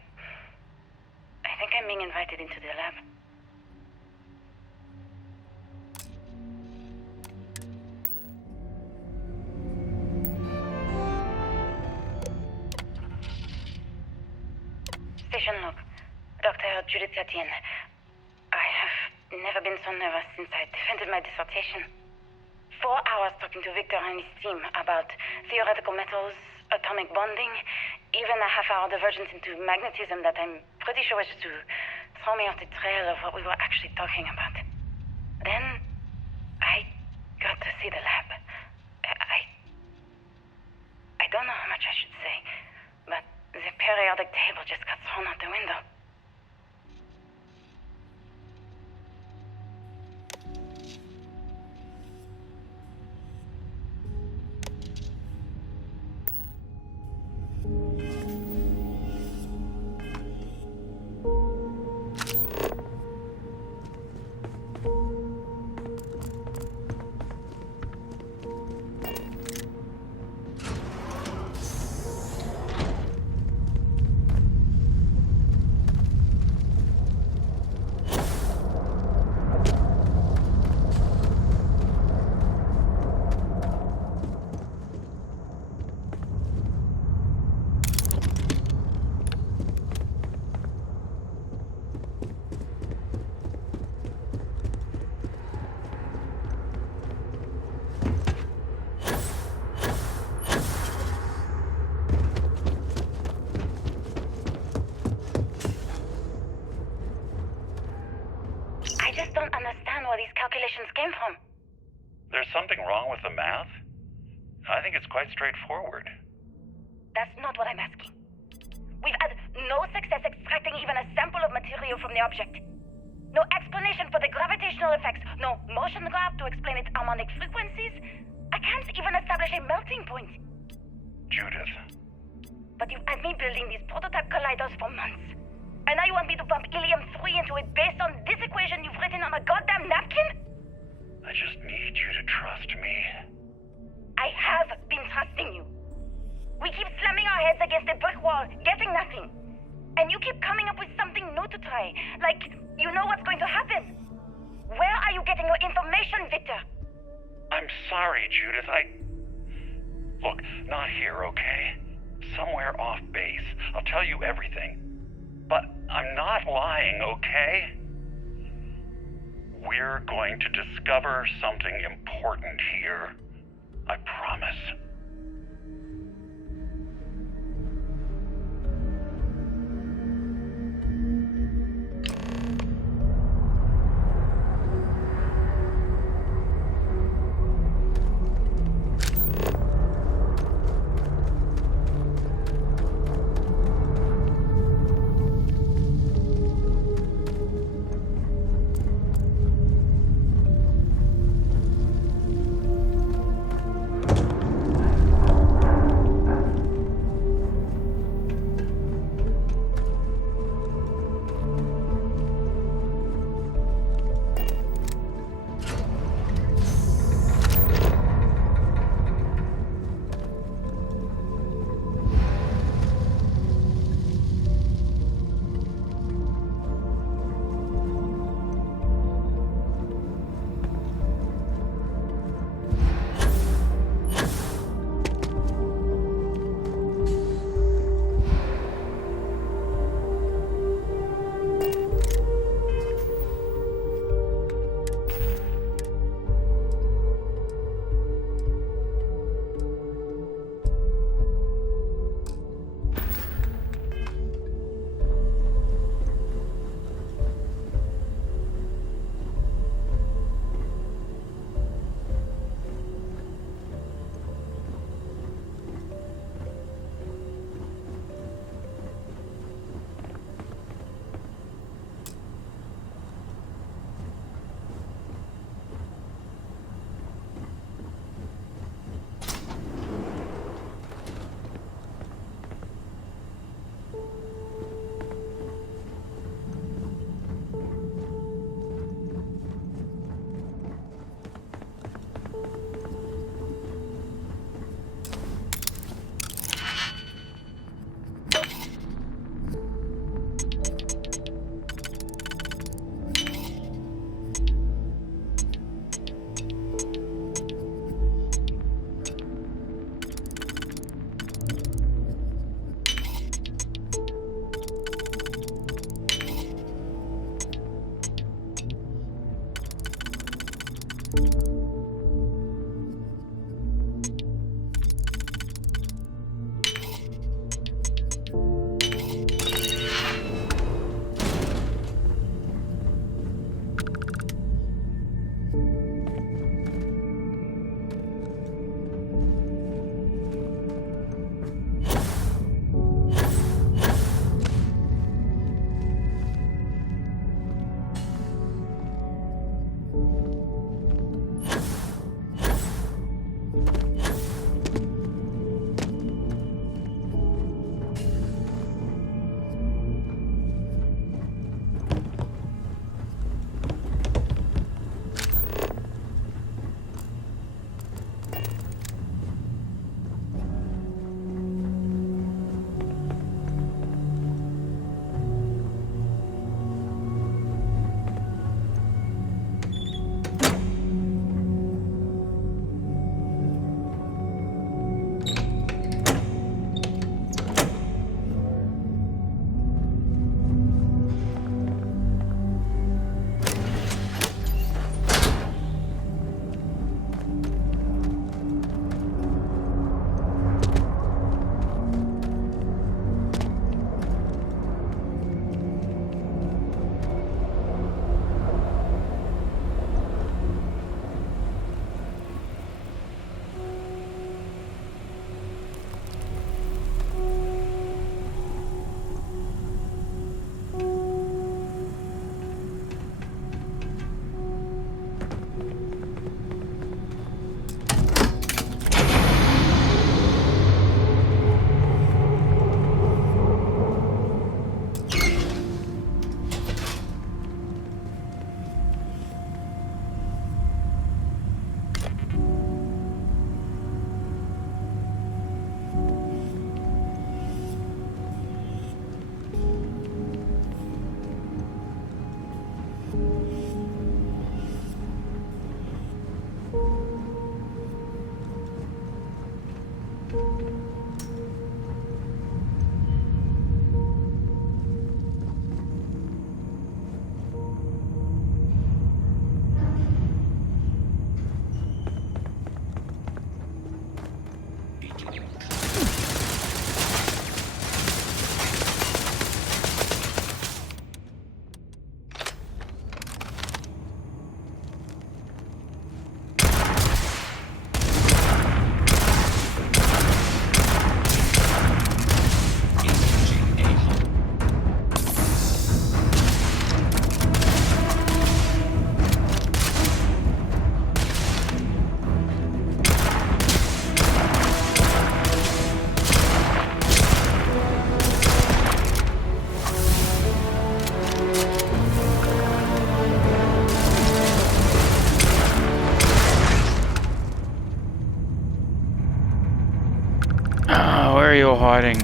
think I'm being invited into the lab. Station log. Dr. Judith Tatien. I have never been so nervous since I defended my dissertation. 4 hours talking to Victor and his team about theoretical metals, atomic bonding, even a half-hour divergence into magnetism that I'm pretty sure was to throw me off the trail of what we were actually talking about. Then, I got to see the lab. I don't know how much I should say, but the periodic table just got thrown out the window. Came from. There's something wrong with the math? I think it's quite straightforward. That's not what I'm asking. We've had no success extracting even a sample of material from the object. No explanation for the gravitational effects, no motion graph to explain its harmonic frequencies. I can't even establish a melting point. Judith. But you've had me building these prototype colliders for months. And now you want me to pump helium-3 into it based on this equation you've written on a goddamn napkin? I just need you to trust me. I have been trusting you. We keep slamming our heads against a brick wall, getting nothing. And you keep coming up with something new to try. Like, you know what's going to happen. Where are you getting your information, Victor? I'm sorry, Judith. Look, not here, okay? Somewhere off base. I'll tell you everything. But I'm not lying, okay? We're going to discover something important here. I promise. Where are you hiding?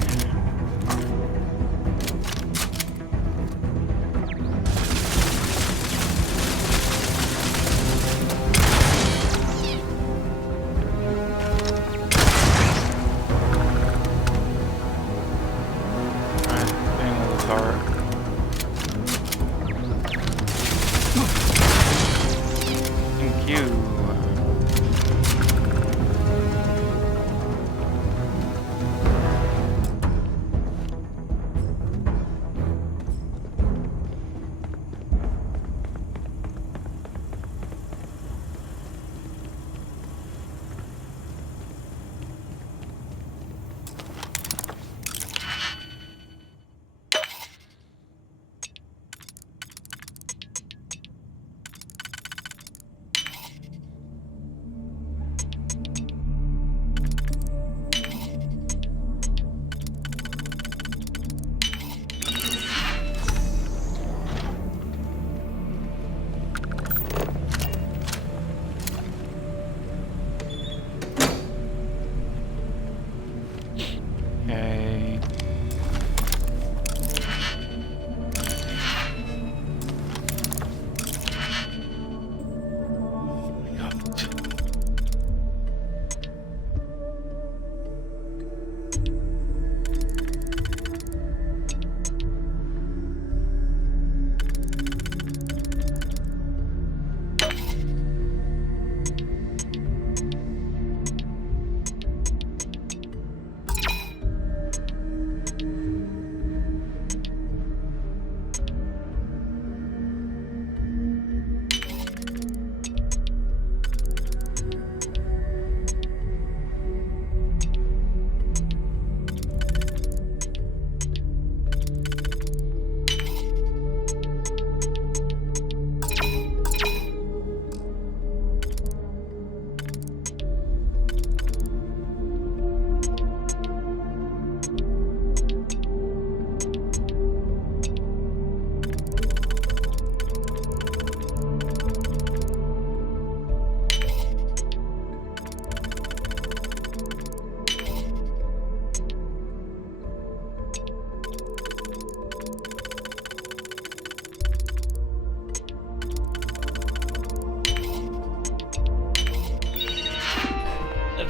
Thank you.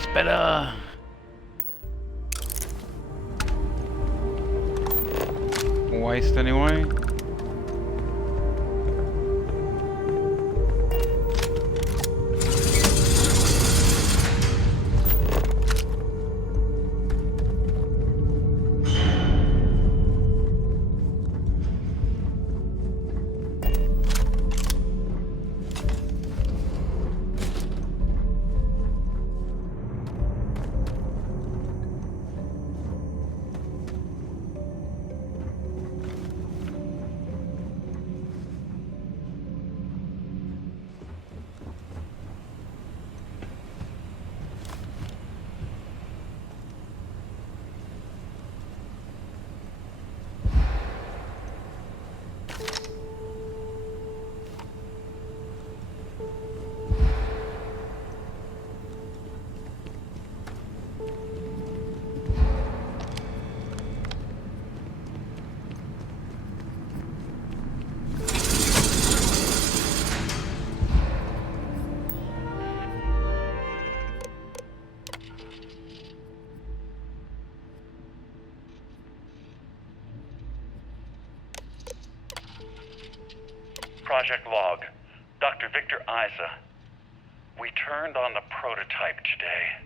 Gets better. Waste anyway. Project Log, Dr. Victor Isa. We turned on the prototype today.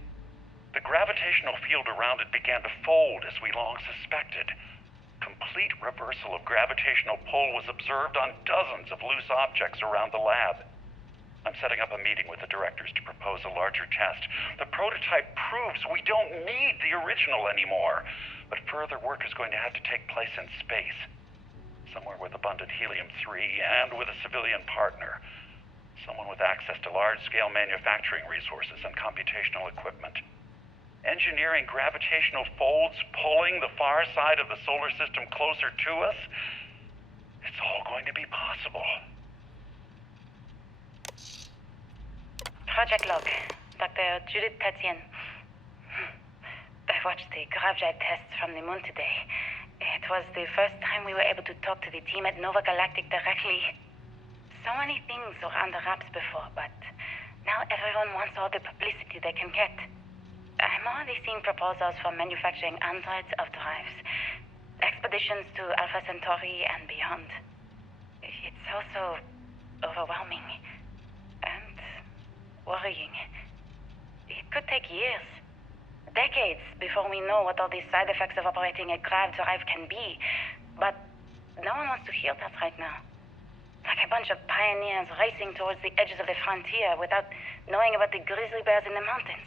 The gravitational field around it began to fold as we long suspected. Complete reversal of gravitational pull was observed on dozens of loose objects around the lab. I'm setting up a meeting with the directors to propose a larger test. The prototype proves we don't need the original anymore, but further work is going to have to take place in space. Somewhere with abundant helium-3 and with a civilian partner. Someone with access to large-scale manufacturing resources and computational equipment. Engineering gravitational folds pulling the far side of the solar system closer to us. It's all going to be possible. Project Log, Dr. Judith Tatian. I watched the gravjet tests from the moon today. It was the first time we were able to talk to the team at Nova Galactic directly. So many things were under wraps before, but now everyone wants all the publicity they can get. I'm already seeing proposals for manufacturing androids of drives, expeditions to Alpha Centauri and beyond. It's also overwhelming and worrying. It could take years. Decades before we know what all the side effects of operating a grav drive can be. But no one wants to hear that right now. Like a bunch of pioneers racing towards the edges of the frontier without knowing about the grizzly bears in the mountains.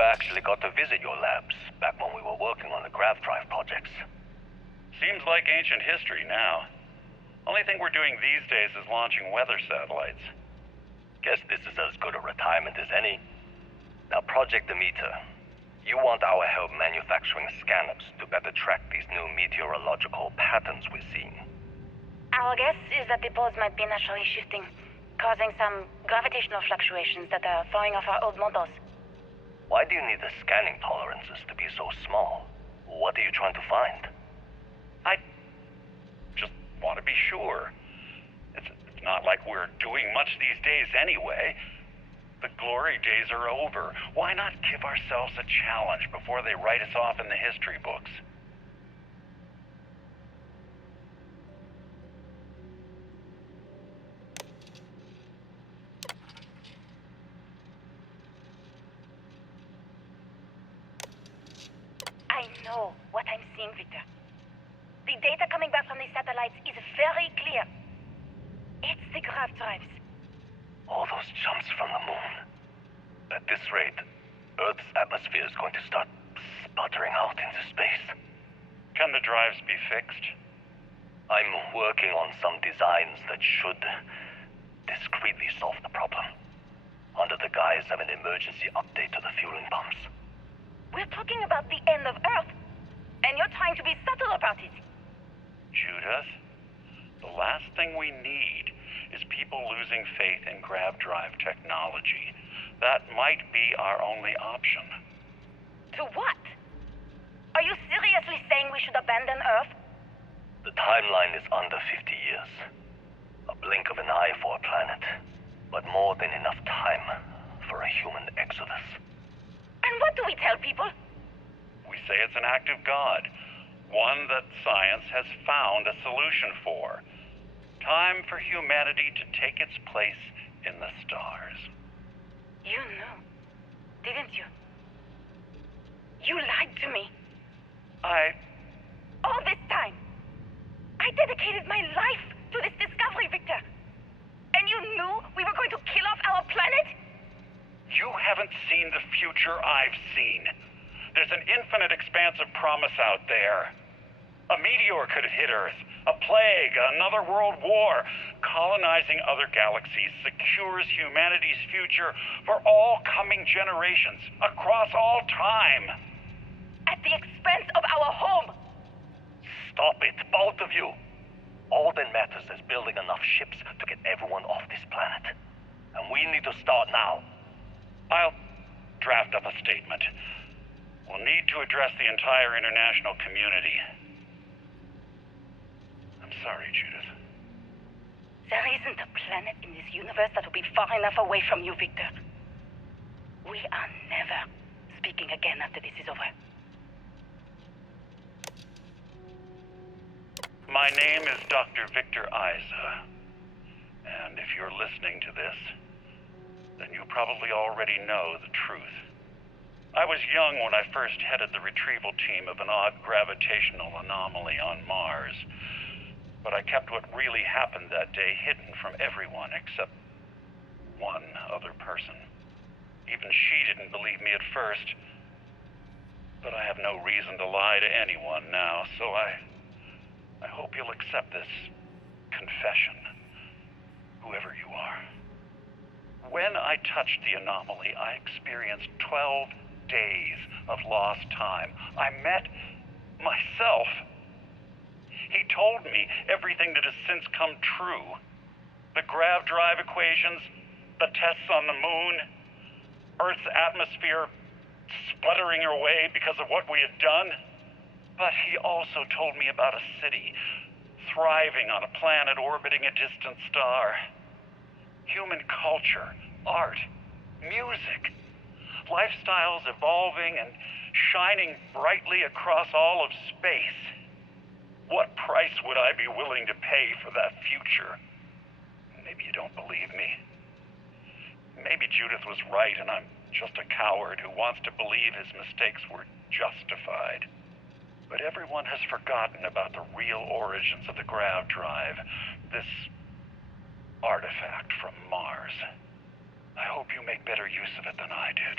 never actually got to visit your labs back when we were working on the grav drive projects. Seems like ancient history now. Only thing we're doing these days is launching weather satellites. Guess this is as good a retirement as any. Now, Project Demeter, you want our help manufacturing scanners to better track these new meteorological patterns we're seeing. Our guess is that the poles might be naturally shifting, causing some gravitational fluctuations that are throwing off our old models. Why do you need the scanning tolerances to be so small? What are you trying to find? I just want to be sure. It's not like we're doing much these days anyway. The glory days are over. Why not give ourselves a challenge before they write us off in the history books? I know what I'm seeing, Victor. The data coming back from these satellites is very clear. It's the grav drives. All those jumps from the moon. At this rate, Earth's atmosphere is going to start sputtering out into space. Can the drives be fixed? I'm working on some designs that should discreetly solve the problem, under the guise of an emergency update to the fueling pumps. We're talking about the end of Earth, and you're trying to be subtle about it. Judith, the last thing we need is people losing faith in grav drive technology. That might be our only option. To what? Are you seriously saying we should abandon Earth? The timeline is under 50 years. A blink of an eye for a planet, but more than enough time for a human exodus. And what do we tell people? We say it's an act of God, one that science has found a solution for. Time for humanity to take its place in the stars. You knew, didn't you? You lied to me. All this time, I dedicated my life to this discovery, Victor. And you knew we were going to kill off our planet? You haven't seen the future I've seen. There's an infinite expanse of promise out there. A meteor could hit Earth, a plague, another world war. Colonizing other galaxies secures humanity's future for all coming generations, across all time. At the expense of our home. Stop it, both of you. All that matters is building enough ships to get everyone off this planet. And we need to start now. I'll draft up a statement. We'll need to address the entire international community. I'm sorry, Judith. There isn't a planet in this universe that will be far enough away from you, Victor. We are never speaking again after this is over. My name is Dr. Victor Isa. And if you're listening to this, then you probably already know the truth. I was young when I first headed the retrieval team of an odd gravitational anomaly on Mars. But I kept what really happened that day hidden from everyone except one other person. Even she didn't believe me at first. But I have no reason to lie to anyone now, so I hope you'll accept this confession, whoever you are. When I touched the anomaly, I experienced 12 days of lost time. I met myself. He told me everything that has since come true. The grav drive equations, the tests on the moon, Earth's atmosphere sputtering away because of what we had done. But he also told me about a city thriving on a planet orbiting a distant star. Human culture, art, music, lifestyles evolving and shining brightly across all of space. What price would I be willing to pay for that future? Maybe you don't believe me. Maybe Judith was right and I'm just a coward who wants to believe his mistakes were justified. But everyone has forgotten about the real origins of the grav drive, this artifact from Mars. I hope you make better use of it than I did.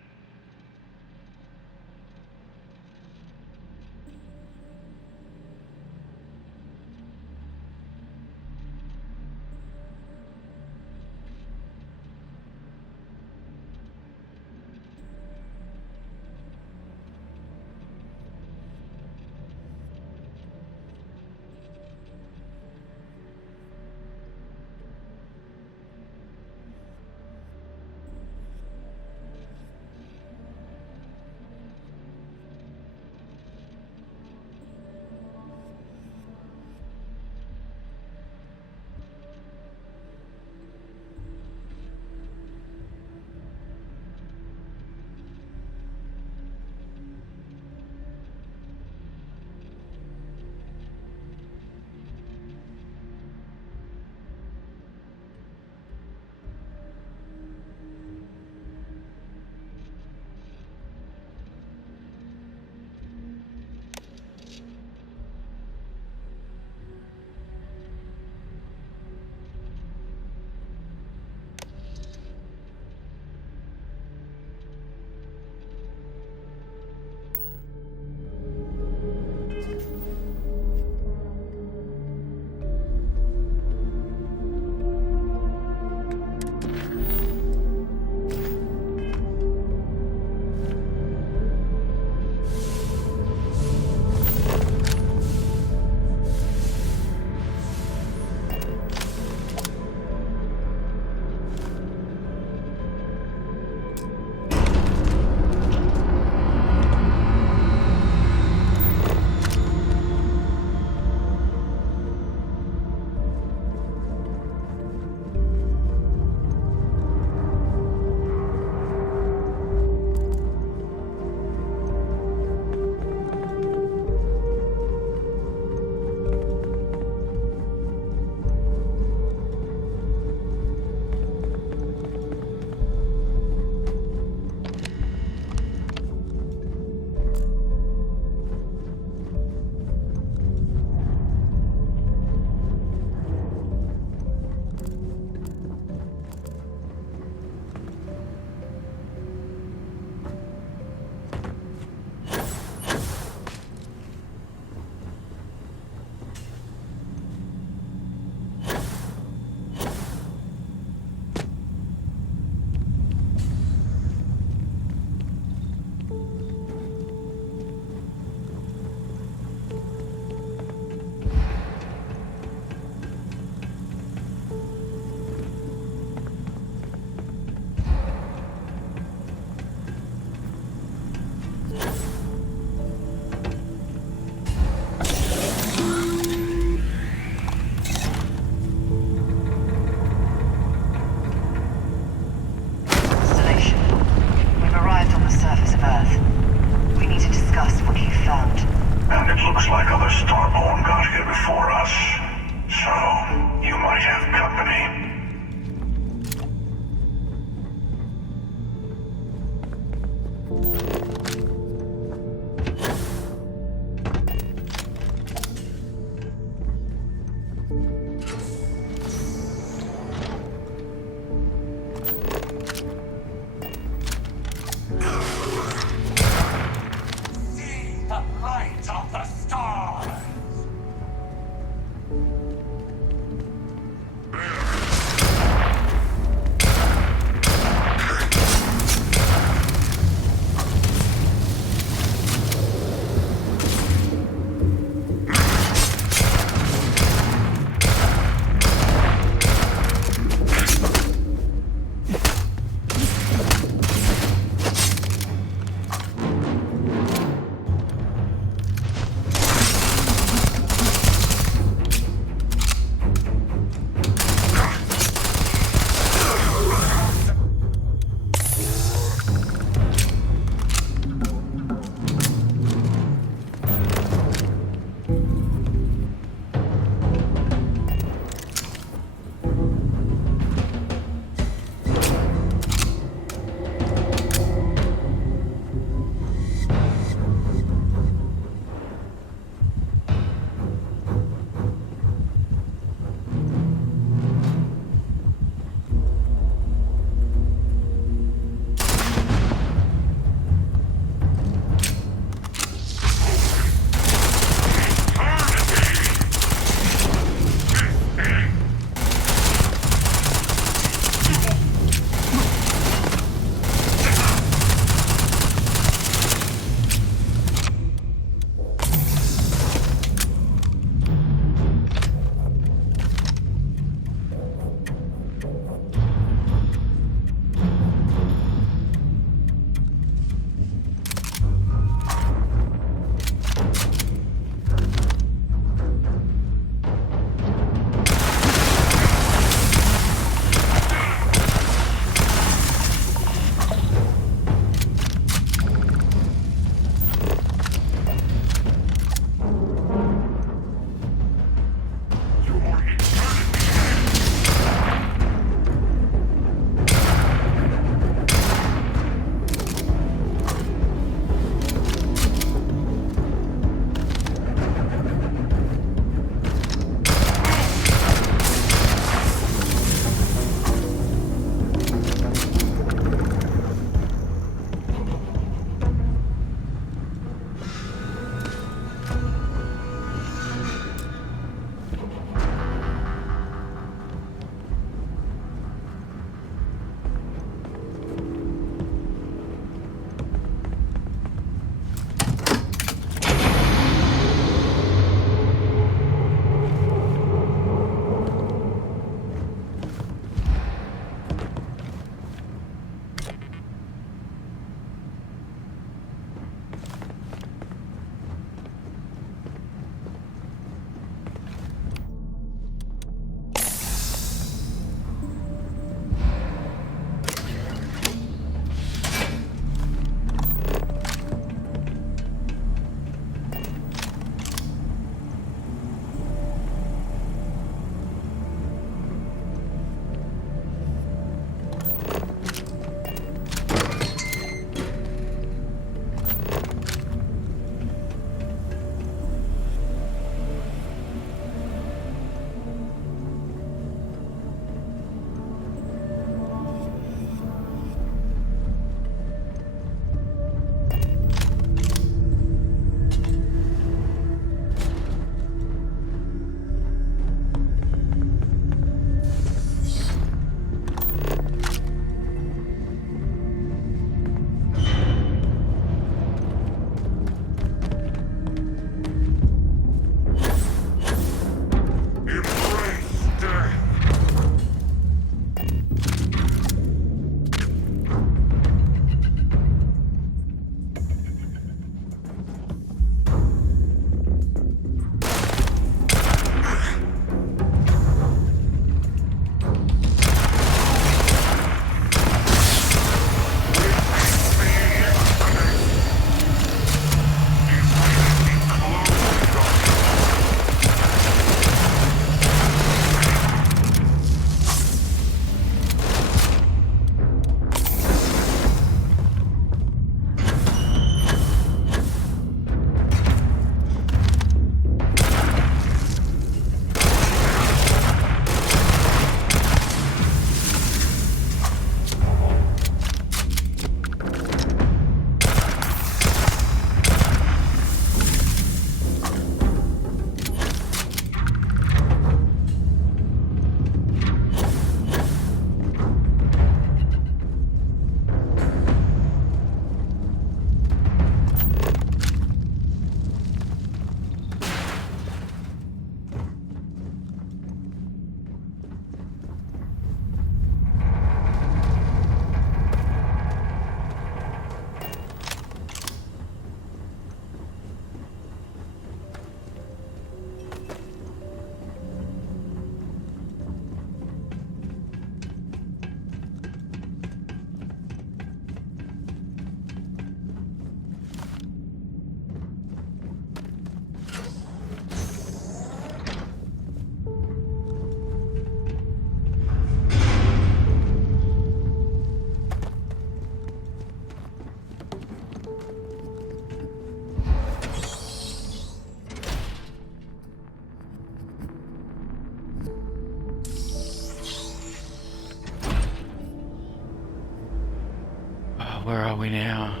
Where are we now?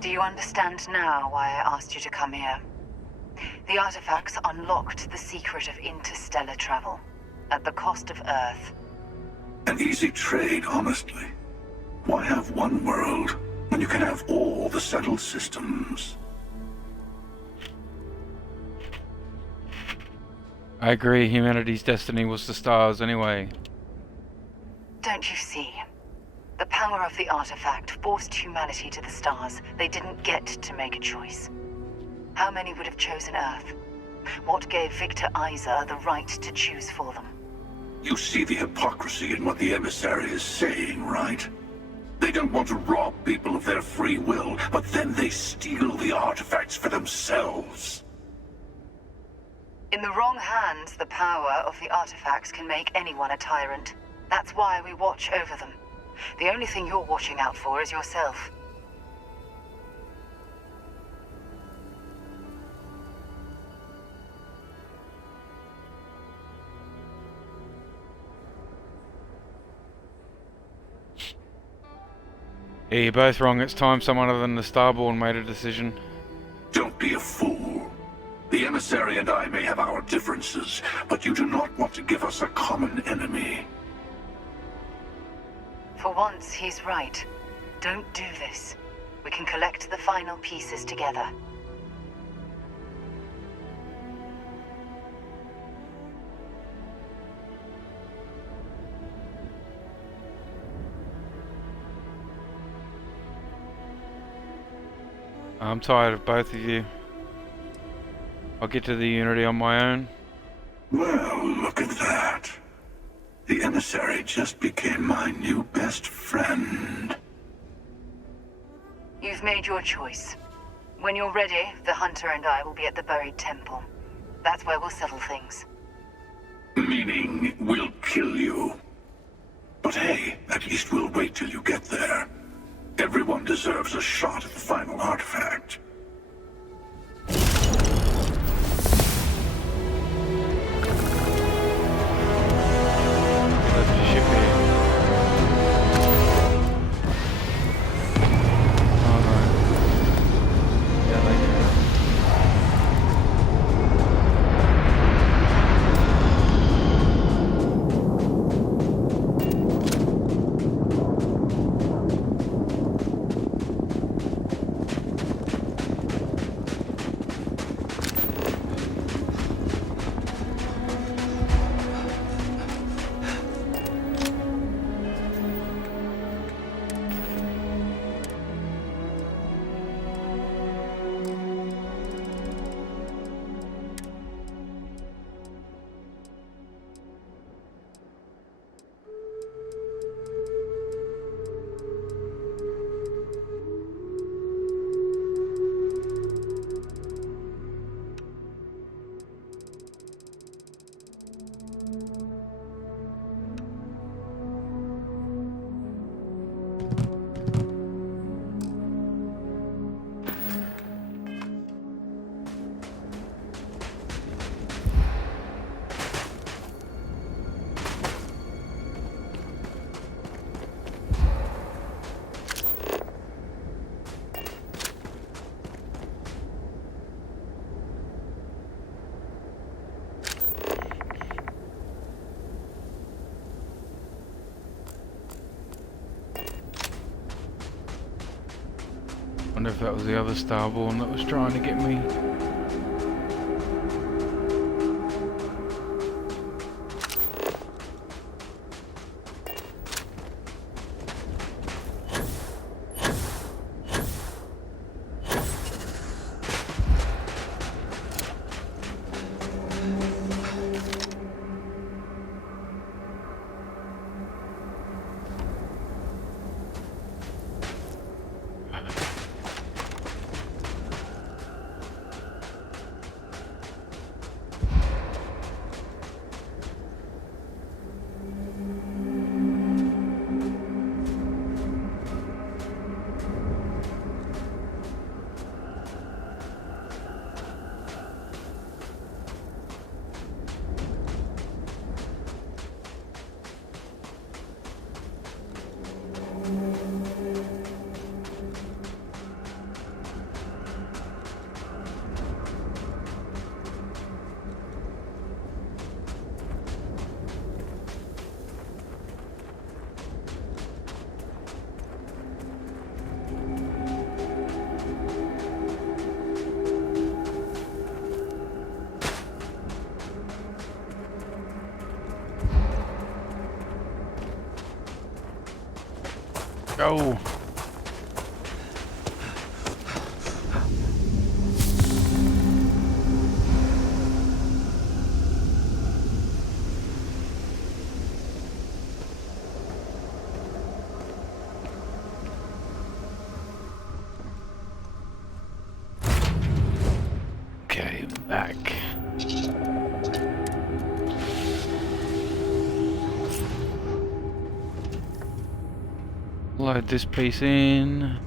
Do you understand now why I asked you to come here? The artifacts unlocked the secret of interstellar travel, at the cost of Earth. An easy trade, honestly. Why have one world when you can have all the settled systems? I agree, humanity's destiny was the stars anyway. Don't you see? The power of the artifact forced humanity to the stars. They didn't get to make a choice. How many would have chosen Earth? What gave Victor Isa the right to choose for them? You see the hypocrisy in what the emissary is saying, right? They don't want to rob people of their free will, but then they steal the artifacts for themselves. In the wrong hands, the power of the artifacts can make anyone a tyrant. That's why we watch over them. The only thing you're watching out for is yourself. Yeah, you're both wrong. It's time someone other than the Starborn made a decision. Don't be a fool. The emissary and I may have our differences, but you do not want to give us a common enemy. For once, he's right. Don't do this. We can collect the final pieces together. I'm tired of both of you. I'll get to the Unity on my own. Well, look at that. The emissary just became my new best friend. You've made your choice. When you're ready, the Hunter and I will be at the buried temple. That's where we'll settle things. Meaning, we'll kill you. But hey, at least we'll wait till you get there. Everyone deserves a shot at the final artifact. Wonder if that was the other Starborn that was trying to get me. Go. Okay, back. Load this piece in.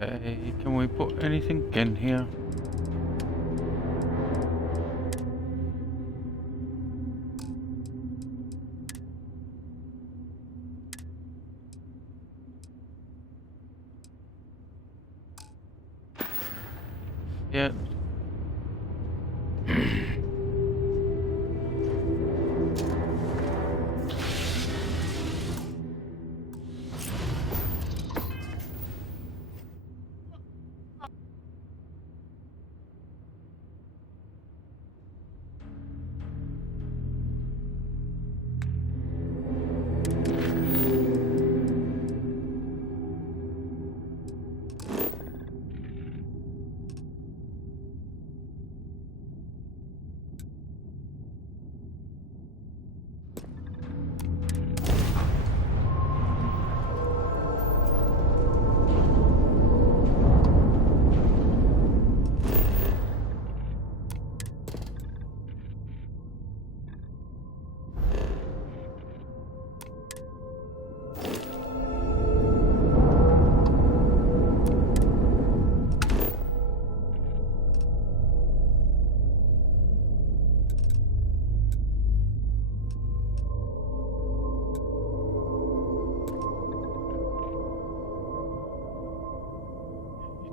Okay, can we put anything in here? Yeah.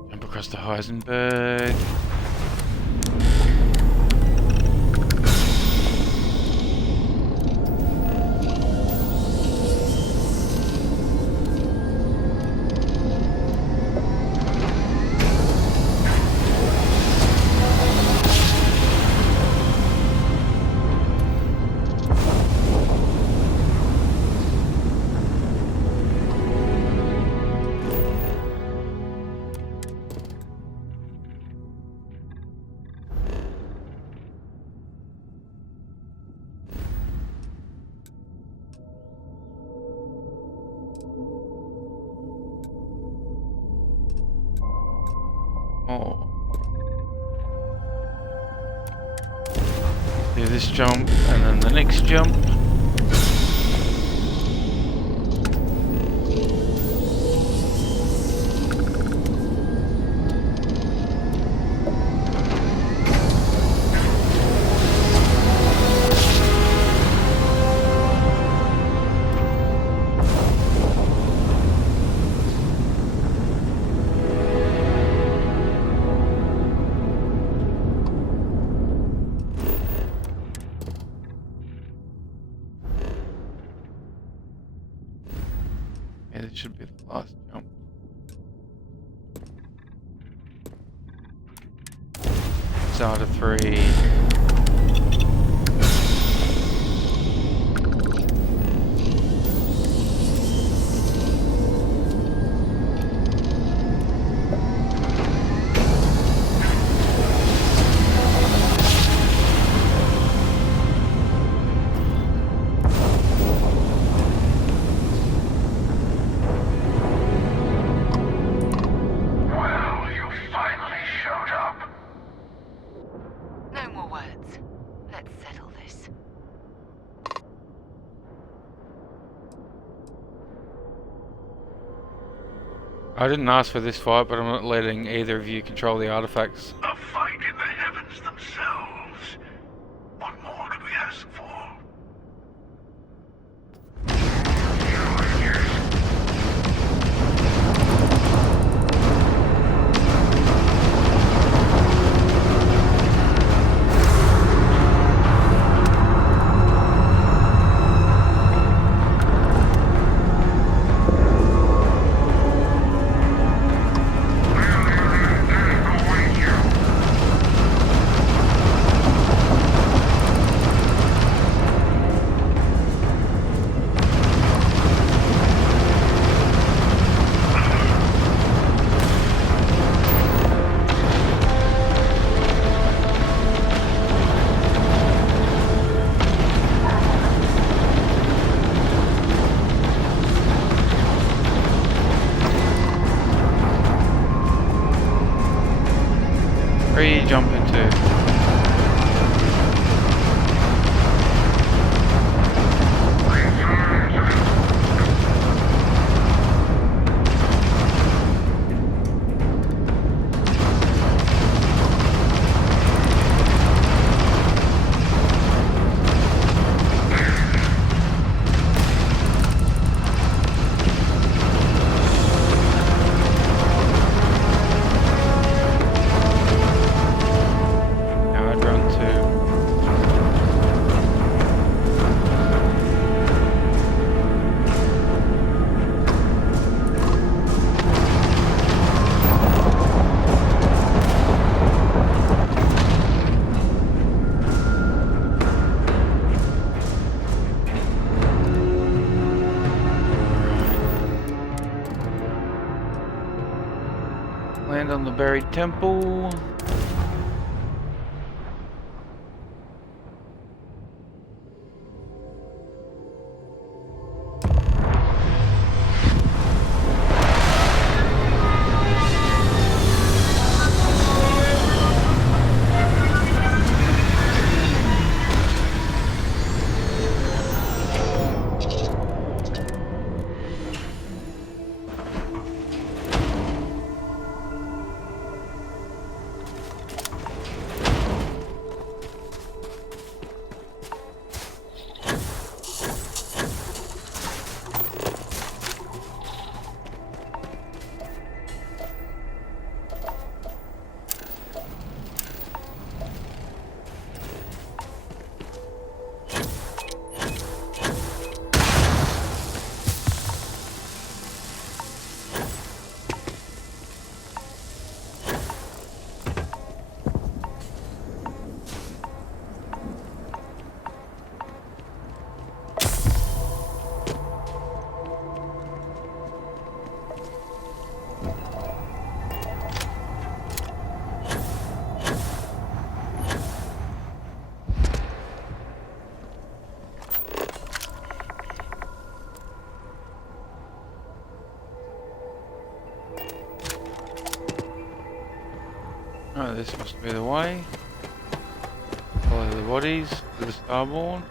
Jump across the Heisenberg. Oh. Do this jump and then the next jump. Yeah, this should be the last jump. It's out of 3. I didn't ask for this fight, but I'm not letting either of you control the artifacts. A fight in the heavens themselves. What more could we ask for? we jump into? Land on the buried temple. Oh, this must be the way. Follow the bodies to the starboard.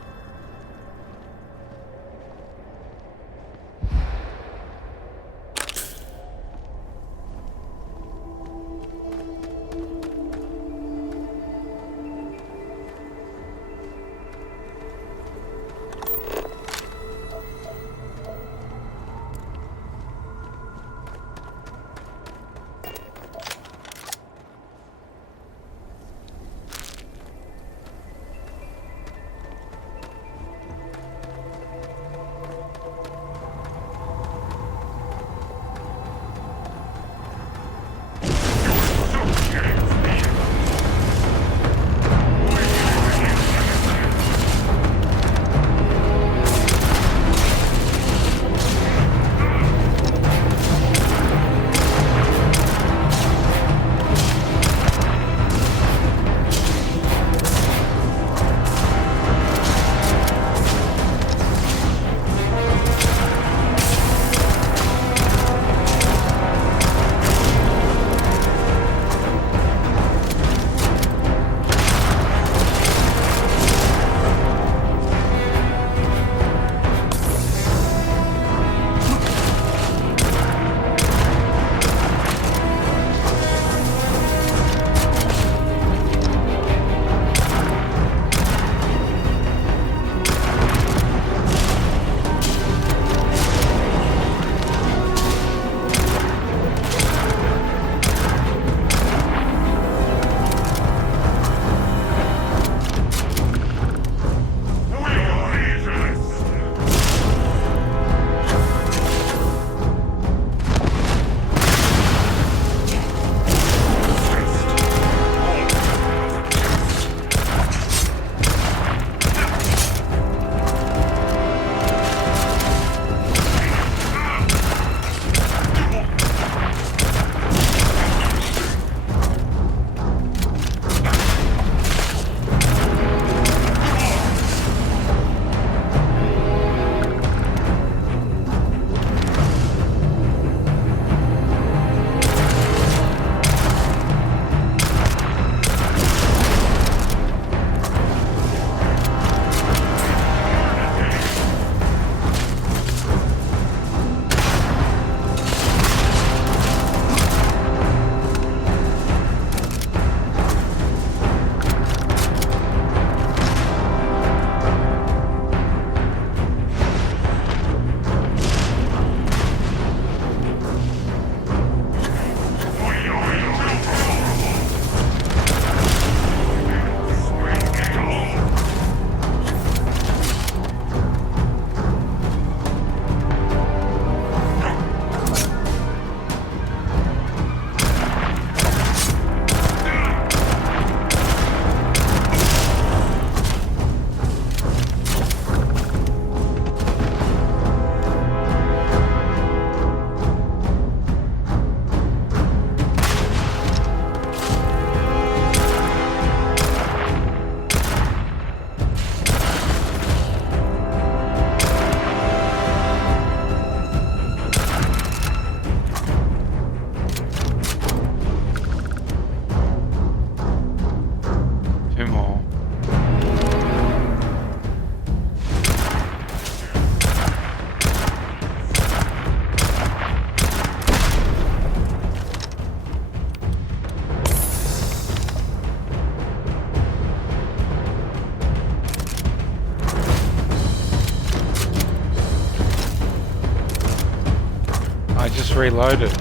I just reloaded.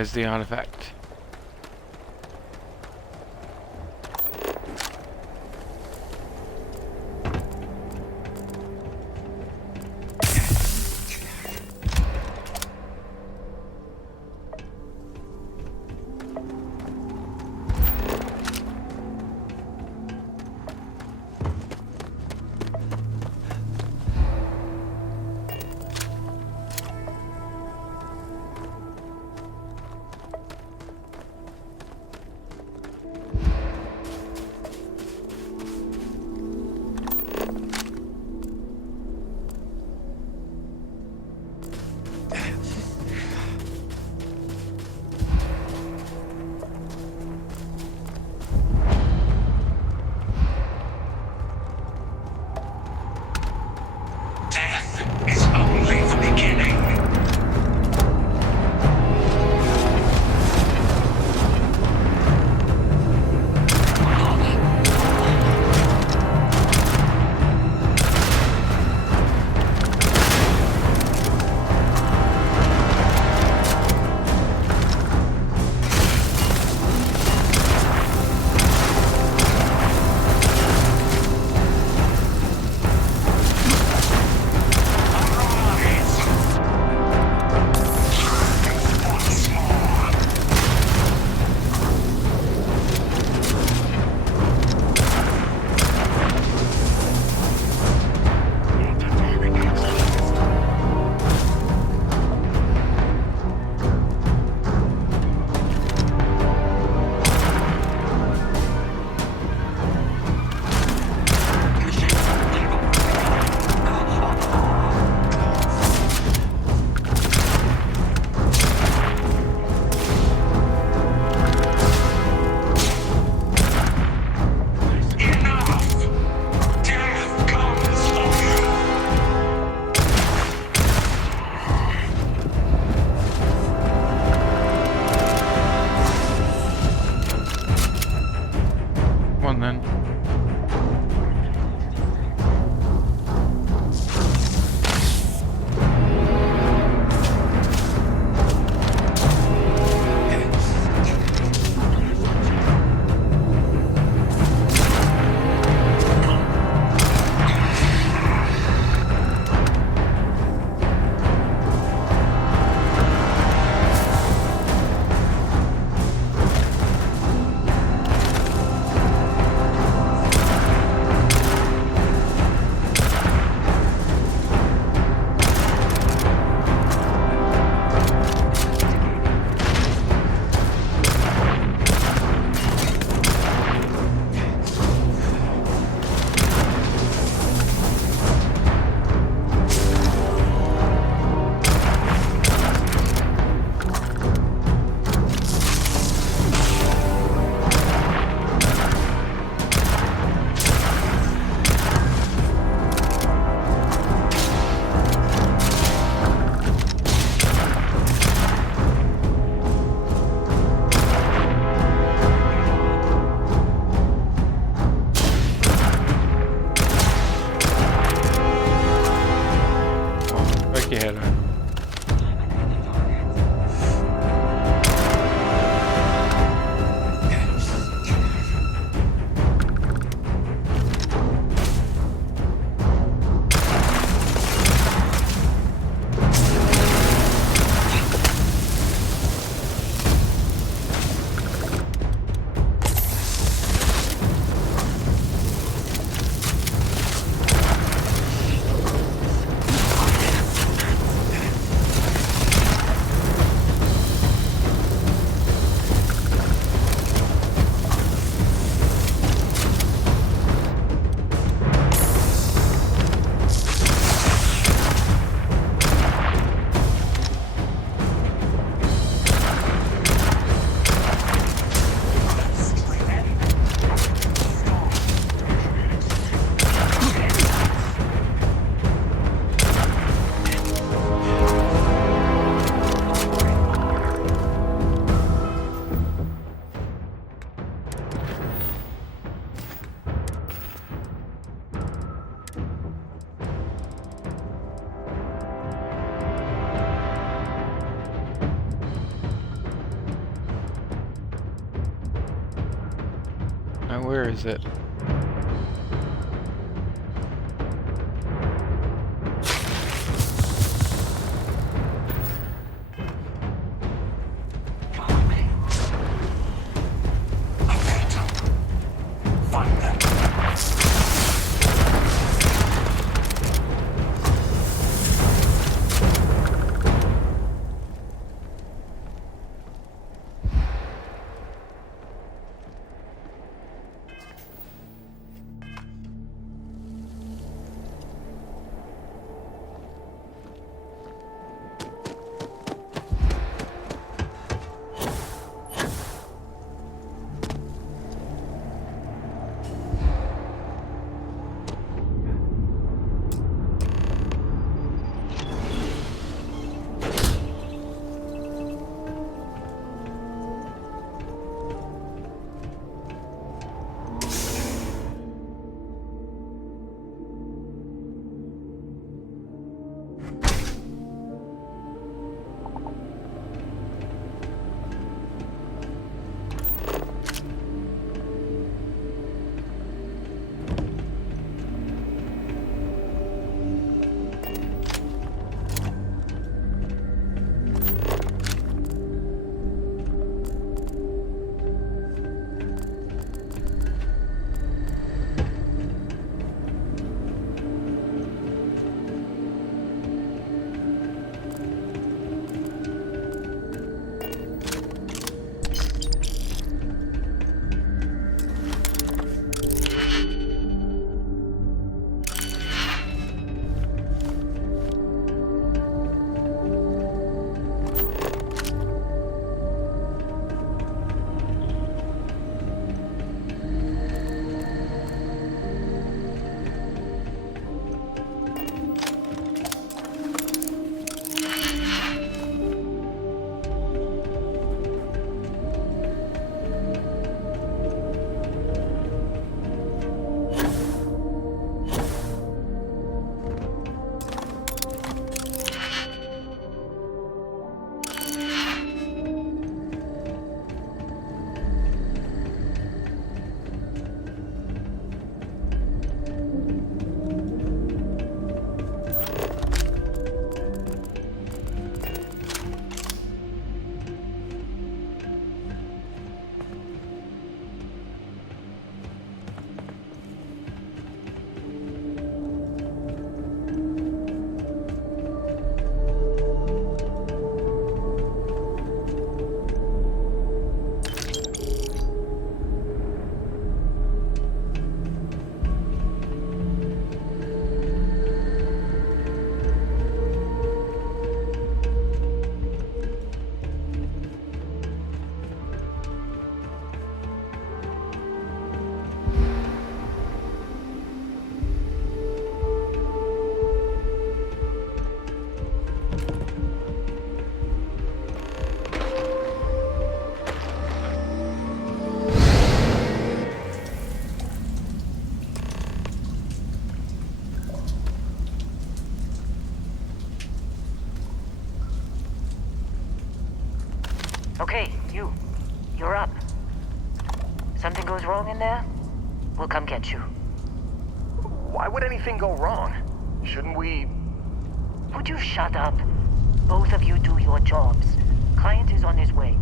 Where's the artifact? Where is it? Okay, you're up. Something goes wrong in there, we'll come get you. Why would anything go wrong? Shouldn't we... Would you shut up? Both of you do your jobs. Client is on his way.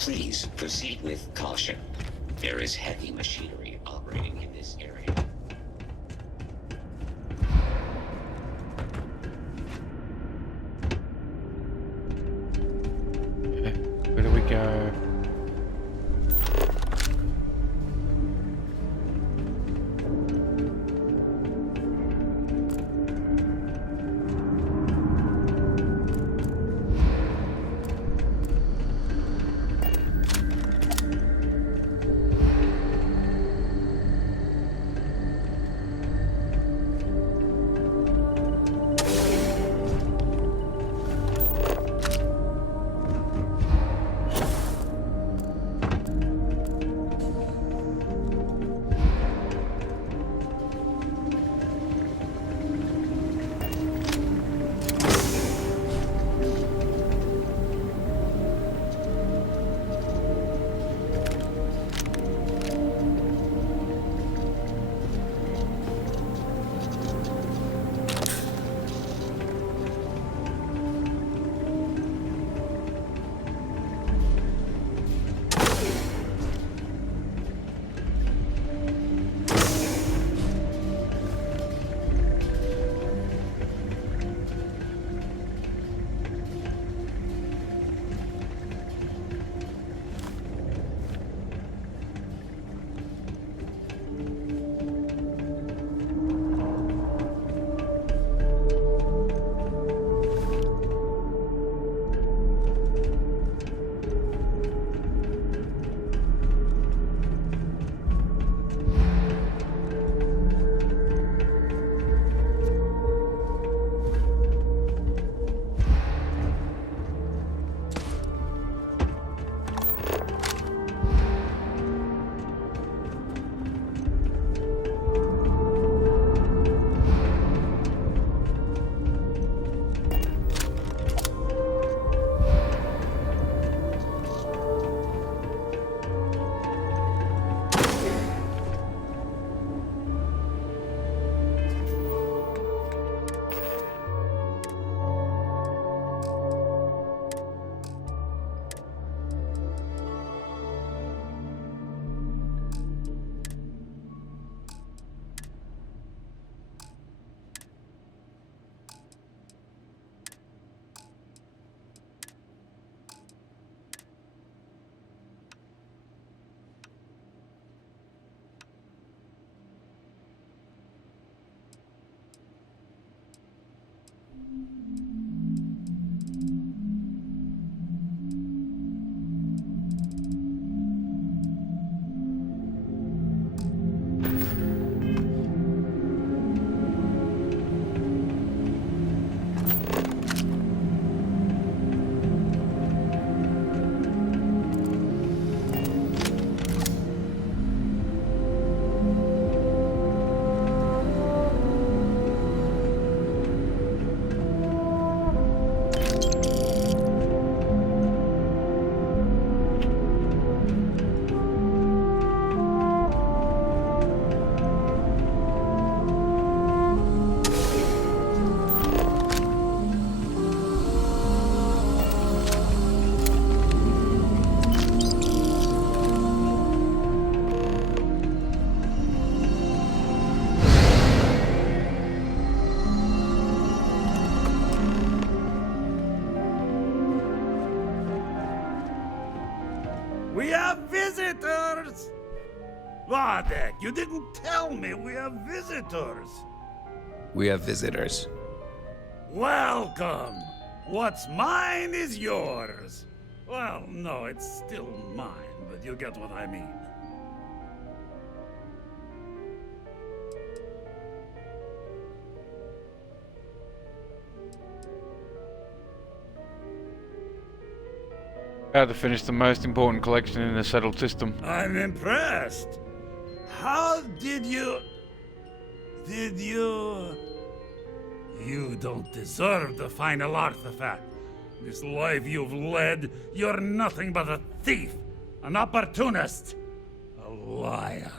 Please proceed with caution. There is heavy machinery operating in this area. Okay, where do we go? We have visitors! Wadek, you didn't tell me we have visitors. We have visitors. Welcome! What's mine is yours. Well, no, it's still mine, but you get what I mean. About to finish the most important collection in the settled system. I'm impressed. How did you... You don't deserve the final artifact. This life you've led, you're nothing but a thief, an opportunist, a liar.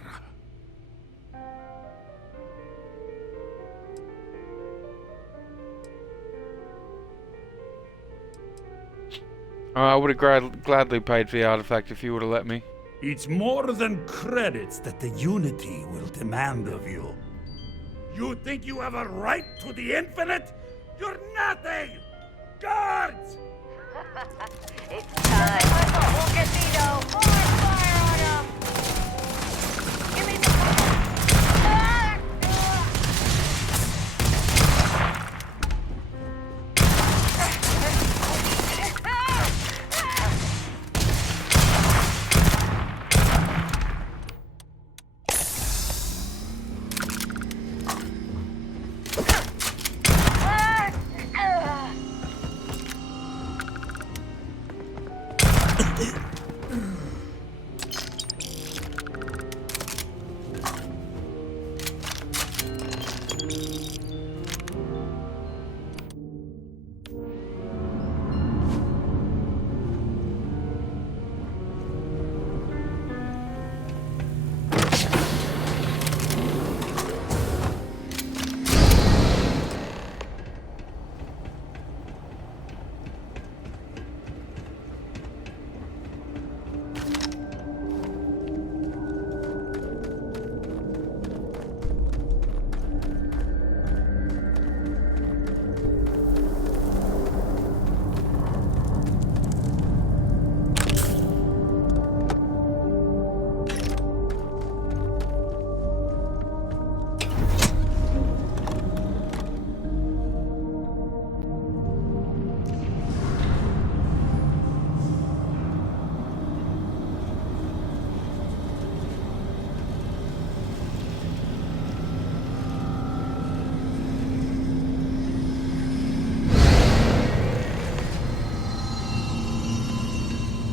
I would have gladly paid for the artifact if you would have let me. It's more than credits that the Unity will demand of you. You think you have a right to the infinite? You're nothing! Guards! It's time. Casino. Fire on him! Give me the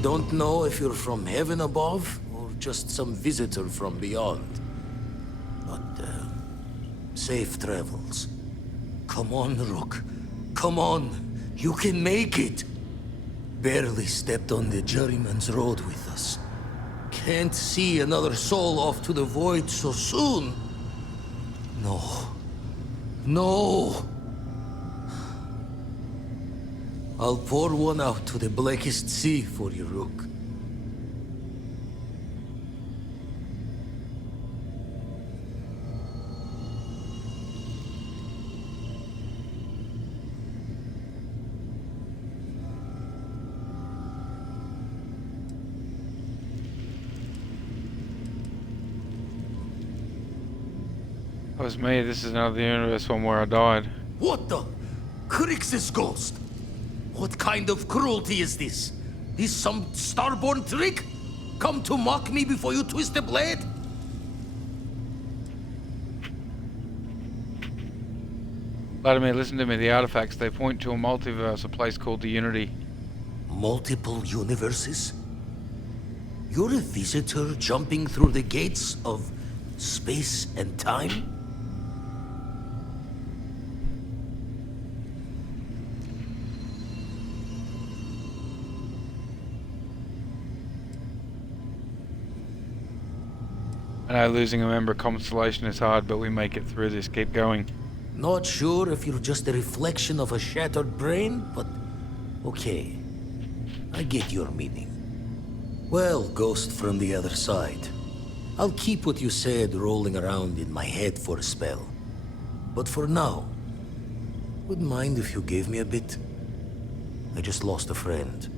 Don't know if you're from heaven above, or just some visitor from beyond. But, safe travels. Come on, Rook. Come on. You can make it. Barely stepped on the juryman's road with us. Can't see another soul off to the void so soon. No. No! I'll pour one out to the blackest sea for you, Rook. That was me. This is another universe one where I died. What the? Crix's ghost? What kind of cruelty is this? Is some starborn trick? Come to mock me before you twist the blade? Vladimir, listen to me. The artifacts, they point to a multiverse, a place called the Unity. Multiple universes? You're a visitor jumping through the gates of space and time? I know losing a member of Constellation is hard, but we make it through this. Keep going. Not sure if you're just a reflection of a shattered brain, but okay. I get your meaning. Well, ghost from the other side. I'll keep what you said rolling around in my head for a spell. But for now, wouldn't mind if you gave me a bit. I just lost a friend.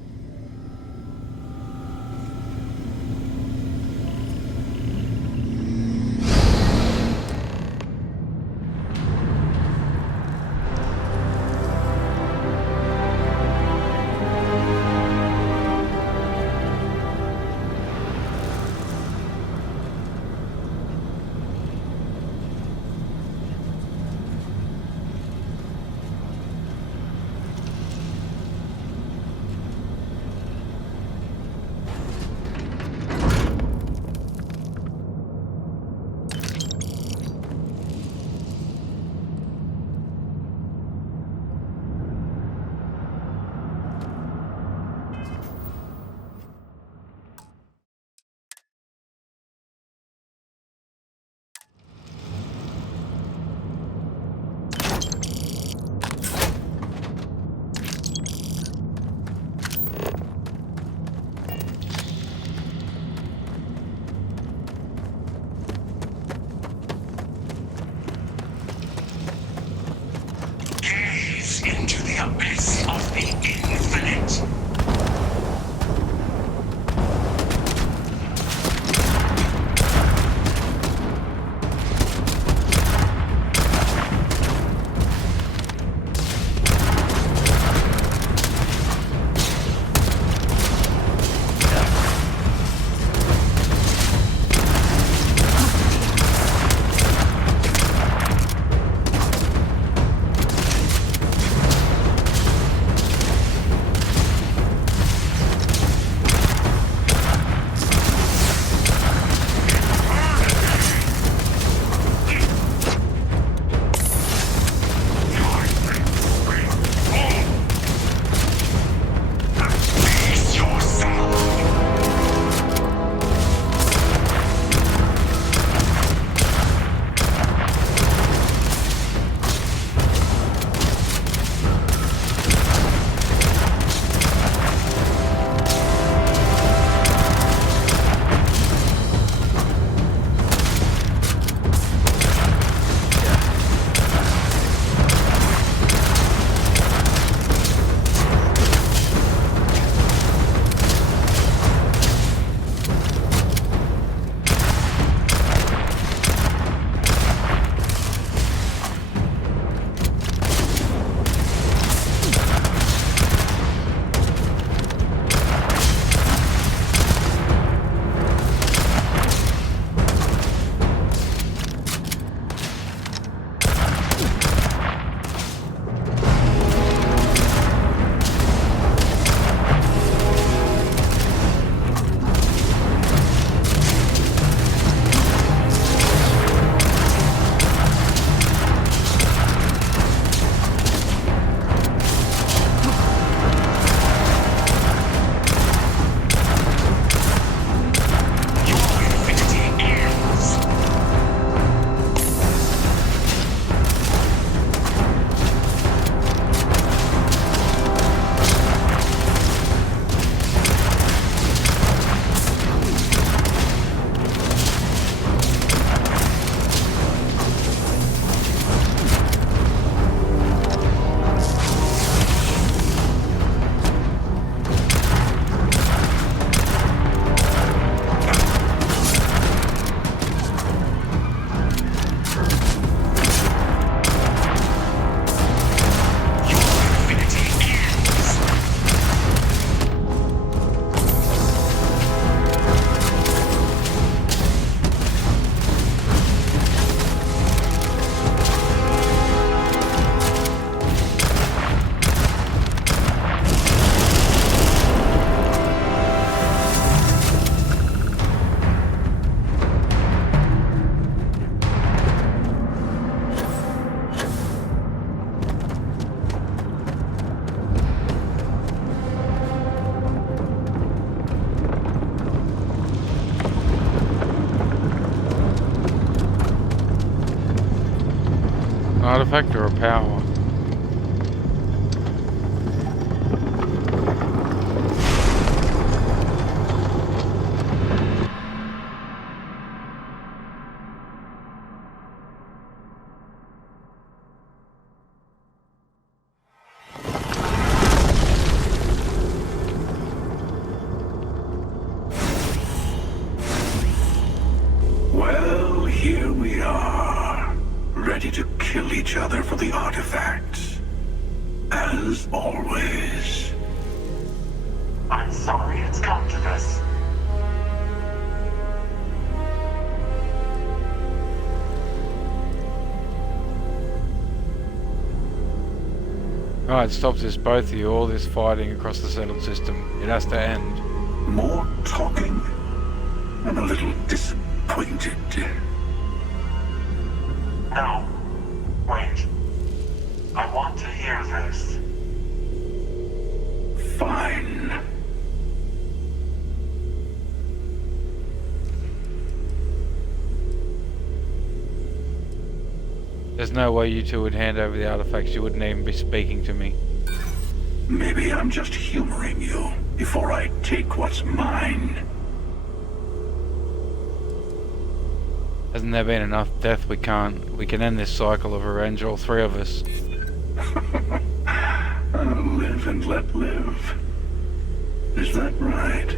artifact or a power? Well, here we are, ready to kill each other for the artifacts. As always. I'm sorry it's come to this. Alright, stop this, both of you, all this fighting across the settled system. It has to end. More talking. I'm a little disappointed. No. Wait. I want to hear this. Fine. There's no way you two would hand over the artifacts. You wouldn't even be speaking to me. Maybe I'm just humoring you before I take what's mine. Hasn't there been enough death? We can end this cycle of revenge, all three of us. Live and let live. Is that right?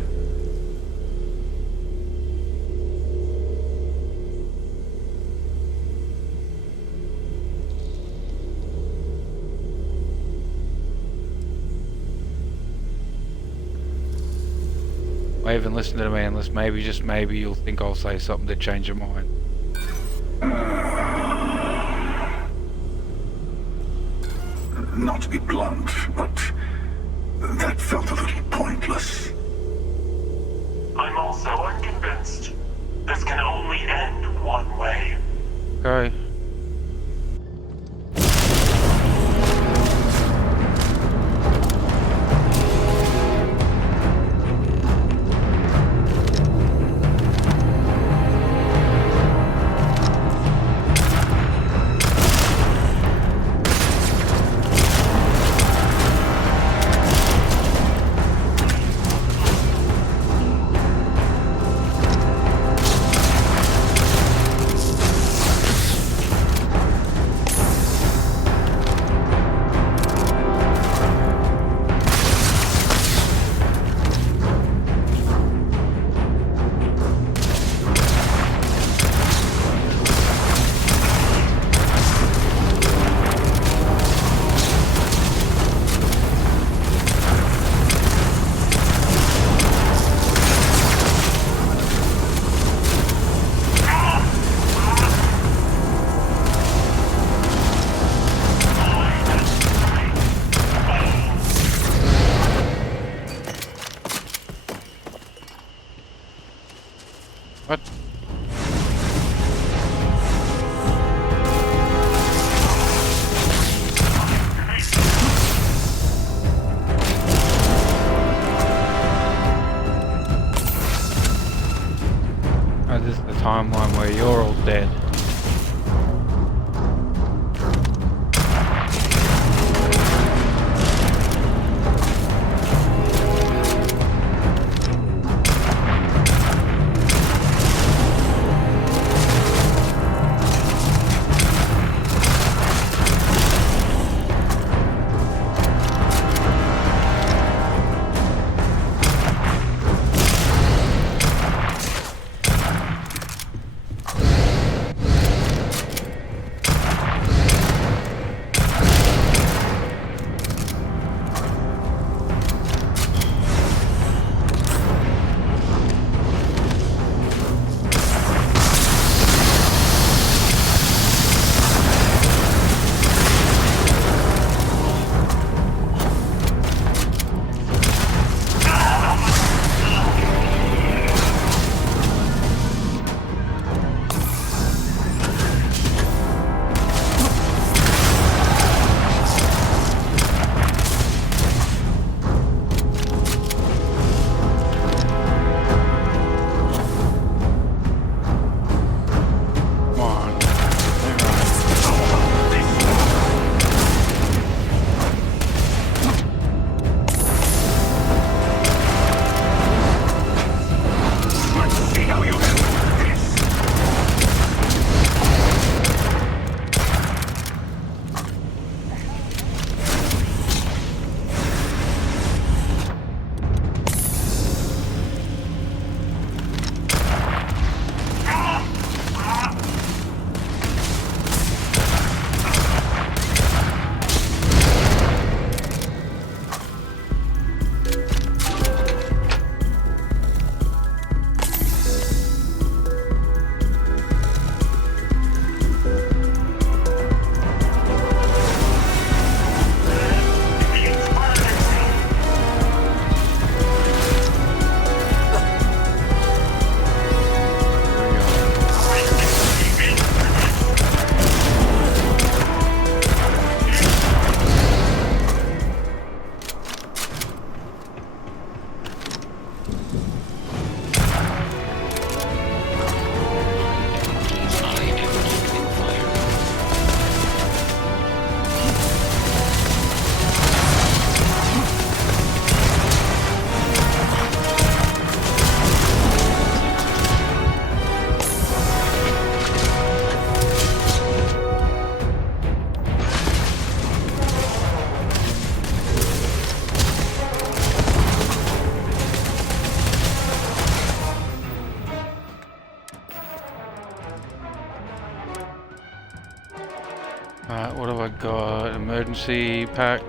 Why even listen to me unless maybe, just maybe, you'll think I'll say something to change your mind. Not to be blunt, but that felt a little pointless. I'm also unconvinced. This can only end one way. Okay. What? Oh, this is the timeline where you're all dead. Alright, what have I got? Emergency pack.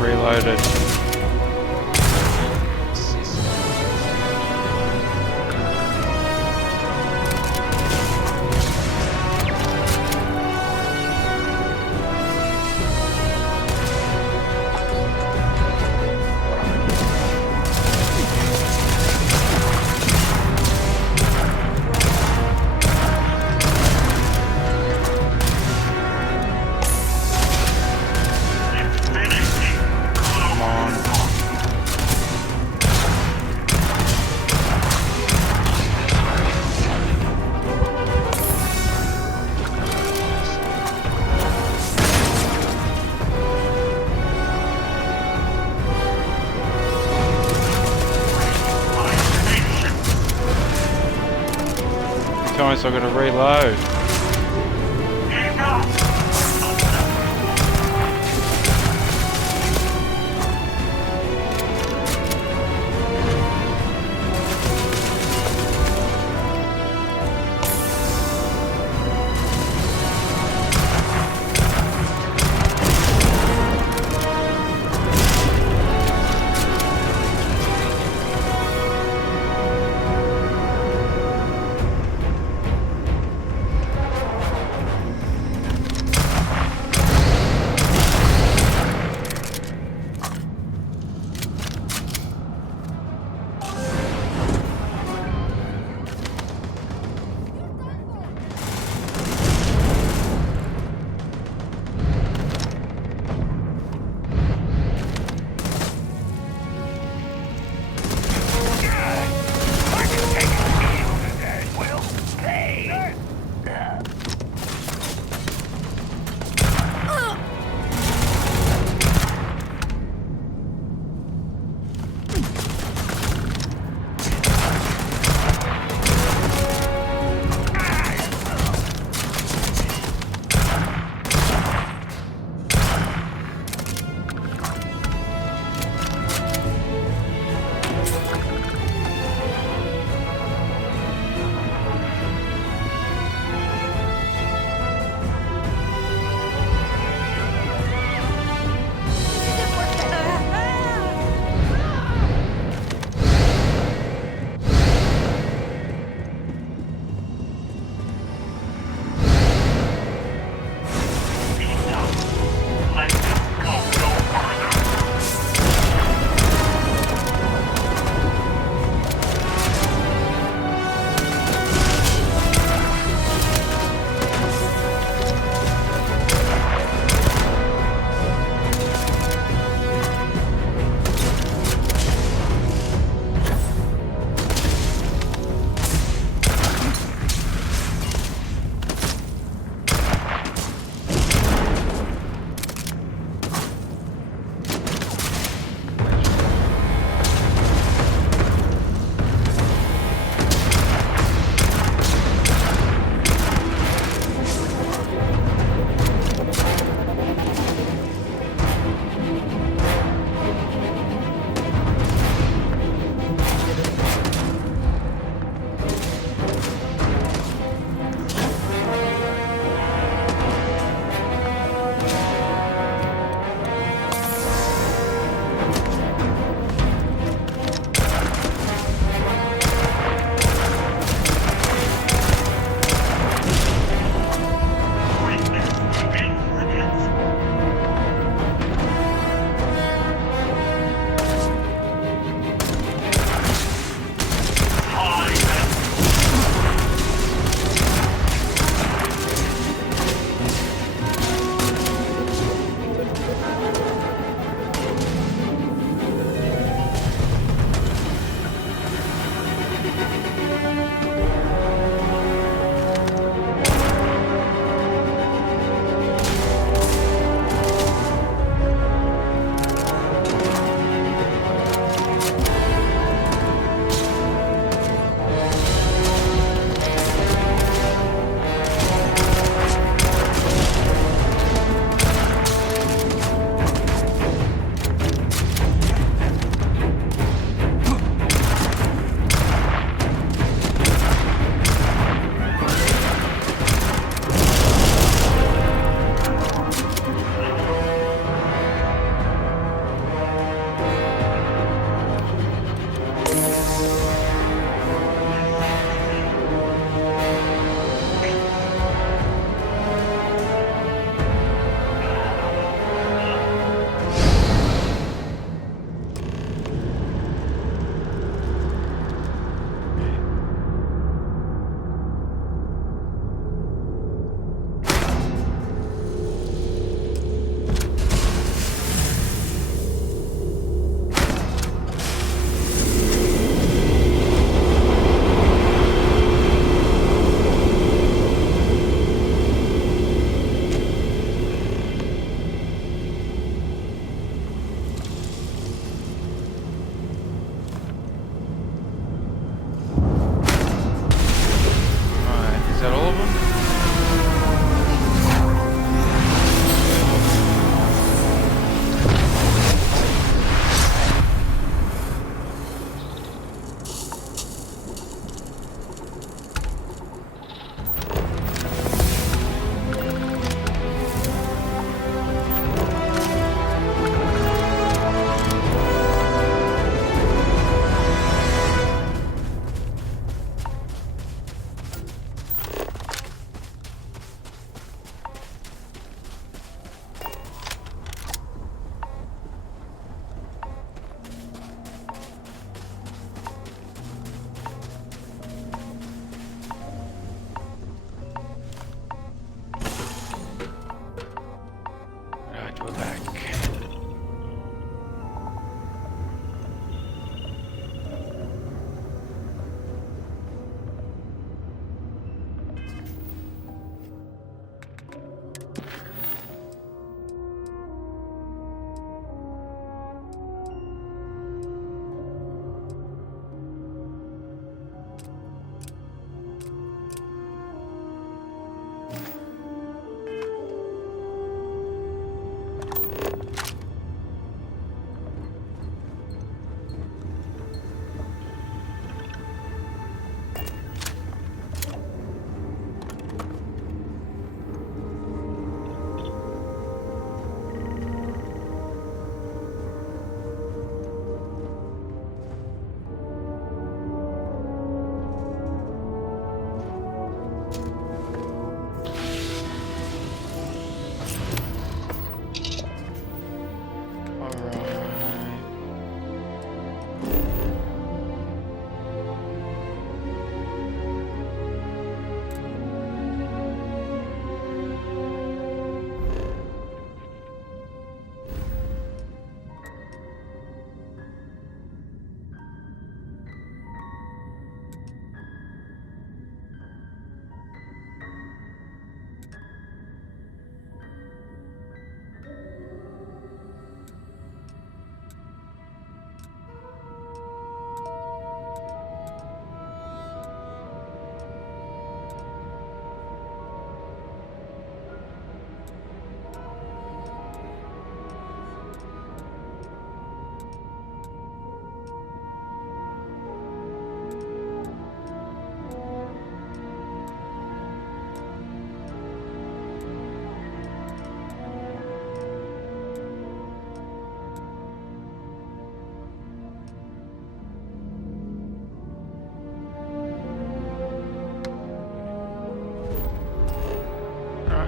Reloaded. So I'm gonna reload.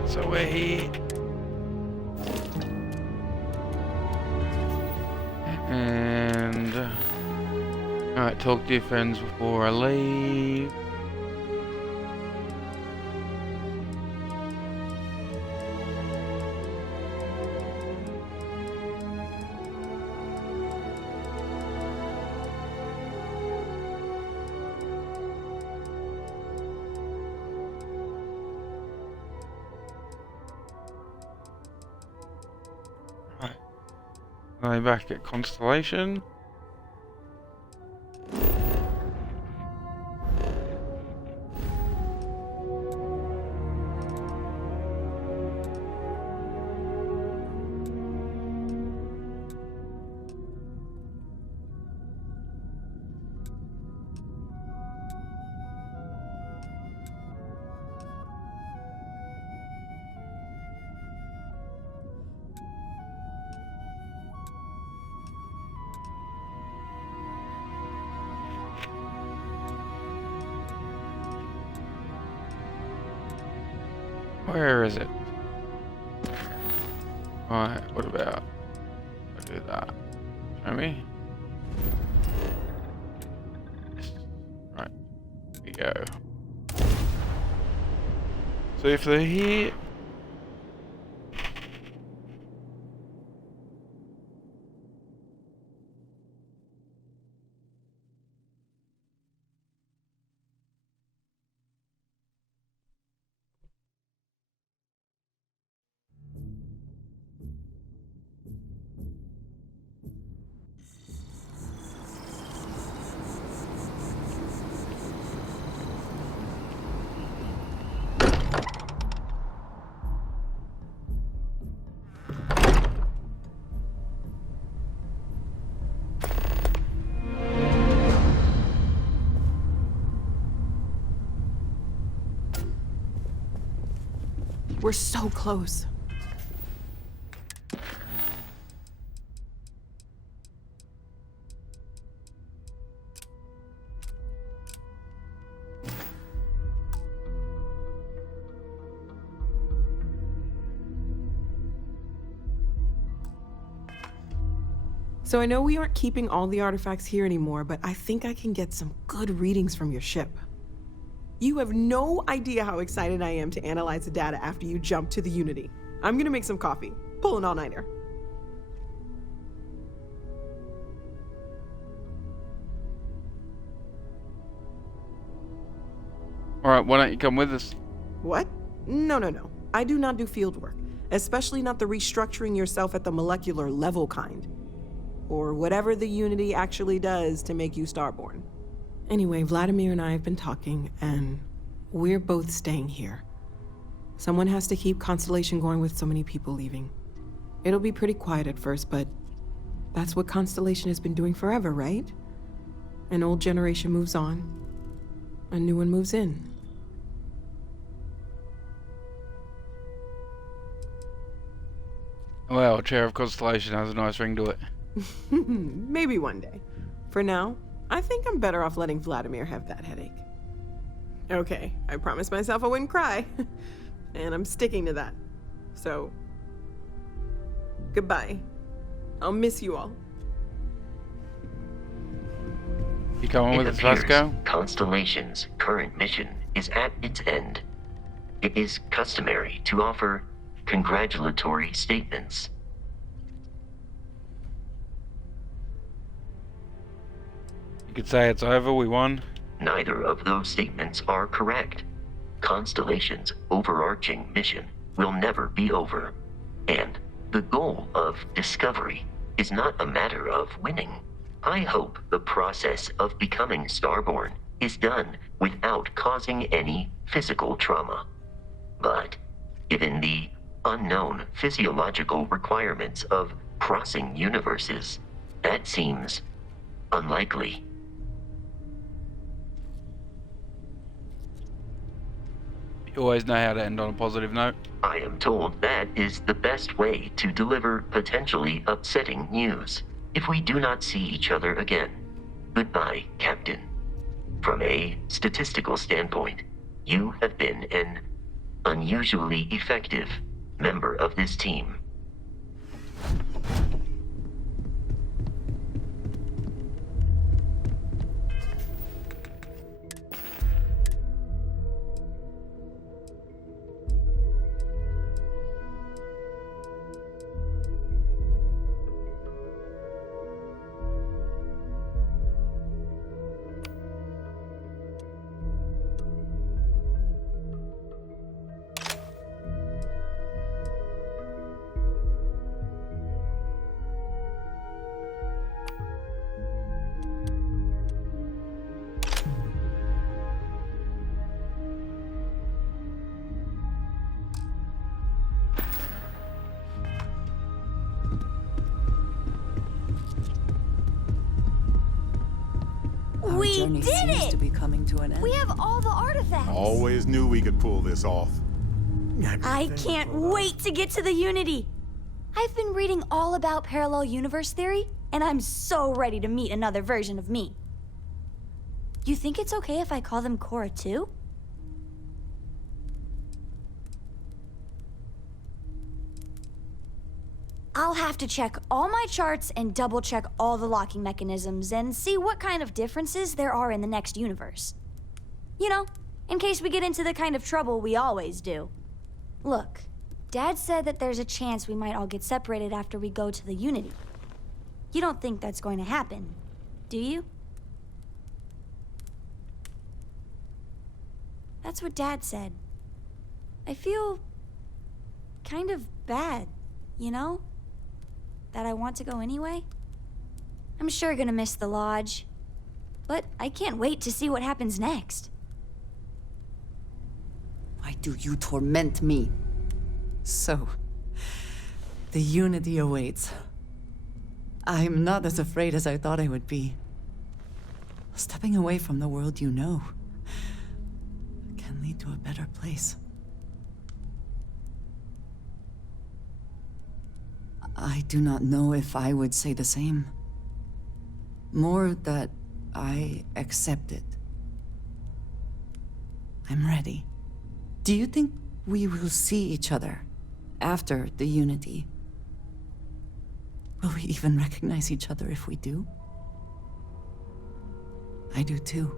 Alright, so we're here. And... Alright, talk to your friends before I leave. Going back at Constellation. Where is it? Alright, what about... I'll do that. Show me. Right, here we go. So if they're here... We're so close. So I know we aren't keeping all the artifacts here anymore, but I think I can get some good readings from your ship. You have no idea how excited I am to analyze the data after you jump to the Unity. I'm gonna make some coffee. Pull an all-nighter. Alright, why don't you come with us? What? No. I do not do field work, especially not the restructuring yourself at the molecular level kind. Or whatever the Unity actually does to make you Starborn. Anyway, Vladimir and I have been talking, and we're both staying here. Someone has to keep Constellation going with so many people leaving. It'll be pretty quiet at first, but that's what Constellation has been doing forever, right? An old generation moves on, a new one moves in. Well, Chair of Constellation has a nice ring to it. Maybe one day. For now, I think I'm better off letting Vladimir have that headache. Okay, I promised myself I wouldn't cry. And I'm sticking to that. So, goodbye. I'll miss you all. You coming with us, appears Vasco? Constellation's current mission is at its end. It is customary to offer congratulatory statements. You could say it's over, we won. Neither of those statements are correct. Constellation's overarching mission will never be over. And the goal of discovery is not a matter of winning. I hope the process of becoming Starborn is done without causing any physical trauma. But given the unknown physiological requirements of crossing universes, that seems unlikely. You always know how to end on a positive note. I am told that is the best way to deliver potentially upsetting news. If we do not see each other again, goodbye, Captain. From a statistical standpoint, you have been an unusually effective member of this team. We journey did seems it! to be coming to an end. We have all the artifacts. Always knew we could pull this off. I can't wait to get to the Unity. I've been reading all about parallel universe theory, and I'm so ready to meet another version of me. You think it's okay if I call them Cora too? I'll have to check all my charts and double-check all the locking mechanisms and see what kind of differences there are in the next universe. You know, in case we get into the kind of trouble we always do. Look, Dad said that there's a chance we might all get separated after we go to the Unity. You don't think that's going to happen, do you? That's what Dad said. I feel kind of bad, you know? That I want to go anyway. I'm sure gonna miss the lodge, but I can't wait to see what happens next. Why do you torment me? So, the Unity awaits. I'm not as afraid as I thought I would be. Stepping away from the world you know can lead to a better place. I do not know if I would say the same. More that I accept it. I'm ready. Do you think we will see each other after the Unity? Will we even recognize each other if we do? I do too.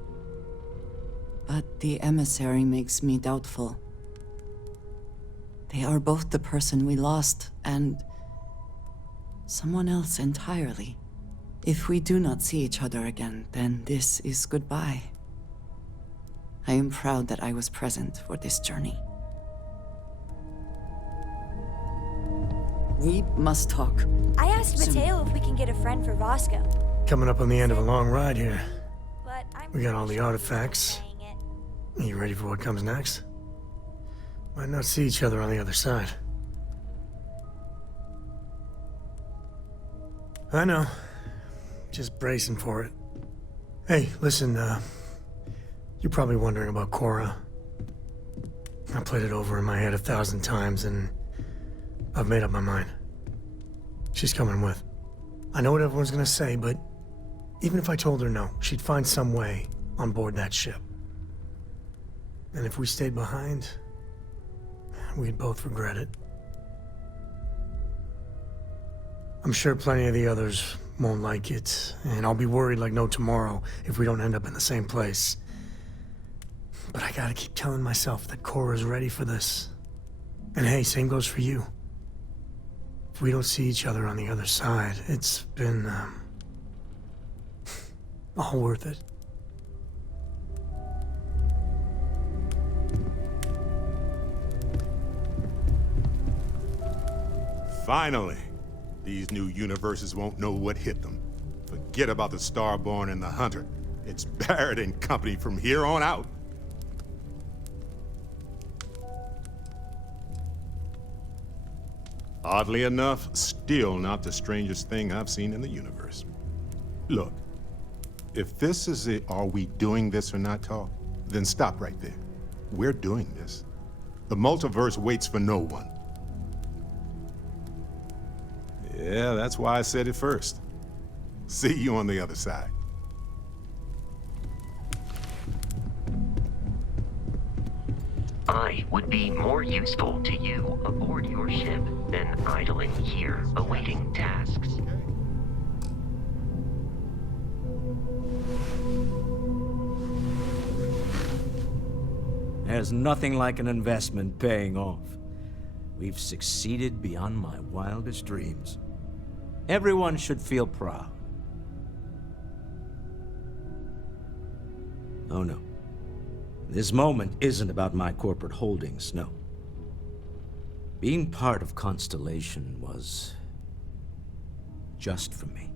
But the emissary makes me doubtful. They are both the person we lost and someone else entirely. If we do not see each other again, then this is goodbye. I am proud that I was present for this journey. We must talk. I asked Soon. Mateo if we can get a friend for Roscoe. Coming up on the end of a long ride here. But I'm We got all the artifacts. Are you ready for what comes next? Might not see each other on the other side. I know. Just bracing for it. Hey, listen, you're probably wondering about Cora. I played it over in my head 1,000 times, and I've made up my mind. She's coming with. I know what everyone's gonna say, but even if I told her no, she'd find some way on board that ship. And if we stayed behind, we'd both regret it. I'm sure plenty of the others won't like it, and I'll be worried like no tomorrow if we don't end up in the same place. But I gotta keep telling myself that Cora's ready for this. And hey, same goes for you. If we don't see each other on the other side, it's been, all worth it. Finally. These new universes won't know what hit them. Forget about the Starborn and the Hunter. It's Barrett and company from here on out. Oddly enough, still not the strangest thing I've seen in the universe. Look, if this is a "are we doing this or not" talk, then stop right there. We're doing this. The multiverse waits for no one. Yeah, that's why I said it first. See you on the other side. I would be more useful to you aboard your ship than idling here awaiting tasks. There's nothing like an investment paying off. We've succeeded beyond my wildest dreams. Everyone should feel proud. Oh no. This moment isn't about my corporate holdings, no. Being part of Constellation was just for me.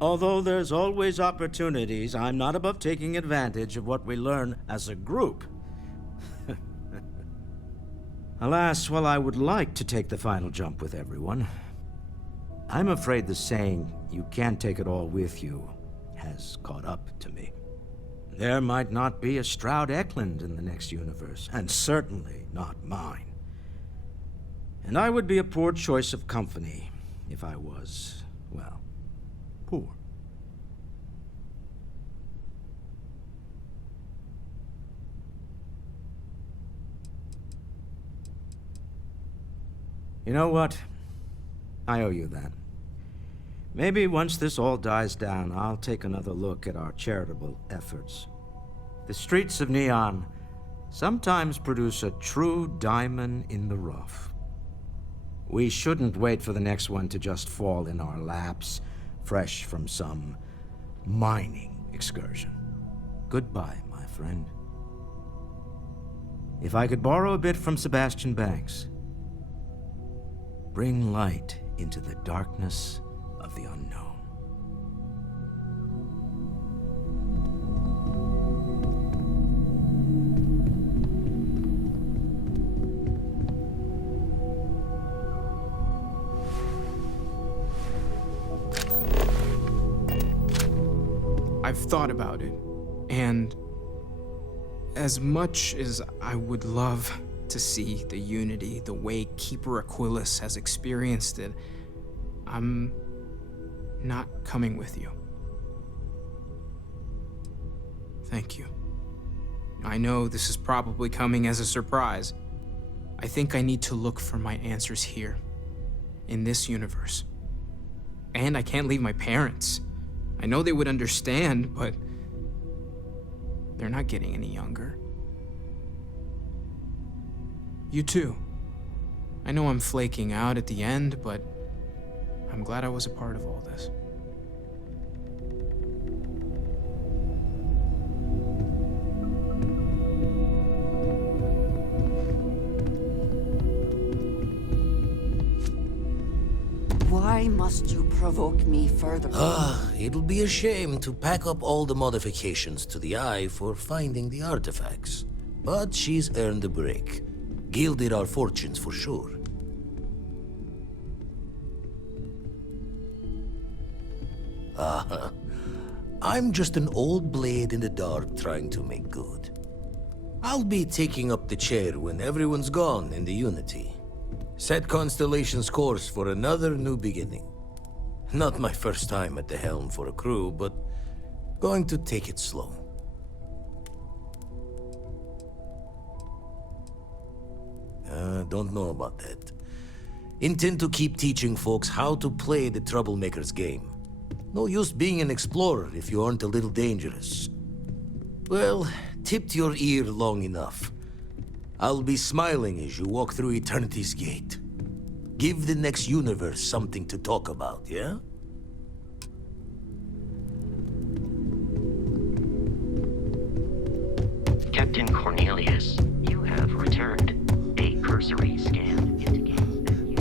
Although there's always opportunities, I'm not above taking advantage of what we learn as a group. Alas, while I would like to take the final jump with everyone, I'm afraid the saying, "you can't take it all with you," has caught up to me. There might not be a Stroud Eklund in the next universe, and certainly not mine. And I would be a poor choice of company if I was, well, poor. You know what? I owe you that. Maybe once this all dies down, I'll take another look at our charitable efforts. The streets of Neon sometimes produce a true diamond in the rough. We shouldn't wait for the next one to just fall in our laps, fresh from some mining excursion. Goodbye, my friend. If I could borrow a bit from Sebastian Banks, bring light into the darkness of the unknown. I've thought about it, and as much as I would love to see the Unity the way Keeper Aquilus has experienced it, I'm not coming with you. Thank you. I know this is probably coming as a surprise. I think I need to look for my answers here, in this universe. And I can't leave my parents. I know they would understand, but they're not getting any younger. You too. I know I'm flaking out at the end, but I'm glad I was a part of all this. Why must you provoke me further? It'll be a shame to pack up all the modifications to the Eye for finding the artifacts. But she's earned a break. Gilded our fortunes for sure. I'm just an old blade in the dark trying to make good. I'll be taking up the chair when everyone's gone in the Unity. Set Constellation's course for another new beginning. Not my first time at the helm for a crew, but going to take it slow. Don't know about that. Intend to keep teaching folks how to play the Troublemaker's game. No use being an explorer if you aren't a little dangerous. Well, tipped your ear long enough. I'll be smiling as you walk through Eternity's gate. Give the next universe something to talk about, yeah? Captain Cornelius, you have returned. A cursory scan indicates that you...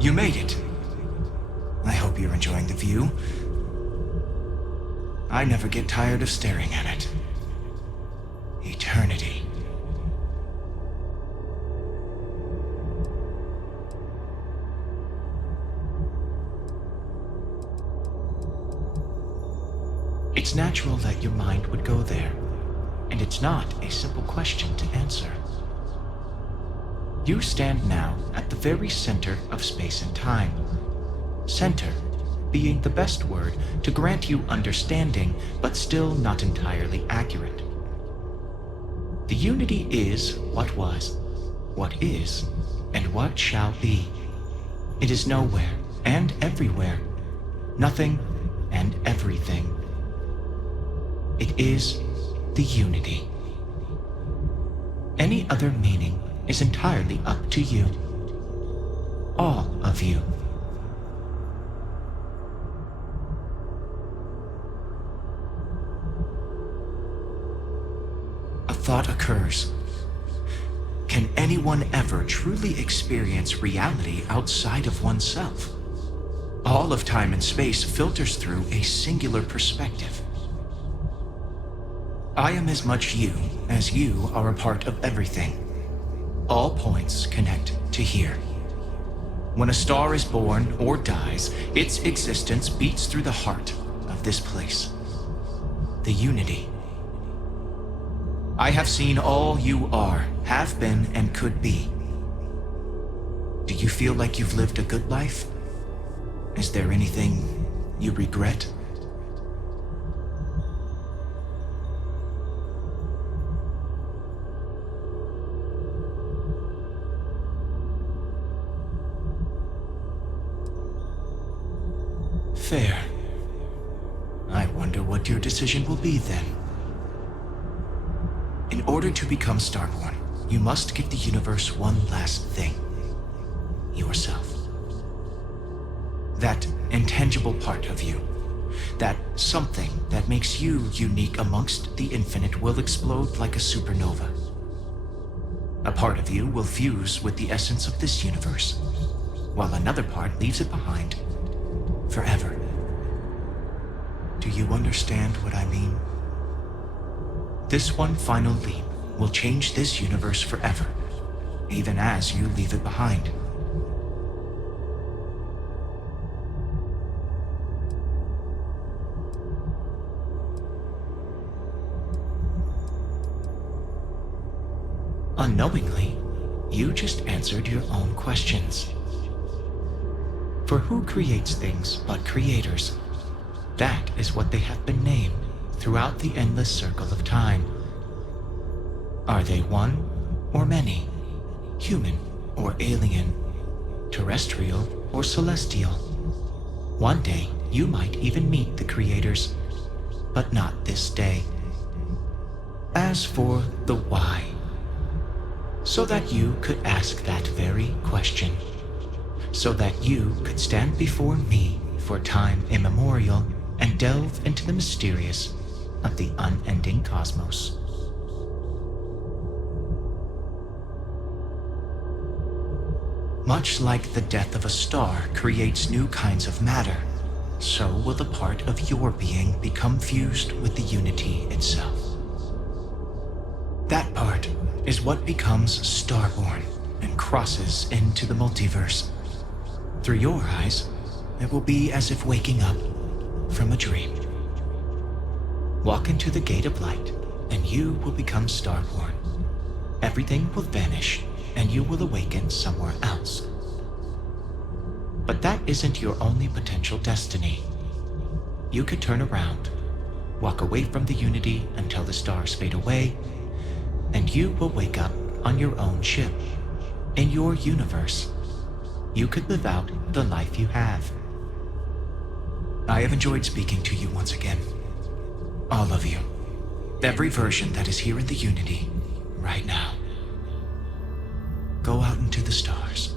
You made it. I hope you're enjoying the view. I never get tired of staring at it. Eternity. It's natural that your mind would go there, and it's not a simple question to answer. You stand now at the very center of space and time. Center being the best word to grant you understanding, but still not entirely accurate. The unity is what was, what is, and what shall be. It is nowhere and everywhere, nothing and everything. It is the unity. Any other meaning is entirely up to you. All of you. A thought occurs. Can anyone ever truly experience reality outside of oneself? All of time and space filters through a singular perspective. I am as much you as you are a part of everything. All points connect to here. When a star is born or dies, its existence beats through the heart of this place. The unity. I have seen all you are, have been, and could be. Do you feel like you've lived a good life? Is there anything you regret? Fair. I wonder what your decision will be then. In order to become Starborn, you must give the universe one last thing. Yourself. That intangible part of you. That something that makes you unique amongst the infinite will explode like a supernova. A part of you will fuse with the essence of this universe, while another part leaves it behind forever. Do you understand what I mean? This one final leap will change this universe forever, even as you leave it behind. Unknowingly, you just answered your own questions. For who creates things but creators? That is what they have been named throughout the endless circle of time. Are they one or many? Human or alien? Terrestrial or celestial? One day, you might even meet the creators, but not this day. As for the why, so that you could ask that very question, so that you could stand before me for time immemorial and delve into the mysterious of the unending cosmos. Much like the death of a star creates new kinds of matter, so will a part of your being become fused with the unity itself. That part is what becomes Starborn and crosses into the multiverse. Through your eyes, it will be as if waking up from a dream. Walk into the gate of light, and you will become Starborn. Everything will vanish, and you will awaken somewhere else. But that isn't your only potential destiny. You could turn around, walk away from the unity until the stars fade away, and you will wake up on your own ship, in your universe. You could live out the life you have. I have enjoyed speaking to you once again. All of you. Every version that is here in the Unity, right now. Go out into the stars.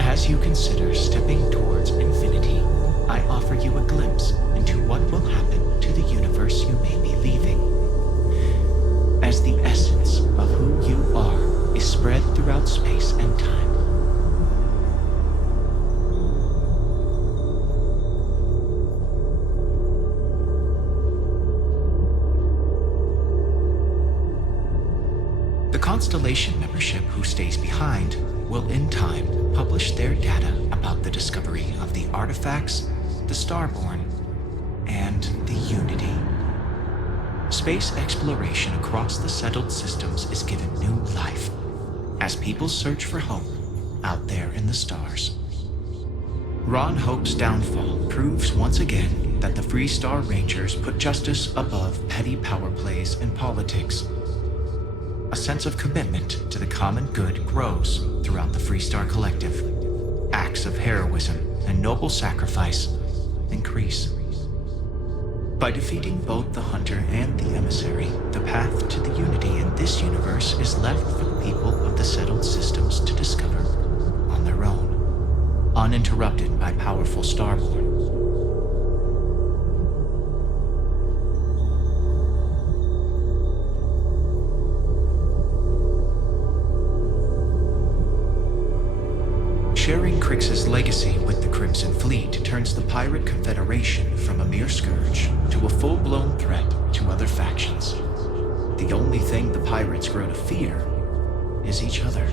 As you consider stepping towards infinity, I offer you a glimpse into what will happen to the universe you may be leaving. As the essence of who you are is spread throughout space and time. The Constellation membership who stays behind will in time publish their data about the discovery of the artifacts, the Starborn, and the Unity. Space exploration across the settled systems is given new life as people search for hope out there in the stars. Ron Hope's downfall proves once again that the Freestar Rangers put justice above petty power plays and politics. A sense of commitment to the common good grows throughout the Freestar Collective. Acts of heroism and noble sacrifice increase. By defeating both the Hunter and the Emissary, the path to the Unity in this universe is left for the people of the settled systems to discover on their own, uninterrupted by powerful Starborn. Sharing Crix's legacy with the Crimson Fleet turns the Pirate Confederation from a mere scourge to a full-blown threat to other factions. The only thing the pirates grow to fear is each other.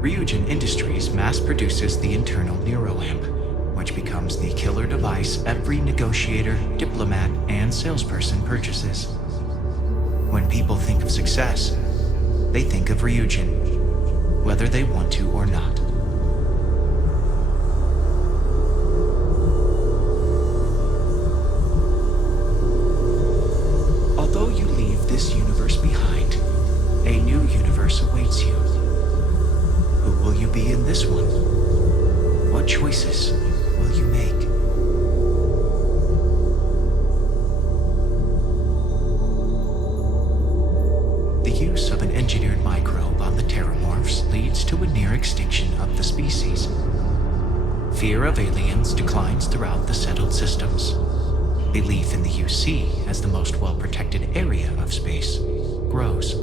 Ryujin Industries mass produces the internal Neuroamp, which becomes the killer device every negotiator, diplomat, and salesperson purchases. When people think of success, they think of Ryujin, whether they want to or not. Although you leave this universe behind, a new universe awaits you. Who will you be in this one? What choices will you make? Use of an engineered microbe on the Terramorphs leads to a near extinction of the species. Fear of aliens declines throughout the settled systems. Belief in the UC as the most well-protected area of space grows.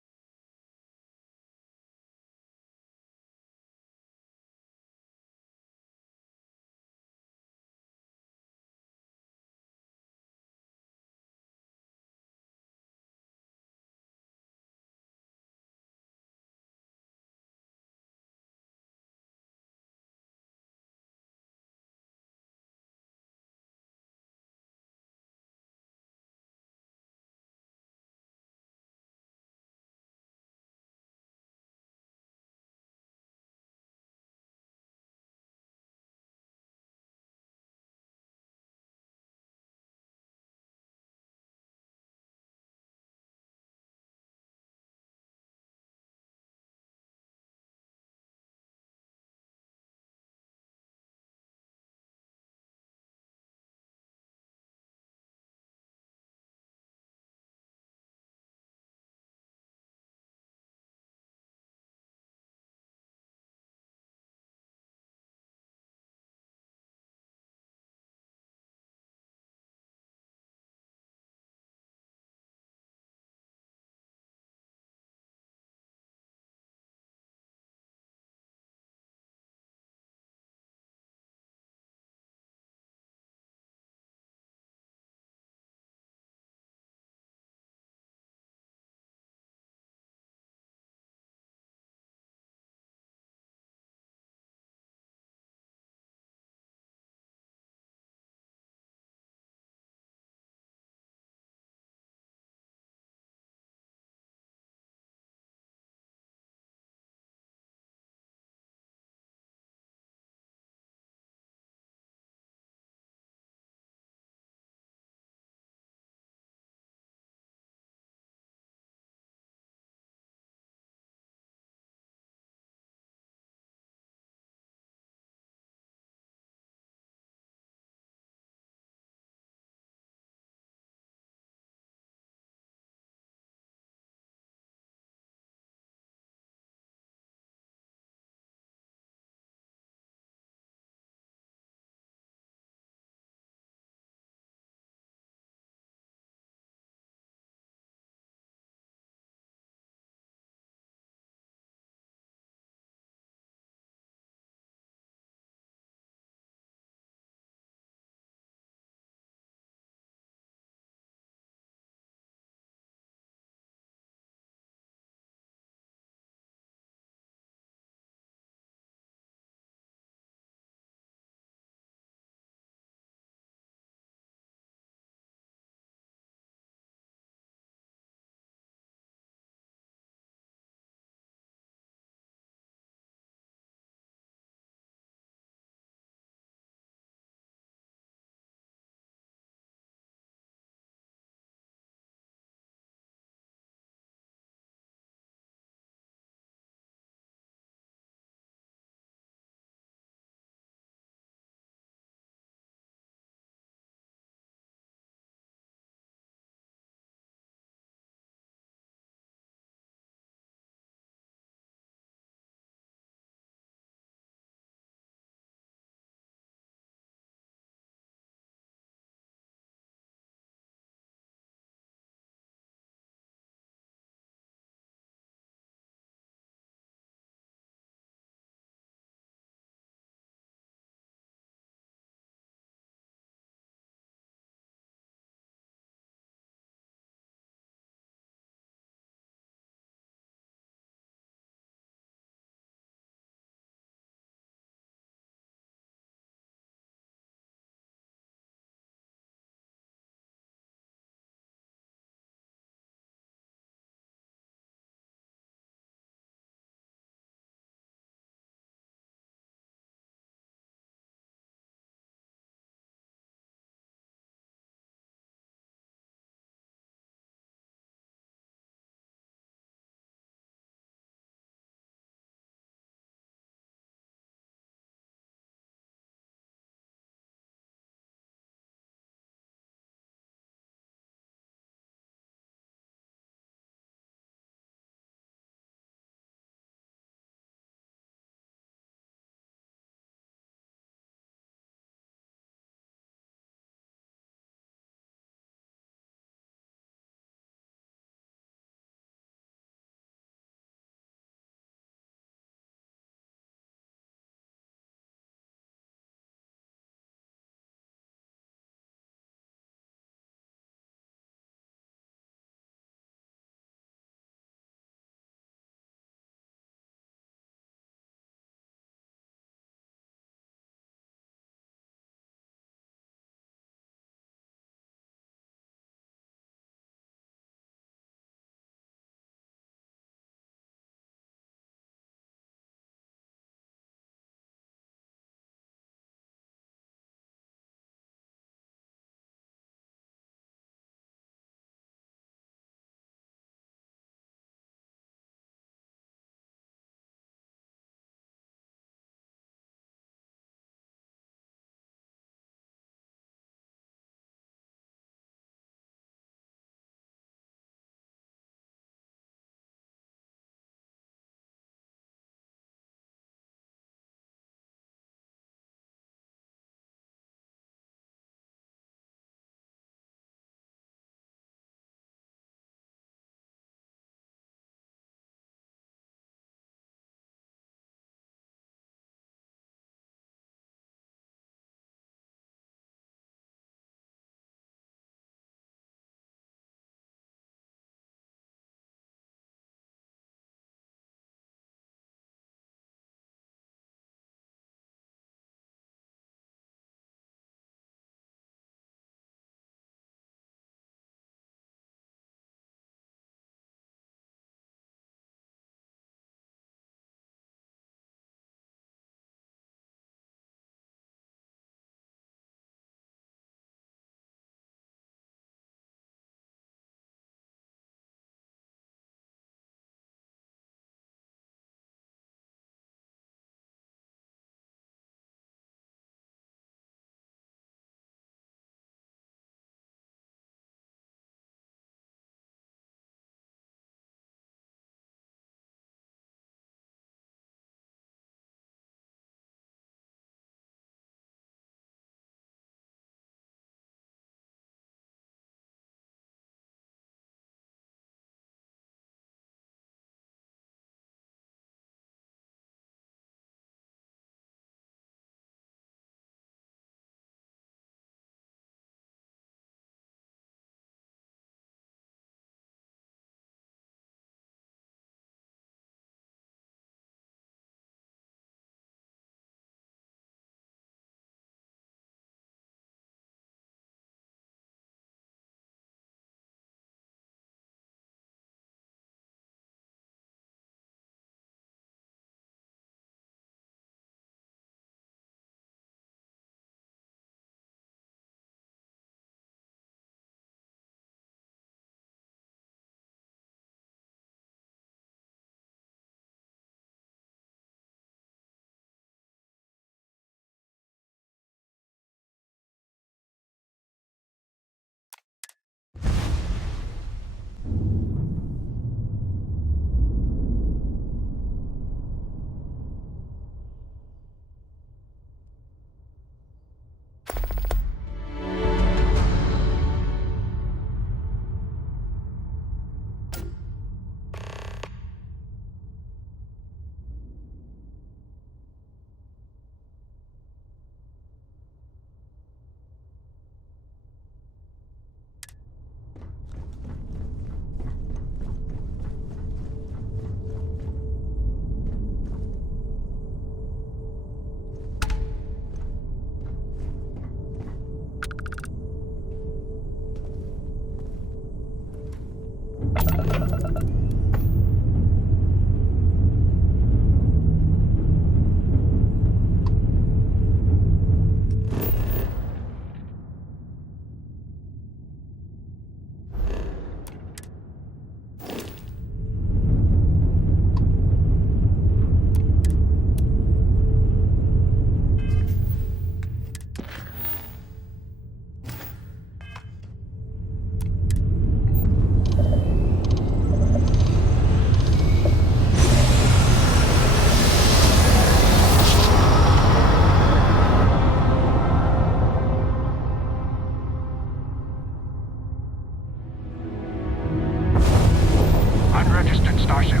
Unregistered starship.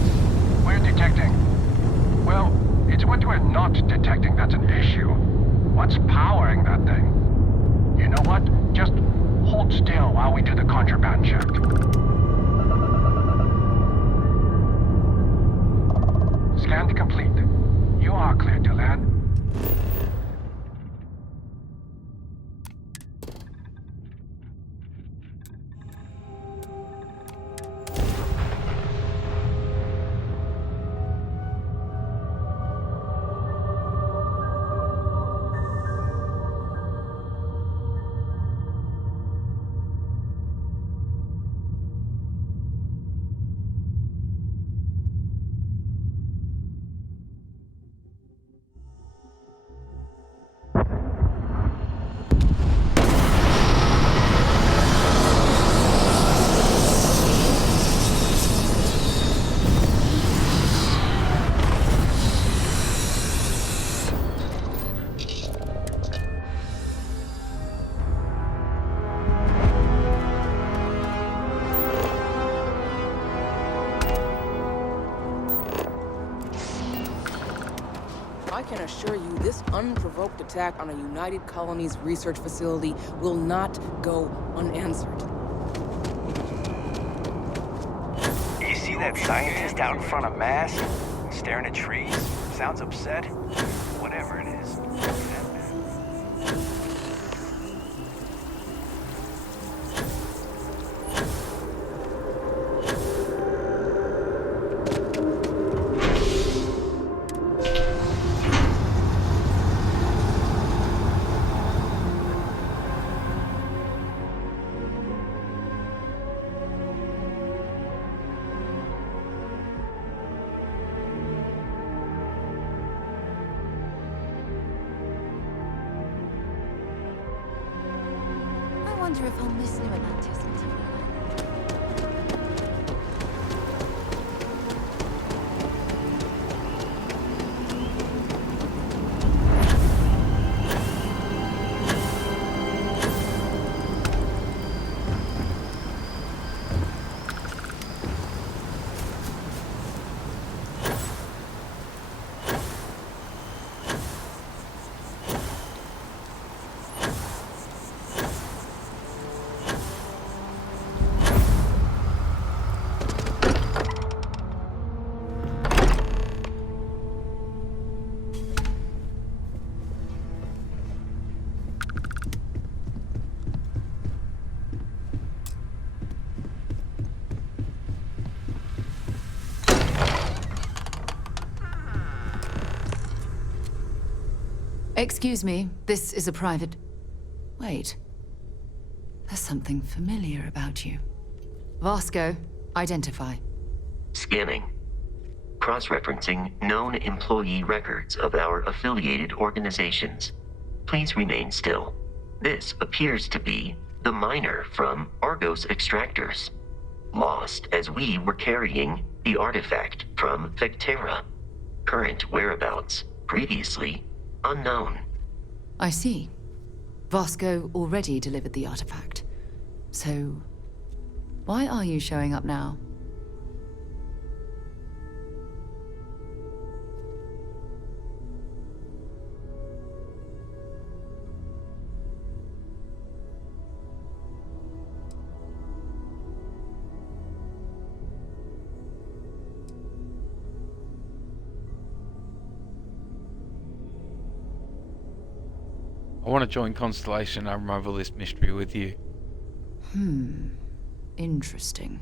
We're detecting. Well, it's what we're not detecting that's an issue. What's powering that thing? You know what? Just hold still while we do the contraband check. Scan complete. You are clear to land. I can assure you this unprovoked attack on a United Colonies research facility will not go unanswered. You see that scientist out in front of Mass? Staring at trees? Sounds upset? Whatever it is. I wonder if I'll miss New Atlantis until Excuse me, this is a private... Wait. There's something familiar about you. Vasco, identify. Scanning. Cross-referencing known employee records of our affiliated organizations. Please remain still. This appears to be the miner from Argos Extractors. Lost as we were carrying the artifact from Vectera. Current whereabouts, previously unknown. I see. Vasco already delivered the artifact. So, why are you showing up now? I want to join Constellation and unravel this mystery with you. Interesting.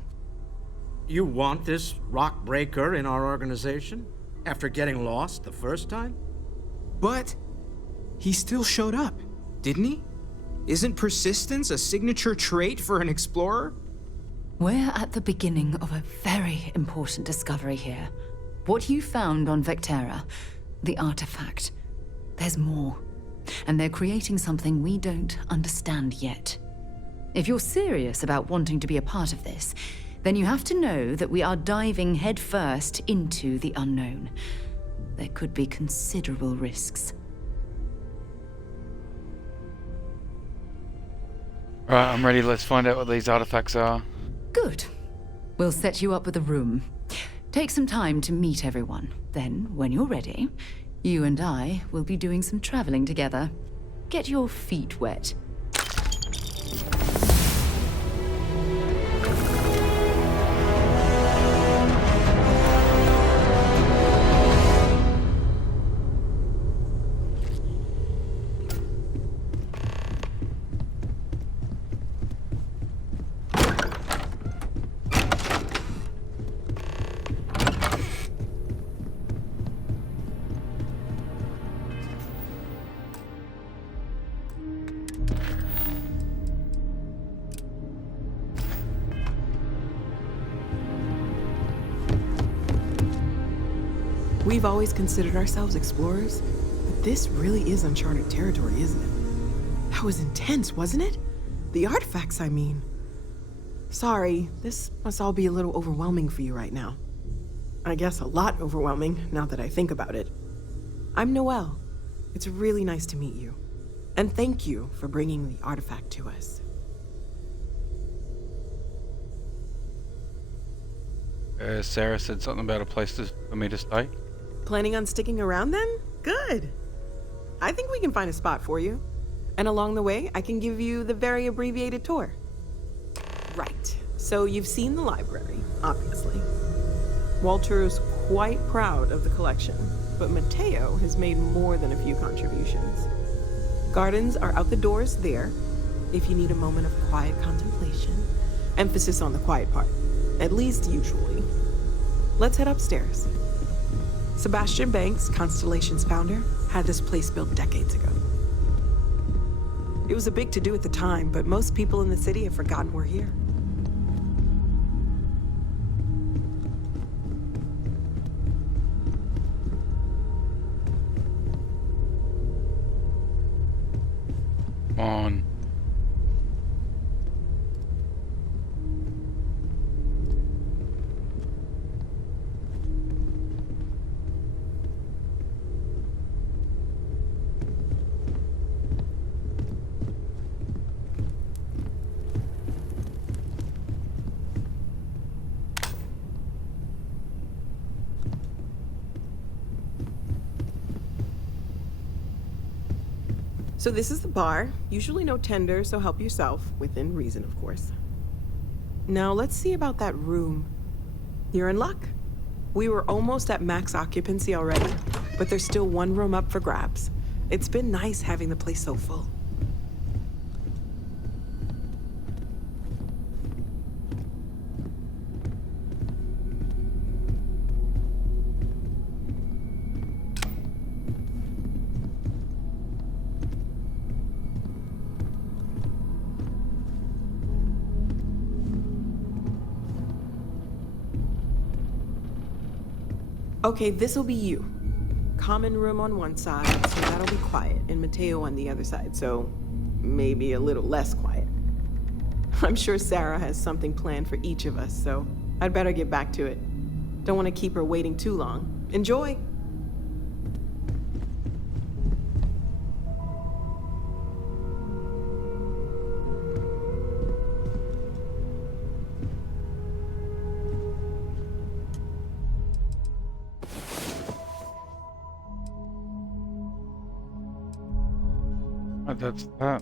You want this rock breaker in our organization? After getting lost the first time? But he still showed up, didn't he? Isn't persistence a signature trait for an explorer? We're at the beginning of a very important discovery here. What you found on Vectera, the artifact. There's more. And they're creating something we don't understand yet. If you're serious about wanting to be a part of this, then you have to know that we are diving headfirst into the unknown. There could be considerable risks. Right, I'm ready. Let's find out what these artifacts are. Good. We'll set you up with a room. Take some time to meet everyone. Then, when you're ready, you and I will be doing some traveling together. Get your feet wet. We've always considered ourselves explorers, but this really is uncharted territory, isn't it? That was intense, wasn't it? The artifacts, I mean. Sorry, this must all be a little overwhelming for you right now. I guess a lot overwhelming, now that I think about it. I'm Noelle. It's really nice to meet you. And thank you for bringing the artifact to us. Sarah said something about a place for me to stay. Planning on sticking around then? Good. I think we can find a spot for you. And along the way, I can give you the very abbreviated tour. Right. So you've seen the library, obviously. Walter's quite proud of the collection, but Mateo has made more than a few contributions. Gardens are out the doors there, if you need a moment of quiet contemplation. Emphasis on the quiet part, at least usually. Let's head upstairs. Sebastian Banks, Constellation's founder, had this place built decades ago. It was a big to-do at the time, but most people in the city have forgotten we're here. Come on. So this is the bar. Usually no tender, so help yourself, within reason, of course. Now let's see about that room. You're in luck. We were almost at max occupancy already, but there's still one room up for grabs. It's been nice having the place so full. Okay, this'll be you. Common room on one side, so that'll be quiet, and Mateo on the other side, so maybe a little less quiet. I'm sure Sarah has something planned for each of us, so I'd better get back to it. Don't want to keep her waiting too long. Enjoy! That's that.